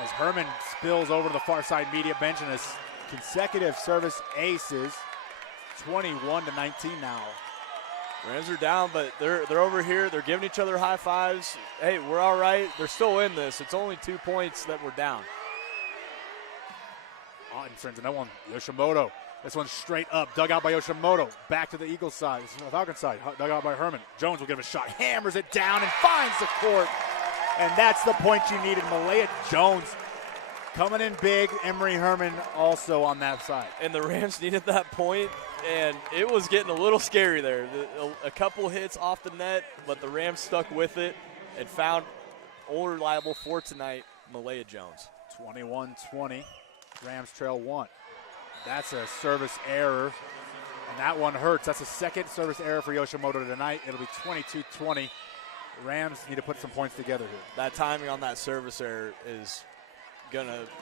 as Herman spills over to the far side media bench and his consecutive service aces. 21-19 now. Rams are down, but they're over here. They're giving each other high fives. Hey, we're all right. They're still in this. It's only 2 points that we're down. Otten sends another one. Yoshimoto. This one's straight up, dug out by Yoshimoto. Back to the Eagles side, this is the Falcons side, dug out by Herman. Jones will give a shot, hammers it down and finds the court. And that's the point you needed. Malaya Jones coming in big. Emery Herman also on that side. And the Rams needed that point, and it was getting a little scary there. A couple hits off the net, but the Rams stuck with it and found old reliable for tonight, Malaya Jones. 21-20, Rams trail 1. That's a service error, and that one hurts. That's a second service error for Yoshimoto tonight. It'll be 22-20. Rams need to put some points together here. That timing on that service error is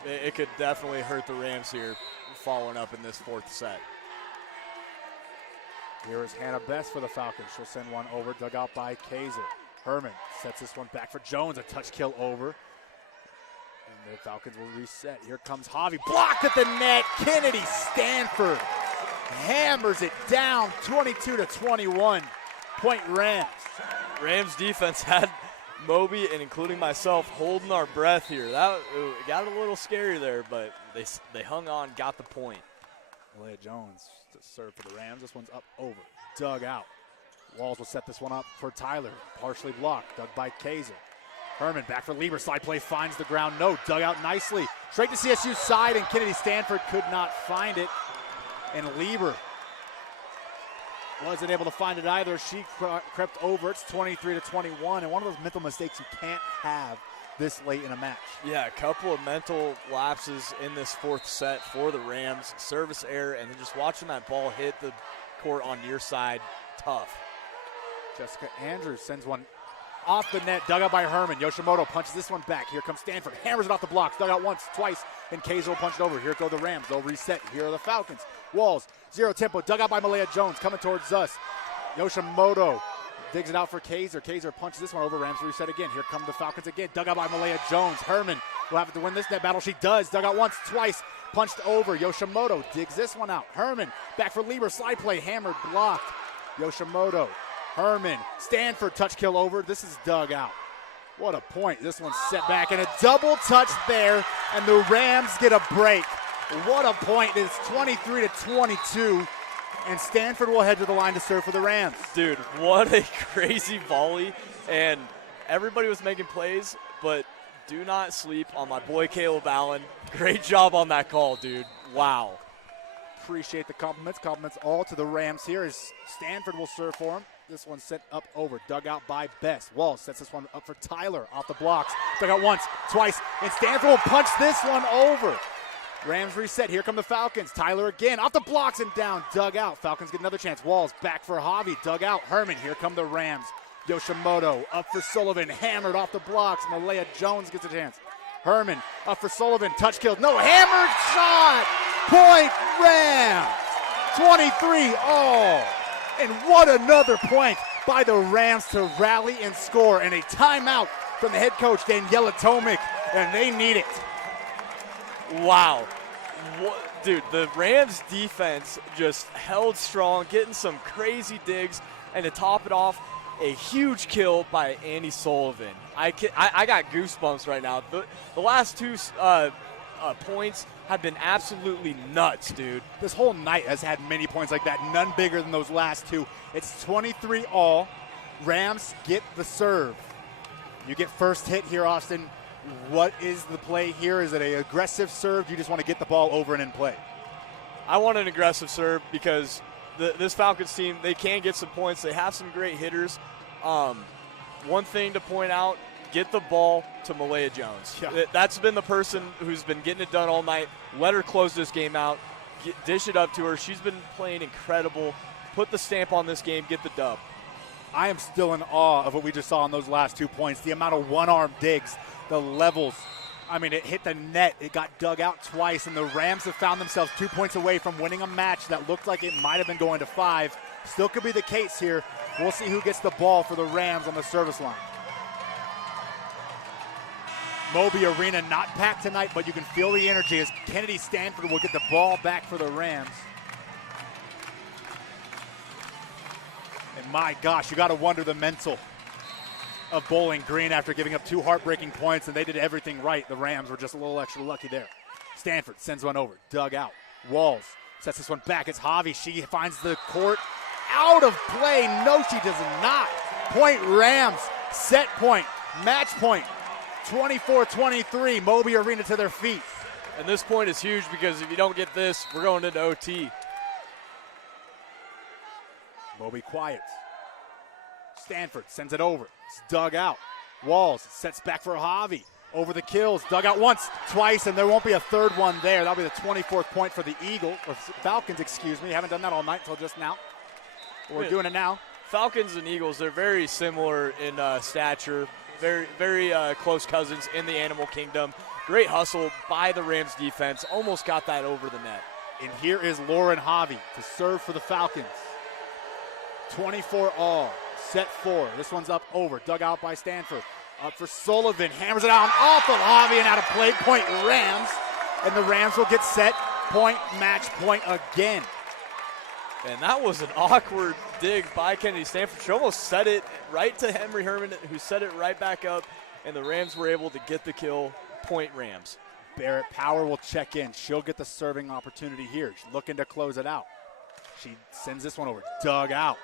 it could definitely hurt the Rams here following up in this 4th set. Here is Hannah Best for the Falcons. She'll send one over, dug out by Kaiser. Herman sets this one back for Jones, a touch kill over. And the Falcons will reset. Here comes Javi, blocked at the net. Kennedy Stanford hammers it down, 22-21. Point Rams. Rams defense had Moby and including myself holding our breath here. That got a little scary there, but they hung on, got the point. Malaya Jones to serve for the Rams. This one's up over, dug out. Walls will set this one up for Tyler, partially blocked, dug by Kaiser. Herman back for Lieber, slide play, finds the ground, no, dug out nicely. Straight to CSU's side, and Kennedy Stanford could not find it. And Lieber wasn't able to find it either. She crept over. It's 23-21, and one of those mental mistakes you can't have this late in a match. Yeah, a couple of mental lapses in this 4th set for the Rams. Service error, and then just watching that ball hit the court on your side, tough. Jessica Andrews sends one off the net, dug out by Herman. Yoshimoto punches this one back. Here comes Stanford, hammers it off the blocks, dug out once, twice, and Kaiser will punch it over. Here go the Rams, they'll reset. Here are the Falcons. Walls, zero tempo, dug out by Malaya Jones, coming towards us. Yoshimoto digs it out for Kaiser. Kaiser punches this one over, Rams reset again. Here come the Falcons again, dug out by Malaya Jones. Herman will have to win this net battle. She does, dug out once, twice, punched over. Yoshimoto digs this one out. Herman back for Lieber, slide play, hammered, blocked. Yoshimoto. Herman, Stanford, touch kill over. This is dug out. What a point. This one's set back, and a double touch there, and the Rams get a break. What a point. It's 23-22, and Stanford will head to the line to serve for the Rams. Dude, what a crazy volley, and everybody was making plays, but do not sleep on my boy Caleb Allen. Great job on that call, dude. Wow. Appreciate the compliments. Compliments all to the Rams here as Stanford will serve for him. This one sent up over, dug out by Best. Walls sets this one up for Tyler off the blocks. Dug out once, twice, and Stanford will punch this one over. Rams reset. Here come the Falcons. Tyler again off the blocks and down, dug out. Falcons get another chance. Walls back for Javi, dug out. Herman. Here come the Rams. Yoshimoto up for Sullivan, hammered off the blocks. Malaya Jones gets a chance. Herman up for Sullivan, touch kill. No, hammered shot. Point Rams. 23 all. And what another point by the Rams to rally and score. And a timeout from the head coach, Daniela Tomic, and they need it. Wow. Dude, the Rams defense just held strong, getting some crazy digs, and to top it off, a huge kill by Andy Sullivan. I got goosebumps right now. The last two points have been absolutely nuts, dude. This whole night has had many points like that, none bigger than those last two. It's 23 all. Rams get the serve. You get first hit here, Austin. What is the play here? Is it an aggressive serve? Do you just want to get the ball over and in play? I want an aggressive serve because this Falcons team, they can get some points. They have some great hitters. One thing to point out, get the ball to Malaya Jones. Yeah. That's been the person who's been getting it done all night. Let her close this game out. Dish it up to her. She's been playing incredible. Put the stamp on this game. Get the dub. I am still in awe of what we just saw on those last 2 points. The amount of one-arm digs, the levels. I mean, it hit the net. It got dug out twice, and the Rams have found themselves 2 points away from winning a match that looked like it might have been going to 5. Still could be the case here. We'll see who gets the ball for the Rams on the service line. Moby Arena not packed tonight, but you can feel the energy as Kennedy Stanford will get the ball back for the Rams. And my gosh, you got to wonder the mental of Bowling Green after giving up 2 heartbreaking points, and they did everything right. The Rams were just a little extra lucky there. Stanford sends one over, dug out. Walls sets this one back. It's Javi. She finds the court out of play. No, she does not. Point Rams. Set point. Match point. 24-23. Moby Arena to their feet. And this point is huge because if you don't get this, we're going into OT. Moby quiet. Stanford sends it over. It's dug out. Walls sets back for Javi. Over the kills. Dug out once, twice, and there won't be a third one there. That'll be the 24th point for the Falcons, excuse me. Haven't done that all night until just now. We're doing it now. Falcons and Eagles, they're very similar in stature. Very, very close cousins in the animal kingdom. Great hustle by the Rams defense. Almost got that over the net. And here is Lauren Javi to serve for the Falcons. 24 all. Set 4. This one's up over. Dug out by Stanford. Up for Sullivan. Hammers it out off of Javi and out of play. Point Rams. And the Rams will get set point, match point again. And that was an awkward dig by Kennedy Stanford. She almost set it right to Henry Herman, who set it right back up. And the Rams were able to get the kill. Point Rams. Barrett Power will check in. She'll get the serving opportunity here. She's looking to close it out. She sends this one over. Dug out.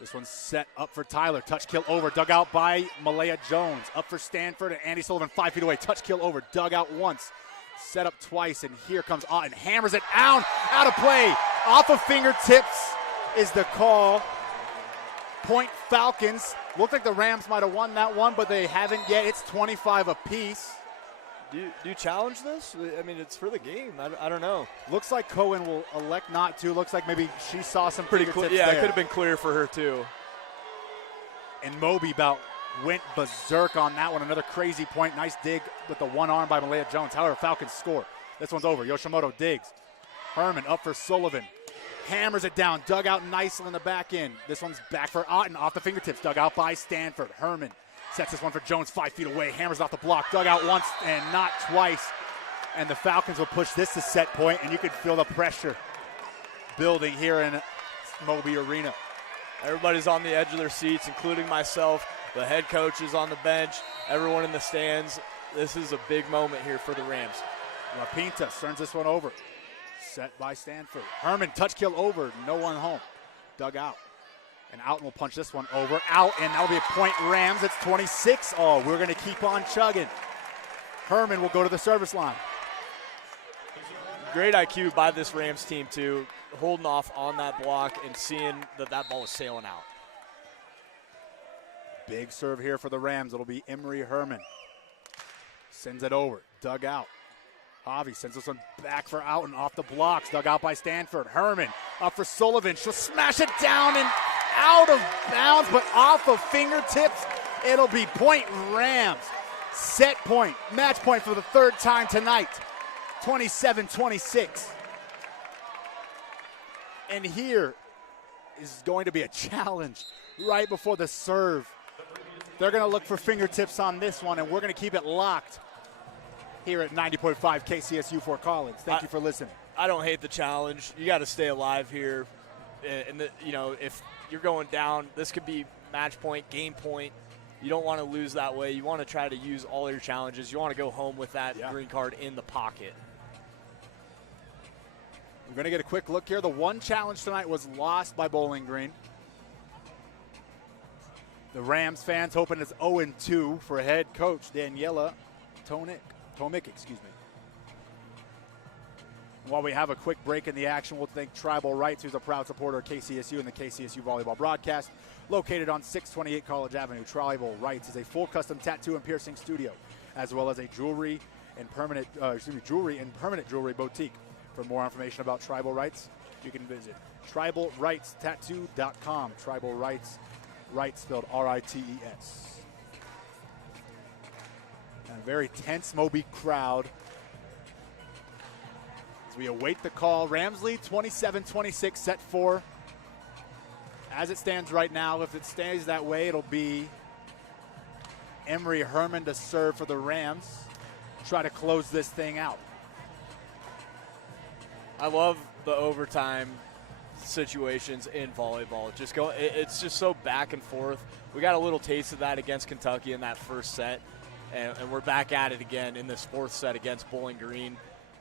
This one's set up for Tyler. Touch kill over. Dug out by Malaya Jones. Up for Stanford and Andy Sullivan 5 feet away. Touch kill over. Dug out once. Set up twice. And here comes Otten. Hammers it down. Out of play. Off of fingertips is the call. Point Falcons. Looked like the Rams might have won that one, but they haven't yet. It's 25 apiece. Do you challenge this? I mean, it's for the game. I don't know. Looks like Cohen will elect not to. Looks like maybe she saw some pretty clear. Yeah, it could have been clear for her too. And Moby about went berserk on that one. Another crazy point. Nice dig with the one arm by Malaya Jones. However, Falcons score. This one's over. Yoshimoto digs. Herman up for Sullivan. Hammers it down. Dug out nicely in the back end. This one's back for Otten off the fingertips. Dug out by Stanford. Herman sets this one for Jones 5 feet away. Hammers off the block. Dug out once and not twice. And the Falcons will push this to set point, and you can feel the pressure building here in Moby Arena. Everybody's on the edge of their seats, including myself. The head coach is on the bench. Everyone in the stands. This is a big moment here for the Rams. La Pinta turns this one over. Set by Stanford. Herman, touch kill over. No one home. Dug out. And Alton will punch this one over. Out, and that'll be a point Rams. It's 26 all. We're going to keep on chugging. Herman will go to the service line. Great IQ by this Rams team, too, holding off on that block and seeing that that ball was sailing out. Big serve here for the Rams. It'll be Emery Herman. Sends it over. Dug out. Javi sends this one back for Outen off the blocks. Dug out by Stanford. Herman up for Sullivan. She'll smash it down and out of bounds, but off of fingertips. It'll be point Rams. Set point. Match point for the third time tonight. 27-26. And here is going to be a challenge right before the serve. They're going to look for fingertips on this one, and we're going to keep it locked here at 90.5 KCSU Fort Collins. Thank you for listening. I don't hate the challenge. You got to stay alive here. And if you're going down, this could be match point, game point. You don't want to lose that way. You want to try to use all your challenges. You want to go home with that green card in the pocket. We're going to get a quick look here. The one challenge tonight was lost by Bowling Green. The Rams fans hoping it's 0-2 for head coach Daniela Tomic. While we have a quick break in the action, we'll thank Tribal Rights, who's a proud supporter of KCSU and the KCSU volleyball broadcast. Located on 628 College Avenue, Tribal Rights is a full custom tattoo and piercing studio, as well as a jewelry and permanent jewelry boutique. For more information about Tribal Rights, you can visit tribalrightstattoo.com. Tribal Rights, Rights spelled R-I-T-E-S. And a very tense Moby crowd as we await the call. Rams lead 27-26, set 4. As it stands right now, if it stays that way, it'll be Emery Herman to serve for the Rams. Try to close this thing out. I love the overtime situations in volleyball. It's just so back and forth. We got a little taste of that against Kentucky in that first set, and we're back at it again in this fourth set against Bowling Green.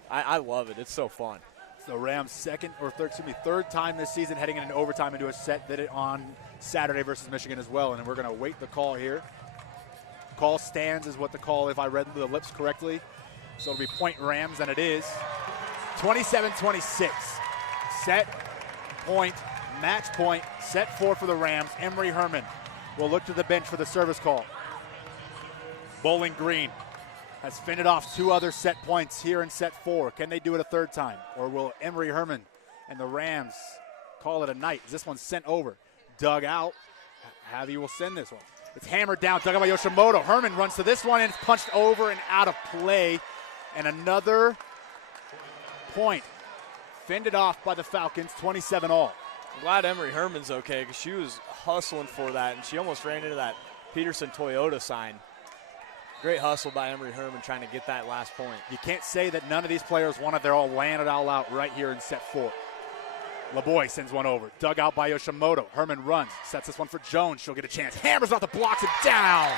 I love it. It's so fun. So Rams third time this season heading in overtime into a set. Did it on Saturday versus Michigan as well, and we're going to await the call here. Call stands is what the call, if I read the lips correctly. So it'll be point Rams, and it is 27-26. Set point, match point, set 4 for the Rams. Emery Herman will look to the bench for the service call. Bowling Green has fended off 2 other set points here in set 4. Can they do it a third time? Or will Emery Herman and the Rams call it a night? This one's sent over. Dug out. Javi will send this one. It's hammered down. Dug out by Yoshimoto. Herman runs to this one and it's punched over and out of play. And another point. Fended off by the Falcons, 27-all. I'm glad Emery Herman's okay because she was hustling for that, and she almost ran into that Peterson Toyota sign. Great hustle by Emery Herman trying to get that last point. You can't say that none of these players wanted. They're all laying it all out right here in set 4. LeBoy sends one over. Dug out by Yoshimoto. Herman runs. Sets this one for Jones. She'll get a chance. Hammers off the blocks and down.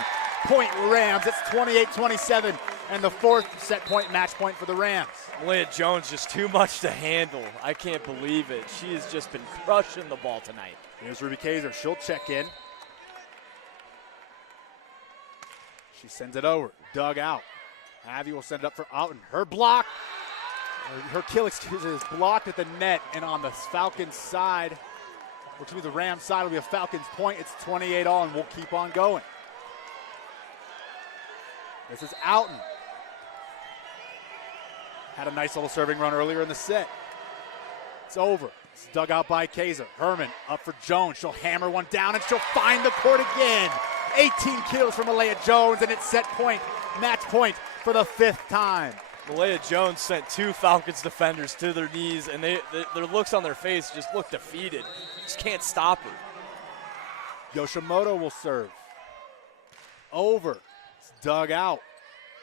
Point Rams. It's 28-27. And the fourth set point match point for the Rams. Leah Jones just too much to handle. I can't believe it. She has just been crushing the ball tonight. Here's Ruby Kaiser. She'll check in. She sends it over. Dug out. Javi will send it up for Outen. Her kill is blocked at the net, and on the Falcons side, which means the Rams side will be a Falcons point. It's 28-all, and we'll keep on going. This is Outen. Had a nice little serving run earlier in the set. It's over. It's dug out by Kaiser. Herman up for Jones. She'll hammer one down, and she'll find the court again. 18 kills for Malaya Jones, and it's set point, match point for the 5th time. Malaya Jones sent 2 Falcons defenders to their knees, and their looks on their face just look defeated. Just can't stop her. Yoshimoto will serve. Over. It's dug out.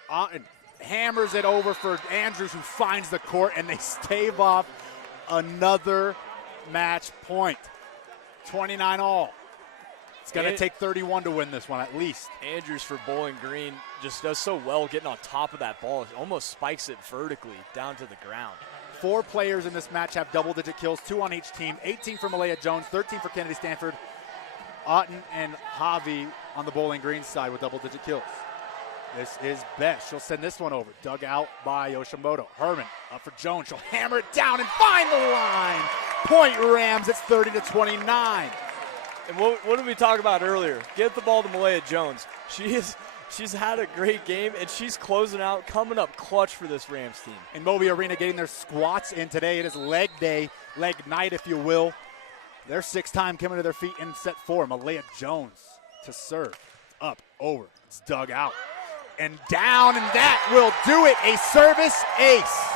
Otten hammers it over for Andrews, who finds the court, and they stave off another match point. 29-all. It's going to take 31 to win this one at least. Andrews for Bowling Green just does so well getting on top of that ball. It almost spikes it vertically down to the ground. 4 players in this match have double-digit kills, 2 on each team. 18 for Malaya Jones, 13 for Kennedy Stanford. Otten and Javi on the Bowling Green side with double-digit kills. This is Beth. She'll send this one over. Dug out by Yoshimoto. Herman up for Jones. She'll hammer it down and find the line. Point Rams. It's 30-29. And what did we talk about earlier? Get the ball to Malaya Jones. She's had a great game, and she's closing out, coming up clutch for this Rams team. And Moby Arena getting their squats in today. It is leg day, leg night, if you will. Their sixth time coming to their feet in set 4. Malaya Jones to serve. Up, over. It's dug out. And down, and that will do it. A service ace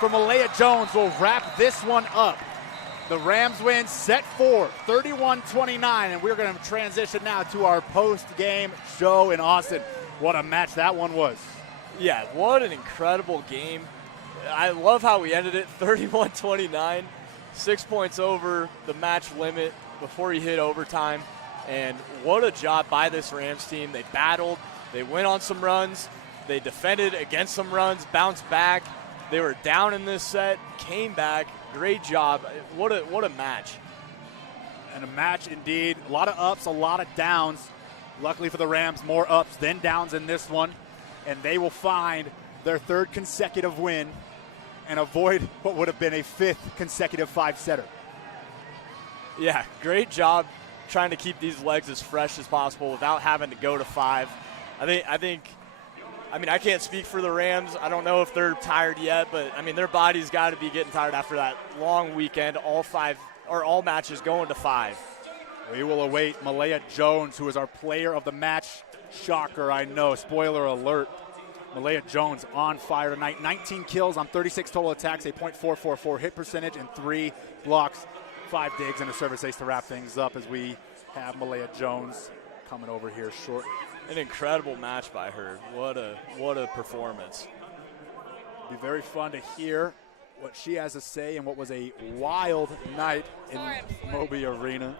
for Malaya Jones will wrap this one up. The Rams win set 4, 31-29, and we're going to transition now to our post-game show in Austin. What a match that one was. Yeah, what an incredible game. I love how we ended it, 31-29, 6 points over the match limit before he hit overtime. And what a job by this Rams team. They battled. They went on some runs. They defended against some runs, bounced back. They were down in this set, came back. Great job. What a match. And a match indeed. A lot of ups, a lot of downs. Luckily for the Rams, more ups than downs in this one. And they will find their 3rd consecutive win and avoid what would have been a 5th consecutive 5-setter. Yeah, great job trying to keep these legs as fresh as possible without having to go to 5. I mean, I can't speak for the Rams. I don't know if they're tired yet, but, I mean, their body's got to be getting tired after that long weekend, all matches going to 5. We will await Malaya Jones, who is our player of the match. Shocker, I know. Spoiler alert. Malaya Jones on fire tonight. 19 kills on 36 total attacks, a .444 hit percentage, and 3 blocks, 5 digs, and a service ace to wrap things up as we have Malaya Jones coming over here shortly. An incredible match by her. What a performance. It'll be very fun to hear what she has to say and what was a wild night in Moby Arena.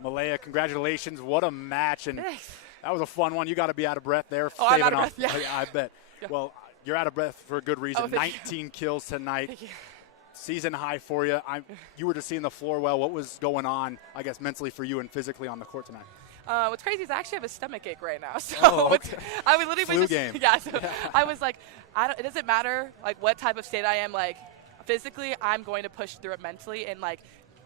Malaya, congratulations. What a match. And that was a fun one. You got to be out of breath there. Oh, I'm out of breath, yeah. I bet. Yeah. Well, you're out of breath for a good reason. 19 kills tonight. Thank you. Season high for you. You were just seeing the floor well. What was going on, I guess, mentally for you and physically on the court tonight? What's crazy is I actually have a stomach ache right now. So okay. I was literally Flu game. Yeah. So I was like, it doesn't matter like what type of state I am. Like physically, I'm going to push through it mentally and like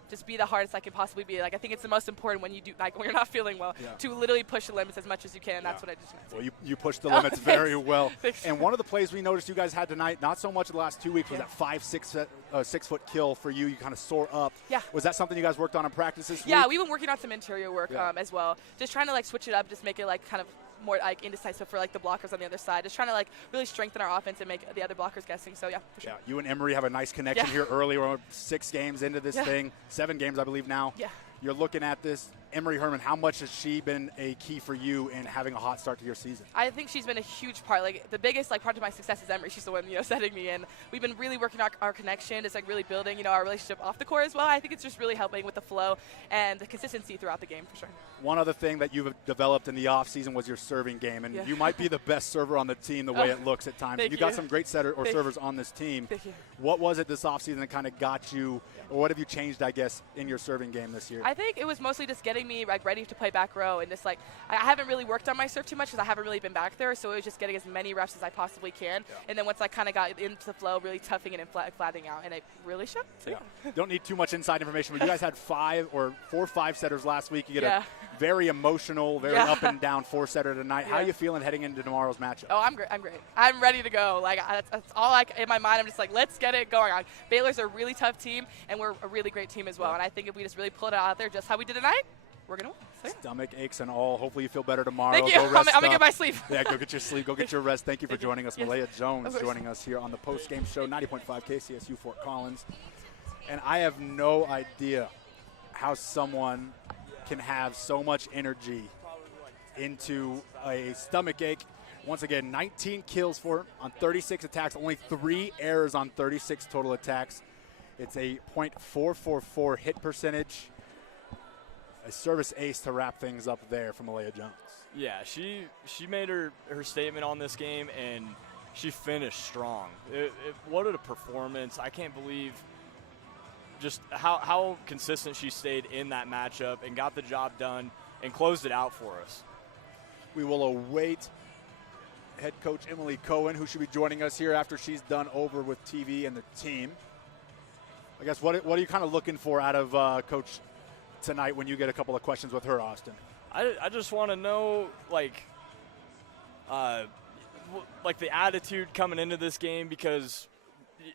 just be the hardest I can possibly be. Like I think it's the most important when when you're not feeling well to literally push the limits as much as you can. That's what I just meant. Well, you pushed the limits very well. Thanks. And one of the plays we noticed you guys had tonight, not so much the last 2 weeks, was that 6-foot kill for you. You kind of soar up. Yeah. Was that something you guys worked on in practice this week? Yeah, we've been working on some interior work as well. Just trying to like switch it up, just make it like kind of more like indecisive for like the blockers on the other side. Just trying to like really strengthen our offense and make the other blockers guessing. So yeah, for sure. Yeah, you and Emery have a nice connection here early. We're 6 games into this thing, 7 games I believe now. Yeah. You're looking at this. Emery Herman, how much has she been a key for you in having a hot start to your season? I think she's been a huge part. Like the biggest like part of my success is Emery. She's the one setting me in. We've been really working our connection. It's like really building our relationship off the court as well. I think it's just really helping with the flow and the consistency throughout the game for sure. One other thing that you've developed in the offseason was your serving game, and you might be the best server on the team the way it looks at times. You got some great servers on this team. Thank you. What was it this offseason that kind of got you, or what have you changed, I guess, in your serving game this year? I think it was mostly just getting me like ready to play back row, and just like I haven't really worked on my serve too much because I haven't really been back there, so it was just getting as many reps as I possibly can, and then once I kind of got into the flow, really toughing it and flattening out, and it really showed. So Don't need too much inside information, but you guys had 4 5-setters last week. You get a very emotional, very up and down 4-setter tonight. How are you feeling heading into tomorrow's matchup? Oh, I'm great. I'm ready to go. Like that's all in my mind. I'm just like, let's get it going on. Baylor's a really tough team, and we're a really great team as well. And I think if we just really pull it out there, just how we did tonight, we're gonna win. So, Stomach aches and all. Hopefully you feel better tomorrow. Thank you. Go rest I'm gonna get my sleep. Yeah, go get your sleep. Go get your rest. Thank you for joining us. Malaya Jones joining us here on the post-game show, 90.5 KCSU Fort Collins. And I have no idea how someone can have so much energy into a stomach ache. Once again, 19 kills for him on 36 attacks, only 3 errors on 36 total attacks. It's a .444 hit percentage. A service ace to wrap things up there from Malaya Jones. Yeah, she made her statement on this game, and she finished strong. What a performance. I can't believe just how consistent she stayed in that matchup and got the job done and closed it out for us. We will await head coach Emily Cohen, who should be joining us here after she's done over with TV and the team. I guess what are you kind of looking for out of Coach tonight when you get a couple of questions with her, Austin? I just want to know, like the attitude coming into this game, because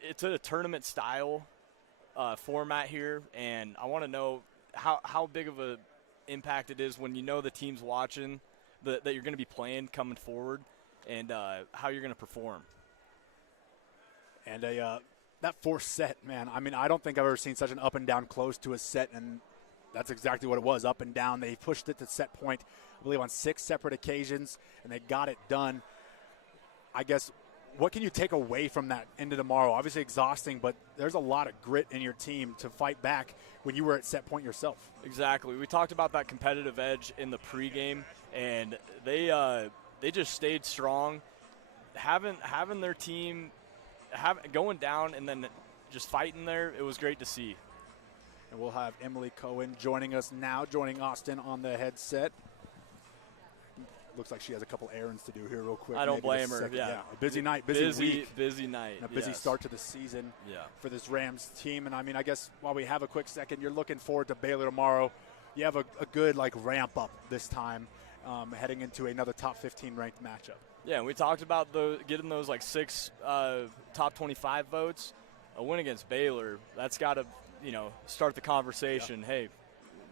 it's a tournament style format here, and I want to know how big of a impact it is when you know the team's watching, that you're going to be playing coming forward, and how you're going to perform. And that fourth set, man, I mean, I don't think I've ever seen such an up and down close to a set, and that's exactly what it was, up and down. They pushed it to set point, I believe, on 6 separate occasions, and they got it done. I guess, what can you take away from that into tomorrow? Obviously exhausting, but there's a lot of grit in your team to fight back when you were at set point yourself. Exactly. We talked about that competitive edge in the pregame, and they just stayed strong. Having their team going down and then just fighting there, it was great to see. And we'll have Emily Cohen joining us now, joining Austin on the headset. Looks like she has a couple errands to do here real quick. I don't blame her. Yeah. A busy night, busy week. Busy night. And a busy start to the season for this Rams team. And, I mean, I guess while we have a quick second, you're looking forward to Baylor tomorrow. You have a good, ramp up this time heading into another top 15 ranked matchup. Yeah, and we talked about getting those, 6 top 25 votes. A win against Baylor, that's got to, start the conversation. Yeah. Hey,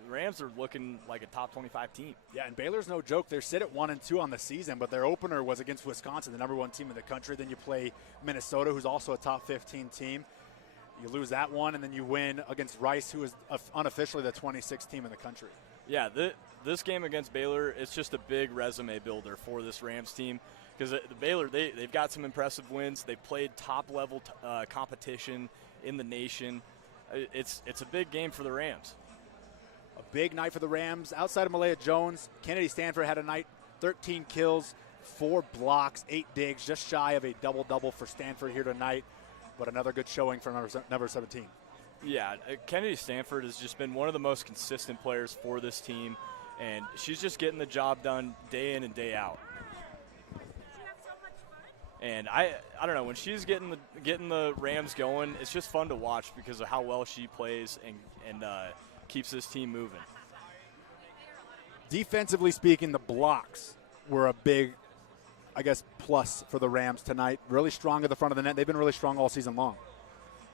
the Rams are looking like a top 25 team. Yeah, and Baylor's no joke. They're sit at 1-2 on the season, but their opener was against Wisconsin, the number 1 team in the country. Then you play Minnesota, who's also a top 15 team. You lose that one, and then you win against Rice, who is unofficially the 26th team in the country. Yeah, this game against Baylor, it's just a big resume builder for this Rams team, because the Baylor, they've got some impressive wins. They've played top-level competition in the nation. It's a big game for the Rams. A big night for the Rams. Outside of Malaya Jones, Kennedy Stanford had a night, 13 kills, 4 blocks, 8 digs, just shy of a double-double for Stanford here tonight, but another good showing for number 17. Yeah, Kennedy Stanford has just been one of the most consistent players for this team, and she's just getting the job done day in and day out. And I don't know, when she's getting the Rams going, it's just fun to watch because of how well she plays and keeps this team moving. Defensively speaking, the blocks were a big, plus for the Rams tonight. Really strong at the front of the net. They've been really strong all season long.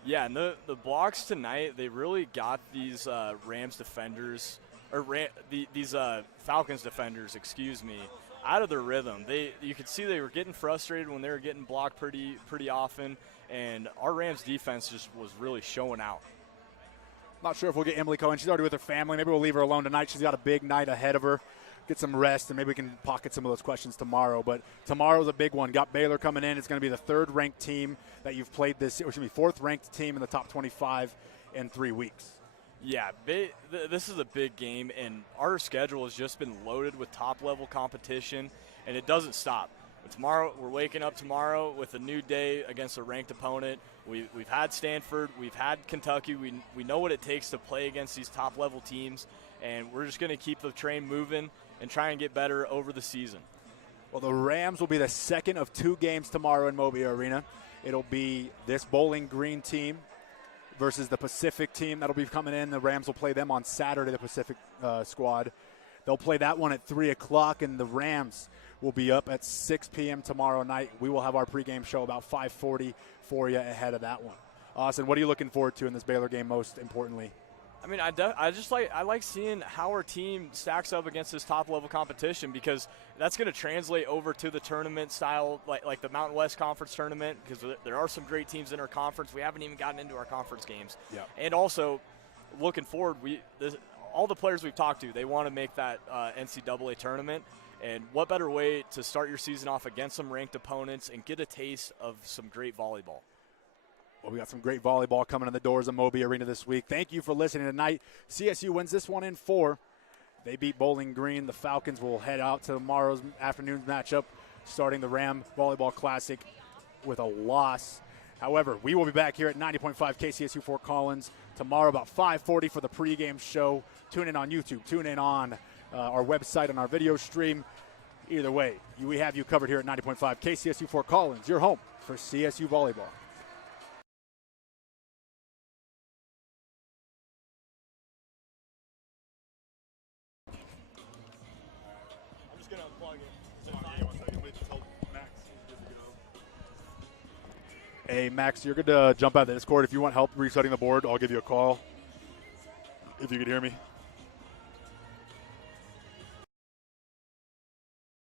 Yeah, and the blocks tonight, they really got these Rams defenders, or these Falcons defenders, out of their rhythm. You could see they were getting frustrated when they were getting blocked pretty often, and our Rams defense just was really showing out. Not sure if we'll get Emily Cohen. She's already with her family. Maybe we'll leave her alone tonight. She's got a big night ahead of her. Get some rest, and maybe we can pocket some of those questions tomorrow. But tomorrow's a big one. Got Baylor coming in. It's going to be the 3rd-ranked team that you've played this, 4th-ranked team in the top 25 in 3 weeks. Yeah, this is a big game, and our schedule has just been loaded with top-level competition, and it doesn't stop. Tomorrow, we're waking up tomorrow with a new day against a ranked opponent. We've had Stanford, we've had Kentucky. We know what it takes to play against these top-level teams, and we're just going to keep the train moving and try and get better over the season. Well, the Rams will be the second of 2 games tomorrow in Moby Arena. It'll be this Bowling Green team versus the Pacific team that'll be coming in. The Rams will play them on Saturday, the Pacific squad. They'll play that one at 3 o'clock, and the Rams will be up at 6 p.m. tomorrow night. We will have our pregame show about 5:40 for you ahead of that one. Austin, what are you looking forward to in this Baylor game most importantly? I mean, I like seeing how our team stacks up against this top-level competition, because that's going to translate over to the tournament style, like the Mountain West Conference tournament, because there are some great teams in our conference. We haven't even gotten into our conference games. Yeah. And also, looking forward, all the players we've talked to, they want to make that NCAA tournament. And what better way to start your season off against some ranked opponents and get a taste of some great volleyball? Well, we got some great volleyball coming in the doors of Moby Arena this week. Thank you for listening tonight. CSU wins this one in 4. They beat Bowling Green. The Falcons will head out to tomorrow's afternoon's matchup, starting the Ram Volleyball Classic with a loss. However, we will be back here at 90.5 KCSU Fort Collins tomorrow about 5:40 for the pregame show. Tune in on YouTube. Tune in on our website and our video stream. Either way, we have you covered here at 90.5 KCSU Fort Collins, your home for CSU Volleyball. I'm just going to unplug it. Hey, Max, you're good to jump out of the Discord. If you want help resetting the board, I'll give you a call. If you could hear me.